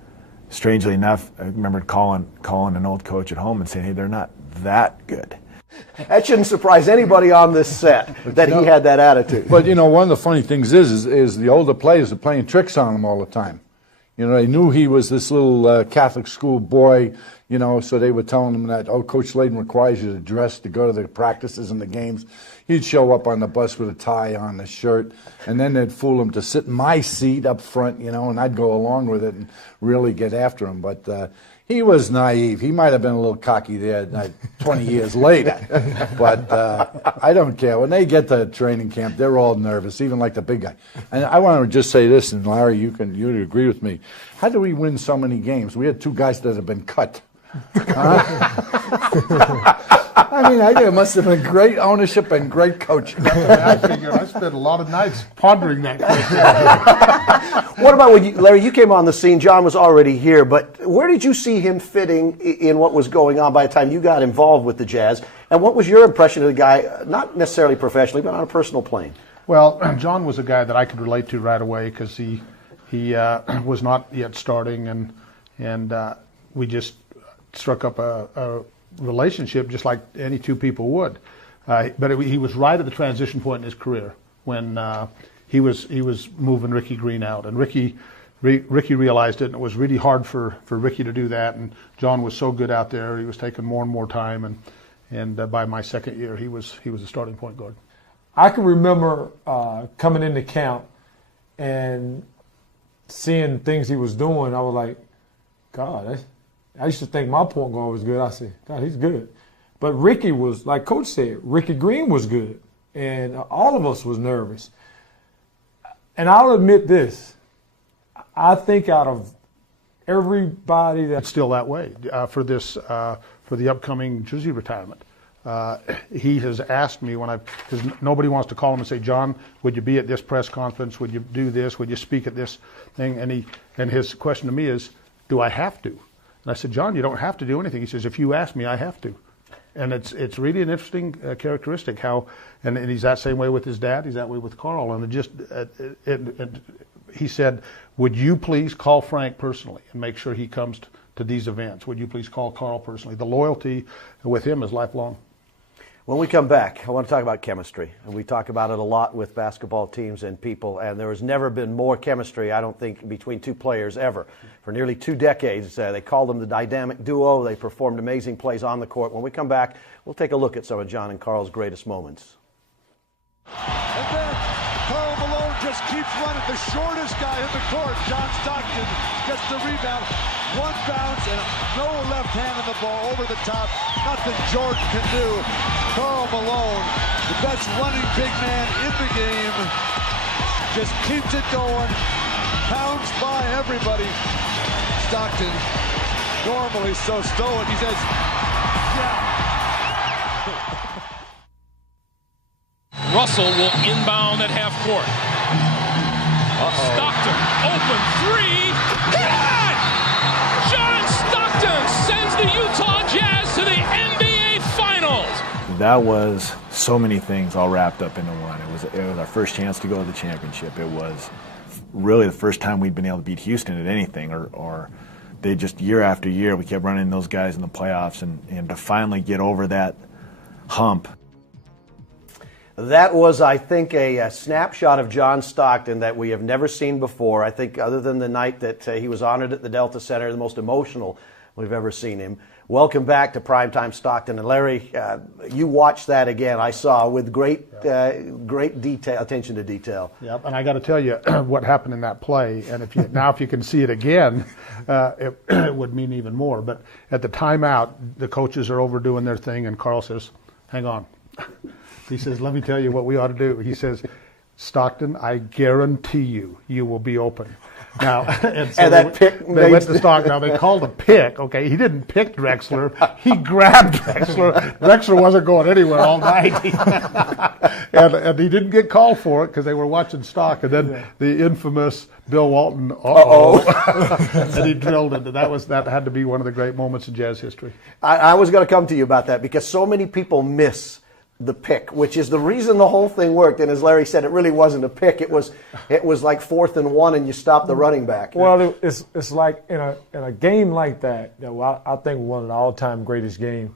strangely enough, I remembered calling an old coach at home and saying, hey, they're not that good. That shouldn't surprise anybody on this set that he had that attitude. But, you know, one of the funny things is the older players are playing tricks on him all the time. You know, they knew he was this little Catholic school boy, you know, so they were telling him that, oh, Coach Layden requires you to dress to go to the practices and the games. He'd show up on the bus with a tie on, a shirt, and then they'd fool him to sit in my seat up front, you know, and I'd go along with it and really get after him. But he was naive. He might have been a little cocky there 20 years later. But I don't care. When they get to training camp, they're all nervous, even like the big guy. And I want to just say this, and Larry, you agree with me. How do we win so many games? We had two guys that have been cut. I mean, I think it must have been great ownership and great coaching. I figured I spent a lot of nights pondering that. What about when Larry, you came on the scene, John was already here, but where did you see him fitting in what was going on by the time you got involved with the Jazz? And what was your impression of the guy, not necessarily professionally, but on a personal plane? Well, John was a guy that I could relate to right away, because he was not yet starting, and we just struck up a relationship just like any two people would. But he was right at the transition point in his career when he was moving Ricky Green out, and Ricky realized it, and it was really hard for Ricky to do that. And John was so good out there; he was taking more and more time, and by my second year, he was a starting point guard. I can remember coming into camp and seeing things he was doing. I was like, God, I used to think my point guard was good. I said, God, he's good. But Ricky was, like Coach said, Ricky Green was good. And all of us was nervous. And I'll admit this. I think out of everybody it's still that way for the upcoming jersey retirement. He has asked me because nobody wants to call him and say, John, would you be at this press conference? Would you do this? Would you speak at this thing? And his question to me is, do I have to? And I said, John, you don't have to do anything. He says, if you ask me, I have to. And it's really an interesting characteristic how, and he's that same way with his dad. He's that way with Karl. And he said, would you please call Frank personally and make sure he comes to these events? Would you please call Karl personally? The loyalty with him is lifelong. When we come back, I want to talk about chemistry. And we talk about it a lot with basketball teams and people, and there has never been more chemistry, I don't think, between two players ever. For nearly 2 decades, they called them the dynamic duo. They performed amazing plays on the court. When we come back, we'll take a look at some of John and Karl's greatest moments. And then Karl Malone just keeps running. The shortest guy in the court, John Stockton, gets the rebound. One bounce and no left hand on the ball over the top. Nothing Jordan can do. Karl Malone, the best running big man in the game, just keeps it going. Pounds by everybody. Stockton normally so stoic. He says, yeah. Russell will inbound at half court. Stockton, open three. Good! John Stockton sends the Utah Jazz to the NBA Finals. That was so many things all wrapped up into one. It was our first chance to go to the championship. It was really the first time we'd been able to beat Houston at anything, or they just year after year we kept running those guys in the playoffs, and to finally get over that hump. That was, I think, a snapshot of John Stockton that we have never seen before. I think other than the night that he was honored at the Delta Center, the most emotional we've ever seen him. Welcome back to Primetime Stockton. And Larry, you watched that again, I saw, with great detail, attention to detail. Yep, and I got to tell you what happened in that play. And if you can see it again, it would mean even more. But at the timeout, the coaches are overdoing their thing, and Karl says, "Hang on." He says, "Let me tell you what we ought to do." He says, "Stockton, I guarantee you will be open." Now, and so they went to Stockton. Now, they called a pick, okay? He didn't pick Drexler. He grabbed Drexler. Drexler wasn't going anywhere all night. and he didn't get called for it because they were watching Stock. And then the infamous Bill Walton, and he drilled it. That had to be one of the great moments in Jazz history. I was going to come to you about that because so many people miss the pick, which is the reason the whole thing worked. And as Larry said, it really wasn't a pick. It was like 4th and 1, and you stopped the running back. Well, it's like in a game like that, I think one of the all-time greatest games,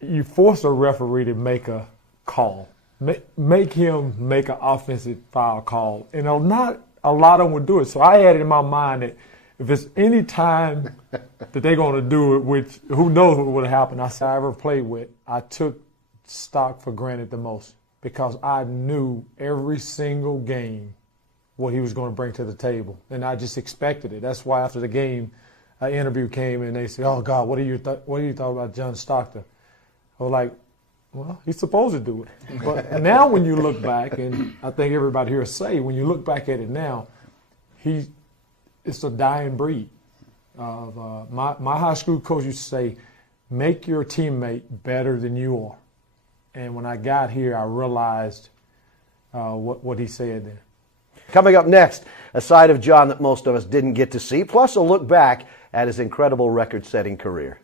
you force a referee to make a call, make him make an offensive foul call. And not a lot of them would do it. So I had it in my mind that if it's any time that they're going to do it, which who knows what would happen. I ever played with, I took Stock for granted the most because I knew every single game what he was going to bring to the table, and I just expected it. That's why after the game, an interview came and they said, "Oh God, what do you thought about John Stockton?" I was like, "Well, he's supposed to do it." But now when you look back, and I think everybody here say, when you look back at it now, it's a dying breed. My high school coach used to say, "Make your teammate better than you are." And when I got here, I realized what he said then. Coming up next, a side of John that most of us didn't get to see, plus a look back at his incredible record-setting career.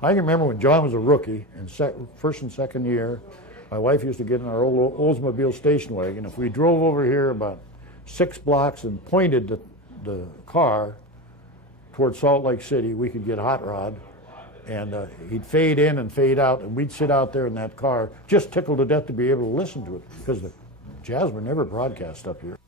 I can remember when John was a rookie, in first and second year, my wife used to get in our old Oldsmobile station wagon. If we drove over here about 6 blocks and pointed the car towards Salt Lake City, we could get hot rod. And he'd fade in and fade out, and we'd sit out there in that car, just tickled to death to be able to listen to it, because the Jazz were never broadcast up here.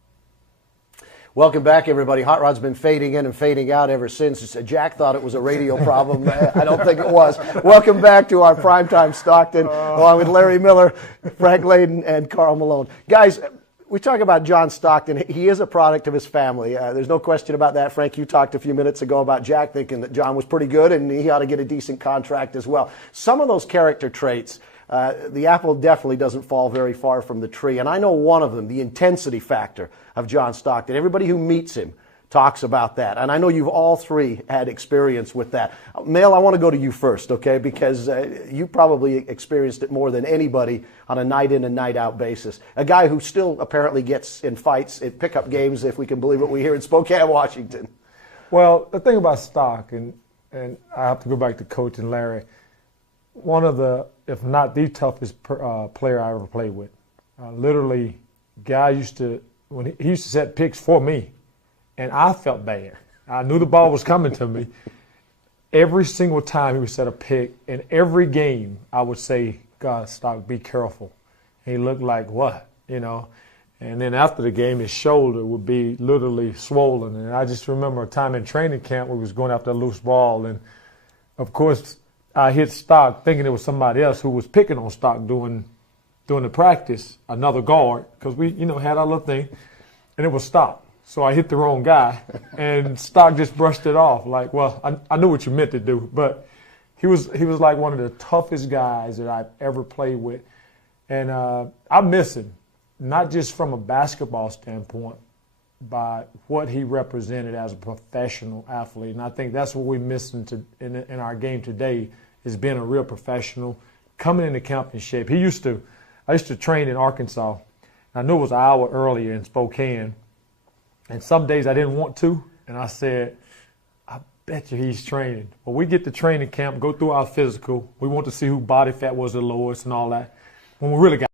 Welcome back, everybody. Hot Rod's been fading in and fading out ever since. Jack thought it was a radio problem. I don't think it was. Welcome back to our Primetime Stockton, along with Larry Miller, Frank Layden, and Karl Malone. Guys, we talk about John Stockton. He is a product of his family. There's no question about that. Frank, you talked a few minutes ago about Jack thinking that John was pretty good and he ought to get a decent contract as well. Some of those character traits, the apple definitely doesn't fall very far from the tree. And I know one of them, the intensity factor of John Stockton. Everybody who meets him talks about that. And I know you've all three had experience with that. Mel, I want to go to you first, okay, because you probably experienced it more than anybody on a night in and night out basis. A guy who still apparently gets in fights at pickup games, if we can believe what we hear in Spokane, Washington. Well, the thing about Stock, and I have to go back to Coach and Larry, one of the, if not the toughest player I ever played with. Literally, guy used to, when he used to set picks for me, and I felt bad. I knew the ball was coming to me. Every single time he would set a pick, in every game, I would say, "God, Stock, be careful." And he looked like, "What?" you know. And then after the game, his shoulder would be literally swollen. And I just remember a time in training camp where we was going after a loose ball. And, of course, I hit Stock thinking it was somebody else who was picking on Stock during the practice, another guard, because we, had our little thing, and it was Stock. So I hit the wrong guy, and Stock just brushed it off. Like, well, I knew what you meant to do, but he was like one of the toughest guys that I've ever played with, and I miss him, not just from a basketball standpoint, by what he represented as a professional athlete. And I think that's what we missed in our game today, is being a real professional, coming into camp in shape. I used to train in Arkansas. I knew it was an hour earlier in Spokane. And some days I didn't want to. And I said, I bet you he's training. Well, we get to training camp, go through our physical. We want to see who body fat was the lowest and all that. When we really got